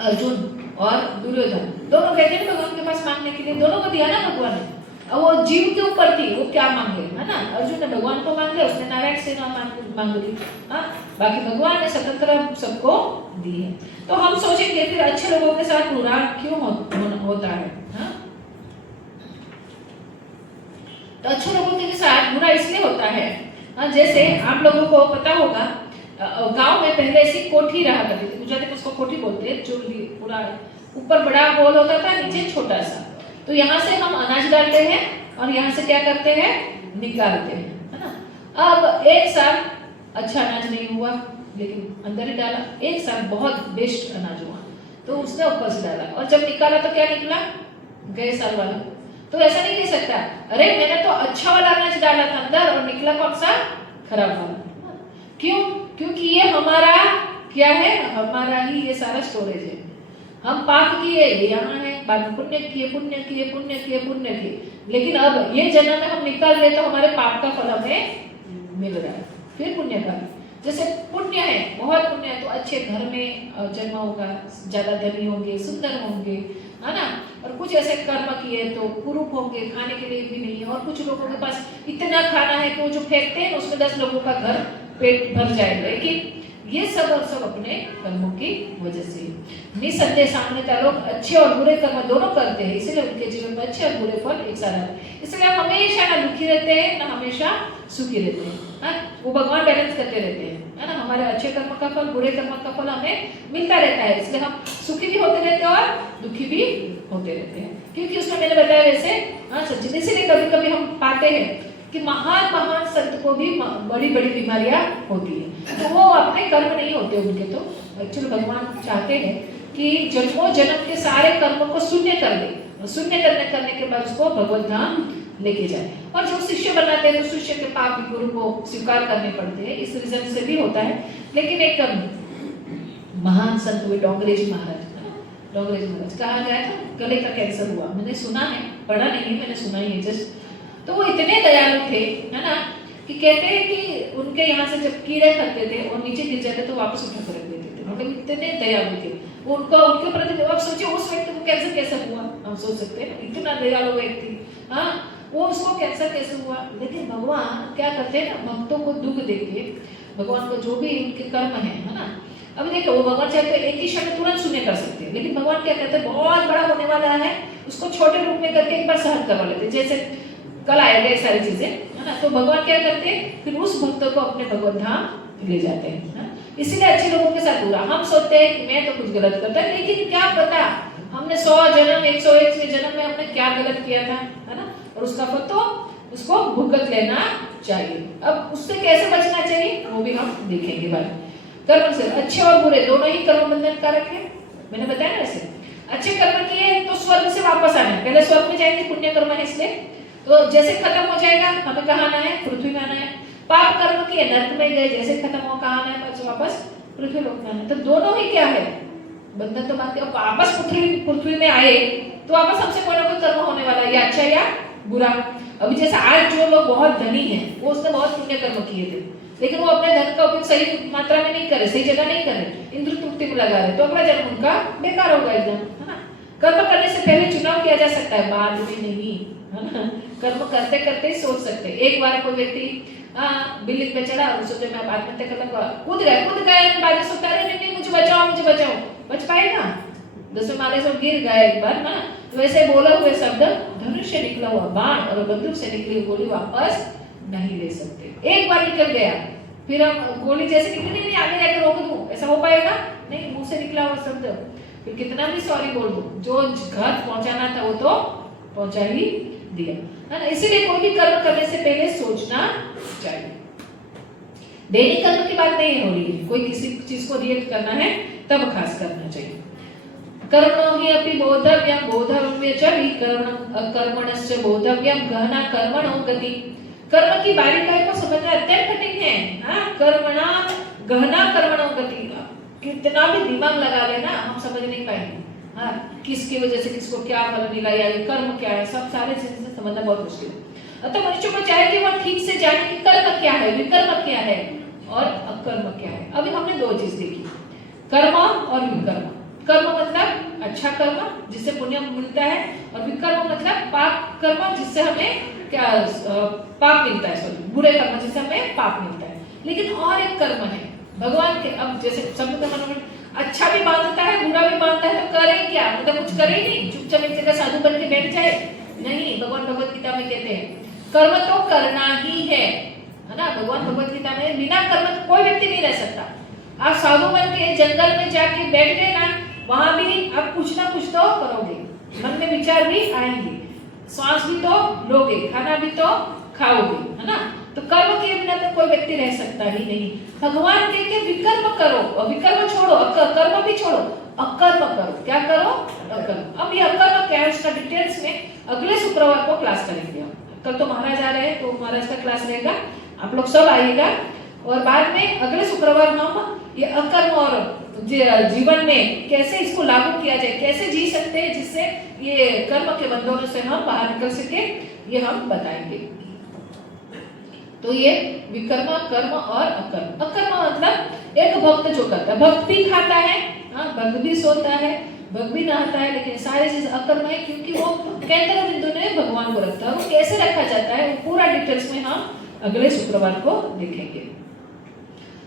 अर्जुन और दुर्योधन दोनों कहते हैं भगवान के पास मांगने के लिए, दोनों को दिया ना भगवान ने। अब वो जीव के ऊपर थी, वो क्या मांगे, है ना। अर्जुन ने भगवान को मांग लिया, उसने नारायण से मांग ली, हाँ, बाकी भगवान ने स्वतंत्र सबको दी है। तो हम सोचेंगे फिर अच्छे लोगों के साथ बुरा क्यों होता है, हाँ? तो अच्छे लोगों के साथ बुरा इसलिए होता है, जैसे आप लोगों को पता होगा गांव में पहले ऐसी कोठी रहा करती थी, गुजराती में उसको कोठी बोलते हैं, जो पूरा ऊपर बड़ा होल होता था, नीचे छोटा सा। तो यहाँ से हम अनाज डालते हैं और यहाँ से क्या करते हैं, निकालते हैं, है ना। अब एक साल अच्छा अनाज नहीं हुआ, लेकिन अंदर ही डाला। एक साल बहुत बेस्ट अनाज हुआ, तो उसने ऊपर से डाला, और जब निकाला तो क्या निकला, गए साल वाला। तो ऐसा नहीं कह सकता, अरे मैंने तो अच्छा वाला अनाज डाला था अंदर और निकला कौन सा, खराब वाला। क्यों? क्योंकि ये हमारा क्या है, हमारा ही ये सारा स्टोरेज है। हम पाप किए, ये यहाँ है, बाद में पुण्य किए, पुण्य किए, पुण्य किए, पुण्य किए, लेकिन अब ये जन्म में हम निकाल रहे तो हमारे पाप का फल हमें मिल रहा है, फिर पुण्य का। जैसे पुण्य है, बहुत पुण्य है, तो अच्छे घर में जन्म होगा, ज्यादा धनी होंगे, सुंदर होंगे, है ना। और कुछ ऐसे कर्म किए तो कुरूप होंगे, खाने के लिए भी नहीं है, और कुछ लोगों के पास इतना खाना है कि वो जो फेंकते हैं उसमें 10 लोगों का घर पेट भर जाएगा। लेकिन ये सब और सब अपने कर्मों की वजह से। निसंदेह सामान्यतः लोग अच्छे और बुरे कर्म दोनों करते हैं, इसलिए उनके जीवन में अच्छे और बुरे फल एक साथ आते हैं। इसलिए हम हमेशा ना दुखी रहते हैं, ना हमेशा सुखी रहते हैं, वो भगवान बैलेंस करते रहते हैं, है ना। हमारे अच्छे कर्म का फल, बुरे कर्म का फल हमें मिलता रहता है, इसलिए हम सुखी भी होते रहते हैं और दुखी भी होते रहते हैं। क्योंकि उसमें मैंने बताया वैसे सच्चिन, इसीलिए कभी कभी हम पाते हैं कि महान महान संत को भी बड़ी बड़ी बीमारियां होती है, तो वो अपने कर्म नहीं होते उनके। तो एक्चुअली भगवान चाहते हैं कि जन्मों जन्म के सारे कर्मों को शून्य कर ले, और शून्य करने के बाद उसको भगवत धाम लेके जाए। और जो शिष्य बनाते हैं तो शिष्य के पाप भी गुरु को स्वीकार करने पड़ते हैं, इस रीजन से भी होता है। लेकिन एक महान संत हुए डोंगरे जी महाराज, डोंगरे जी महाराज कहा गया था गले का कैंसर हुआ, मैंने सुना है, पढ़ा नहीं है, मैंने सुना ही है जस्ट। तो वो इतने दयालु थे, है ना, कि कहते हैं कि उनके यहाँ से जब कीड़े खरते थे और नीचे गिर जाते तो वापस उठा कर रख देते थे, मतलब इतने दयालु थे वो। उनके प्रति आप सोचिए उस व्यक्ति को कैंसर कैसे हुआ, हम सोच सकते हैं, इतना दयालु व्यक्ति, हाँ, वो उसको कैंसर कैसे हुआ। लेकिन भगवान क्या करते हैं ना, भक्तों को दुख देके, भगवान को जो भी उनके कर्म है ना। अब देखो वो भगवान चाहते हैं एक ही क्षण में तुरंत शून्य कर सकते हैं, लेकिन भगवान क्या कहते हैं, बहुत बड़ा होने वाला है, उसको छोटे रूप में करके एक बार सहन करवा लेते, जैसे कल आएगा ये सारी चीजें, है ना। तो भगवान क्या करते हैं, फिर उस भक्त को अपने भगवत धाम ले जाते हैं। इसीलिए अच्छे लोगों के साथ बुरा, हम सोचते हैं कि मैं तो कुछ गलत करता है, लेकिन क्या पता हमने 100 जन्म 101 जन्म में हमने क्या गलत किया था, है ना, और उसका फल तो उसको भुगत लेना चाहिए। अब उससे कैसे बचना चाहिए वो भी हम देखेंगे भाई। कर्म से अच्छे और बुरे दोनों ही कर्म बंधन कारक है, मैंने बताया ना। वैसे अच्छे कर्म किए तो स्वर्ग से वापस आना है, पहले स्वर्ग में जाएंगे, पुण्य कर्म है इसलिए, तो जैसे खत्म हो जाएगा हमें कहाँ आना है, पृथ्वी में आना है। पाप कर्म किए नरक में गए, जैसे खत्म हो कहाँ आना है, वापस पृथ्वी लोक में आना है। तो दोनों ही क्या है, बंधन तो बात है। वापस पृथ्वी में आए तो वापस हमसे कोई ना कोई कर्म होने वाला है, या अच्छा या बुरा। अभी जैसे आज जो लोग बहुत धनी हैं, वो उसने बहुत पुण्य कर्म किए थे, लेकिन वो अपने धन का उपयोग सही मात्रा में नहीं करे, सही जगह नहीं करे, इंद्र तृप्ति में लगा रहे, तो अगला जन्म उनका बेकार होगा एकदम, है ना। कर्म करने से पहले चुनाव किया जा सकता है, बाद में नहीं, है ना। कर्म करते करते ही सोच सकते हैं। एक बार कोई व्यक्ति बिल्डिंग पे चढ़ा और सोचे मैं आत्महत्या कर लूंगा, कूद गए, बाद में सोचता है नहीं मुझे बचाओ, बच पाएगा, 10वें माले से गिर गया एक बार ना। तो वैसे बोला हुए शब्द धनुष से निकला हुआ बाण और बंदूक से निकली गोली वापस नहीं ले सकते। एक बार निकल गया, फिर हम गोली जैसे निकली नहीं आगे जाकर रोक दूं, ऐसा हो पाएगा नहीं। मुंह से निकला हुआ शब्द फिर कितना भी सॉरी बोल दूं, जो घात पहुंचाना था वो तो पहुंचा ही दिया, है ना। इसीलिए कोई भी कर्म करने से पहले सोचना चाहिए। दैनिक कर्म की बात नहीं हो रही है, कोई किसी चीज को रिएक्ट करना है तब खास करना चाहिए। कर्मणो हि अपि बोधव्यं बोधव्य च विकर्मणं कर्मणस्य बोधव्यं गहना कर्मणो गति। कर्म की बारीकाई को समझना अत्यंत कठिन है, हाँ। कर्मणा गहना कर्मणो गति, कितना भी दिमाग लगा लेना हम समझ नहीं पाएंगे, हाँ। किसकी वजह से किसको क्या फल मिला या ये कर्म क्या है, सब सारे चीजें से समझना बहुत मुश्किल है। अतः मनुष्य को चाहिए कि वह ठीक से जाने कि कर्म क्या है, विकर्म क्या है और अकर्म क्या है। अभी हमने दो चीज देखी, कर्म और विकर्म। कर्म मतलब अच्छा कर्म जिससे पुण्य मिलता है, और विकर्म मतलब पाप कर्म जिससे हमें क्या पाप मिलता है, सॉरी बुरे कर्म जिससे हमें पाप मिलता है। लेकिन और एक कर्म है भगवान के, अब जैसे शब्द का मन अच्छा भी मानता है बुरा भी मानता है, तो करे क्या, मतलब कुछ करे ही नहीं, चुपचाप एक जगह साधु बन के बैठ जाए, नहीं। भगवान भगवत गीता में कहते हैं कर्म तो करना ही है ना। भगवान भगवत गीता में बिना कर्म कोई व्यक्ति नहीं रह सकता। आप साधु बन के जंगल में जाके बैठ गए ना, वहां भी आप कुछ ना कुछ तो करोगे, मन में विचार भी आएंगे, श्वास भी तो लोगे, खाना भी तो खाओगे, है ना। तो कर्म के बिना तो कोई व्यक्ति रह सकता ही नहीं। भगवान कहते विकर्म करो, और विकर्म छोड़ो, कर्म भी छोड़ो, अकर्म करो। क्या करो? अकर्म। अब ये अकर्म क्या है उसका डिटेल्स में अगले शुक्रवार को क्लास करेंगे हम। कल तो महाराज आ रहे हैं तो महाराज का क्लास रहेगा, आप लोग सब आइएगा। और बाद में अगले शुक्रवार हम ये अकर्म और जीवन में कैसे इसको लागू किया जाए, कैसे जी सकते हैं जिससे ये कर्म के बंधनों से हम बाहर निकल सके, ये हम बताएंगे। तो ये विकर्म, कर्म और अकर्म। अकर्म मतलब एक भक्त जो करता है, भक्त भी खाता है, भक्त भी सोता है, भक्त भी नहाता है, लेकिन सारी चीज अकर्म है क्योंकि वो केंद्र बिंदु ने भगवान को रखता है। वो कैसे रखा जाता है पूरा डिटेल्स में हम अगले शुक्रवार को देखेंगे।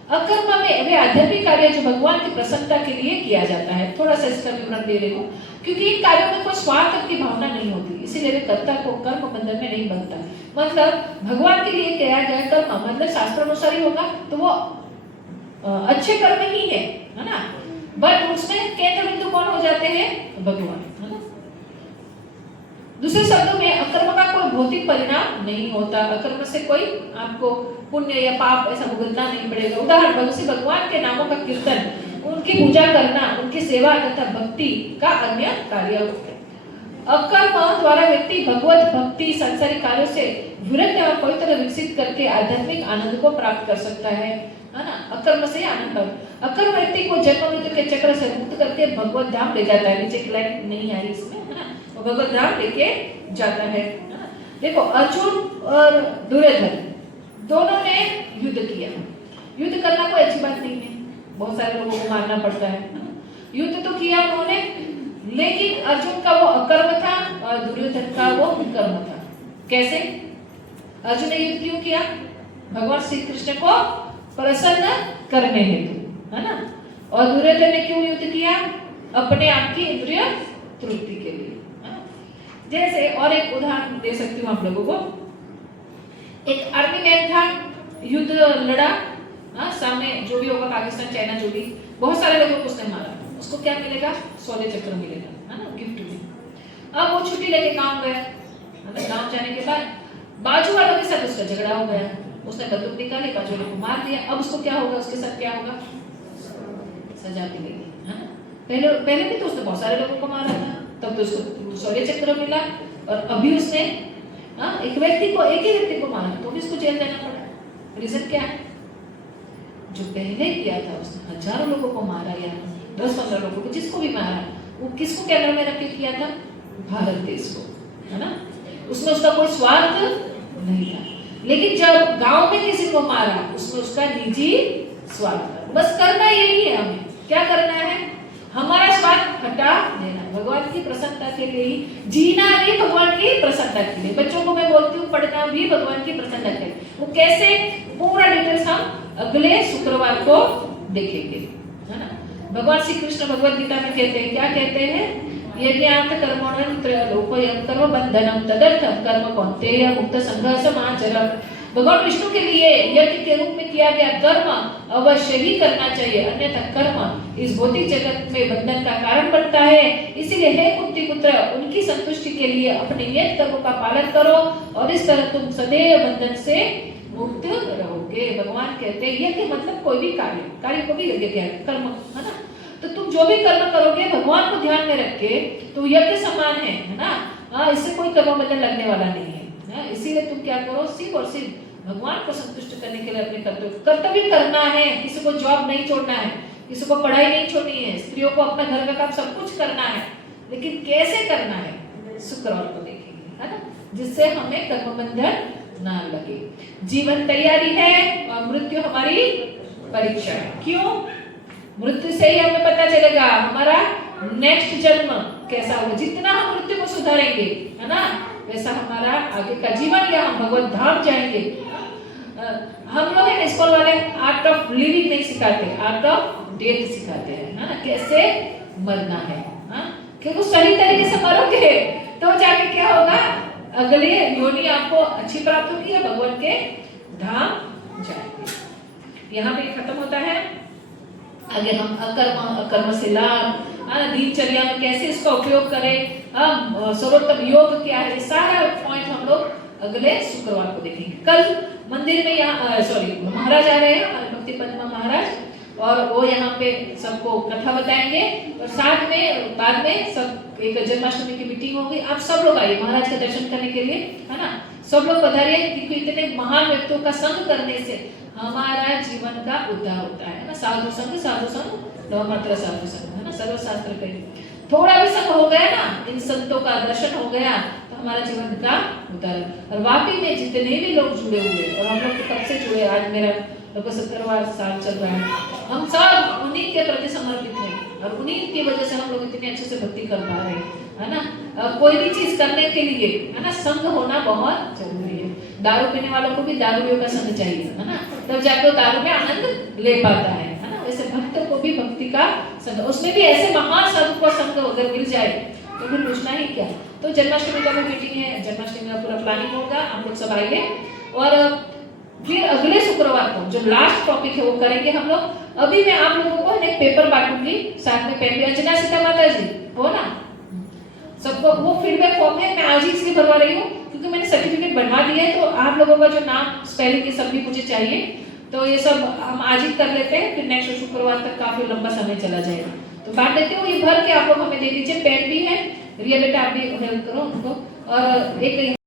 अकर्म में अभी आध्यात्मिक कार्य जो भगवान की प्रसन्नता के लिए किया जाता है, थोड़ा सा इसका विवरण दे रही हूँ, क्योंकि इन कार्यों में कोई स्वार्थ की भावना नहीं होती, इसीलिए कर्ता को कर्म बंधन में नहीं बनता। मतलब भगवान के लिए किया गया कर्म मतलब शास्त्र अनुसार ही होगा, तो वो अच्छे कर्म ही है ना। बट उसमें केंद्र बिंदु कौन हो जाते हैं? भगवान, है ना। दूसरे शब्दों में अकर्म का कोई भौतिक परिणाम नहीं होता। अकर्म से कोई आपको पुण्य या पाप ऐसा भुगतना नहीं पड़ेगा। उदाहरण भगवान के नामों का कीर्तन, उनकी पूजा करना, उनकी सेवा तथा भक्ति का अन्य कार्य। अकर्म द्वारा व्यक्ति भगवत भक्ति सांसारिक कार्यों से विरत और पवित्र विकसित करके आध्यात्मिक आनंद को प्राप्त कर सकता है ना। अकर्म से आनंद। अकर्म व्यक्ति को जन्म मृत्यु के चक्र से मुक्त करके भगवत धाम ले जाता है। नीचे की लाइन नहीं आई इसमें, है ना। वो भगवत धाम लेके जाता है ना। देखो अर्जुन और दुर्योधन दोनों ने युद्ध किया। युद्ध करना कोई अच्छी बात नहीं है, बहुत सारे लोगों को मारना पड़ता है। युद्ध तो किया उन्होंने, लेकिन अर्जुन का वो अकर्म था और दुर्योधन का वो कर्म था। कैसे? अर्जुन ने युद्ध क्यों किया? भगवान श्री कृष्ण को प्रसन्न करने हेतु, है ना। और दुर्योधन ने क्यों युद्ध किया? अपने आप की इंद्रिय तृप्ति के लिए। जैसे और एक उदाहरण दे सकती हूँ आप लोगों को। एक आर्मी मैन था, युद्ध लड़ा, सामने जो भी होगा पाकिस्तान चाइना जो भी, बहुत सारे लोगों को उसने मारा, उसको क्या मिलेगा? 16 चक्र मिलेगा, है ना, गिफ्ट में। अब वो छुट्टी लेके गांव गया, गांव जाने के बाद बाजू वालों के साथ उसका झगड़ा हो गया, उसने बंदूक निकाली, बाजू वालों को मार दिया। अब उसको क्या होगा? उसके साथ क्या होगा? सजा मिलेगी, है ना। पहले भी तो उसने बहुत सारे लोगों को मारा था, तब तो उसको 16 चक्र मिला। और अभी उसने एक व्यक्ति को, एक ही व्यक्ति को मारा तो भी उसको जेल जाना पड़ा। रीजन क्या है? जो पहले किया था उसने हजारों लोगों को मारा या 10-15 लोगों को, जिसको भी मारा, वो किसको केंद्र में रख के किया था? भारत देश को, है ना। उसमें उसका कोई स्वार्थ नहीं था। लेकिन जब गांव में किसी को मारा, उसमें उसका निजी स्वार्थ था। बस करना यही है, हमें क्या करना है? हमारा स्वार्थ हटा देना, भगवान की प्रसन्नता के लिए ही जीना भी, भगवान की प्रसन्नता के लिए। बच्चों को मैं बोलती हूँ पढ़ना भी भगवान की प्रसन्नता के लिए। वो कैसे? पूरा डिटेल्स हम अगले शुक्रवार को देखेंगे, है ना। भगवान श्री कृष्ण भगवत गीता में कहते हैं, क्या कहते हैं? यज्ञार्थ कर्मणं त्रयोलोक्यं कर्म बंधनं तदर्थं कर्म कौन्तेय मुक्त संघ समाचरम्। भगवान विष्णु के लिए यज्ञ के रूप में किया गया कर्म अवश्य ही करना चाहिए, अन्यथा कर्म इस भौतिक जगत में बंधन का कारण बनता है। इसीलिए हे कुंती पुत्र, उनकी संतुष्टि के लिए अपने नियत कर्मों का पालन करो और इस तरह तुम सदैव बंधन से मुक्त रहोगे। भगवान कहते हैं यज्ञ मतलब कोई भी कार्य को भी यज्ञ कहते, कर्म, है ना। तो तुम जो भी कर्म करोगे भगवान को ध्यान में रख के तो यज्ञ समान है ना। इससे कोई कर्म बंधन लगने वाला नहीं है। इसीलिए तुम क्या करो? सिर्फ और सिर्फ भगवान को संतुष्ट करने के लिए अपने कर्तव्य करना है। किसी को जॉब नहीं छोड़ना है, किसी को पढ़ाई नहीं छोड़नी है, स्त्रियों को अपना घर का काम सब कुछ करना है, लेकिन कैसे करना है शुक्रवार को देखेंगे, है ना, जिससे हमें कर्म बंधन ना लगे। जीवन तैयारी है और मृत्यु हमारी परीक्षा है। क्यों? मृत्यु से ही हमें पता चलेगा हमारा नेक्स्ट जन्म कैसा होगा। जितना हम मृत्यु को सुधारेंगे, है ना, वैसा हमारा आगे का जीवन, या हम भगवत धाम जाएंगे। हम लोग है स्कूल वाले आर्ट ऑफ लिविंग नहीं सिखाते, आर्ट ऑफ डेथ सिखाते हैं, है ना, कैसे मरना है। क्योंकि सही तरीके से मरोगे तो जाके क्या होगा? अगले योनि आपको अच्छी प्राप्त होगी या भगवान के धाम जाएंगे। यहाँ पे खत्म होता है। आगे हम अकर्म से लाभ, दिनचर्या में कैसे इसका उपयोग करें, हम सर्वोत्तम योग क्या है, ये सारा पॉइंट हम लोग अगले शुक्रवार को देखेंगे। कल मंदिर में यहाँ महाराज आ रहे हैं, हमारे भक्ति पद्मा महाराज, और वो यहाँ पे सबको कथा बताएंगे, और साथ में बाद में सब एक जन्माष्टमी की मीटिंग होगी। आप सब लोग आइए महाराज का दर्शन करने के लिए, है ना, सब लोग पधारिए, क्योंकि इतने महान व्यक्तियों का संग करने से हमारा जीवन का उद्धार होता है ना। साधु संग नवमात्र साधु संग, है ना, सर्वशास्त्र कहे। थोड़ा भी संग हो गया ना, इन संतों का दर्शन हो गया तो हमारा जीवन का उद्धार। और वापी में जितने भी लोग जुड़े हुए, और हम लोग कब से जुड़े, आज मेरा लगभग 70वां साल चल रहा है, हम सब उन्हीं के प्रति समर्पित हैं, और उन्हीं की वजह से हम लोग इतने अच्छे से भक्ति कर पा रहे हैं, है ना। कोई भी चीज करने के लिए, है ना, संग होना बहुत जरूरी है। दारू पीने वालों को भी दारूओं का संग चाहिए, है ना, तब जाकर दारू में आनंद ले पाता है ना। वैसे भक्त को भी भक्ति का संग, उसमें भी ऐसे महान साधु का संग अगर मिल जाए तो फिर पूछना ही क्या। तो जन्माष्टमी का भी मीटिंग है, जन्माष्टमी का पूरा प्लानिंग होगा, आप लोग सब आइए। और फिर अगले शुक्रवार को जो लास्ट टॉपिक है वो करेंगे हम लोग। अभी मैं आप लोगों को एक पेपर बांटूंगी, साथ में पेन भी। अंजना सीता माता जी हो ना, सबको वो फीडबैक फॉर्म है, मैं आज ही इसलिए भरवा रही हूँ क्योंकि मैंने सर्टिफिकेट बनवा दिया है। तो आप लोगों का जो नाम, स्पेलिंग, ये सब भी मुझे चाहिए, तो ये सब हम आज ही कर लेते हैं, फिर नेक्स्ट शुक्रवार तक काफी लंबा समय चला जाएगा। तो बांट देती हूँ, ये भर के आप लोग हमें दे दीजिए। पेन भी है, रियल आप भी हेल्प करो उनको। और एक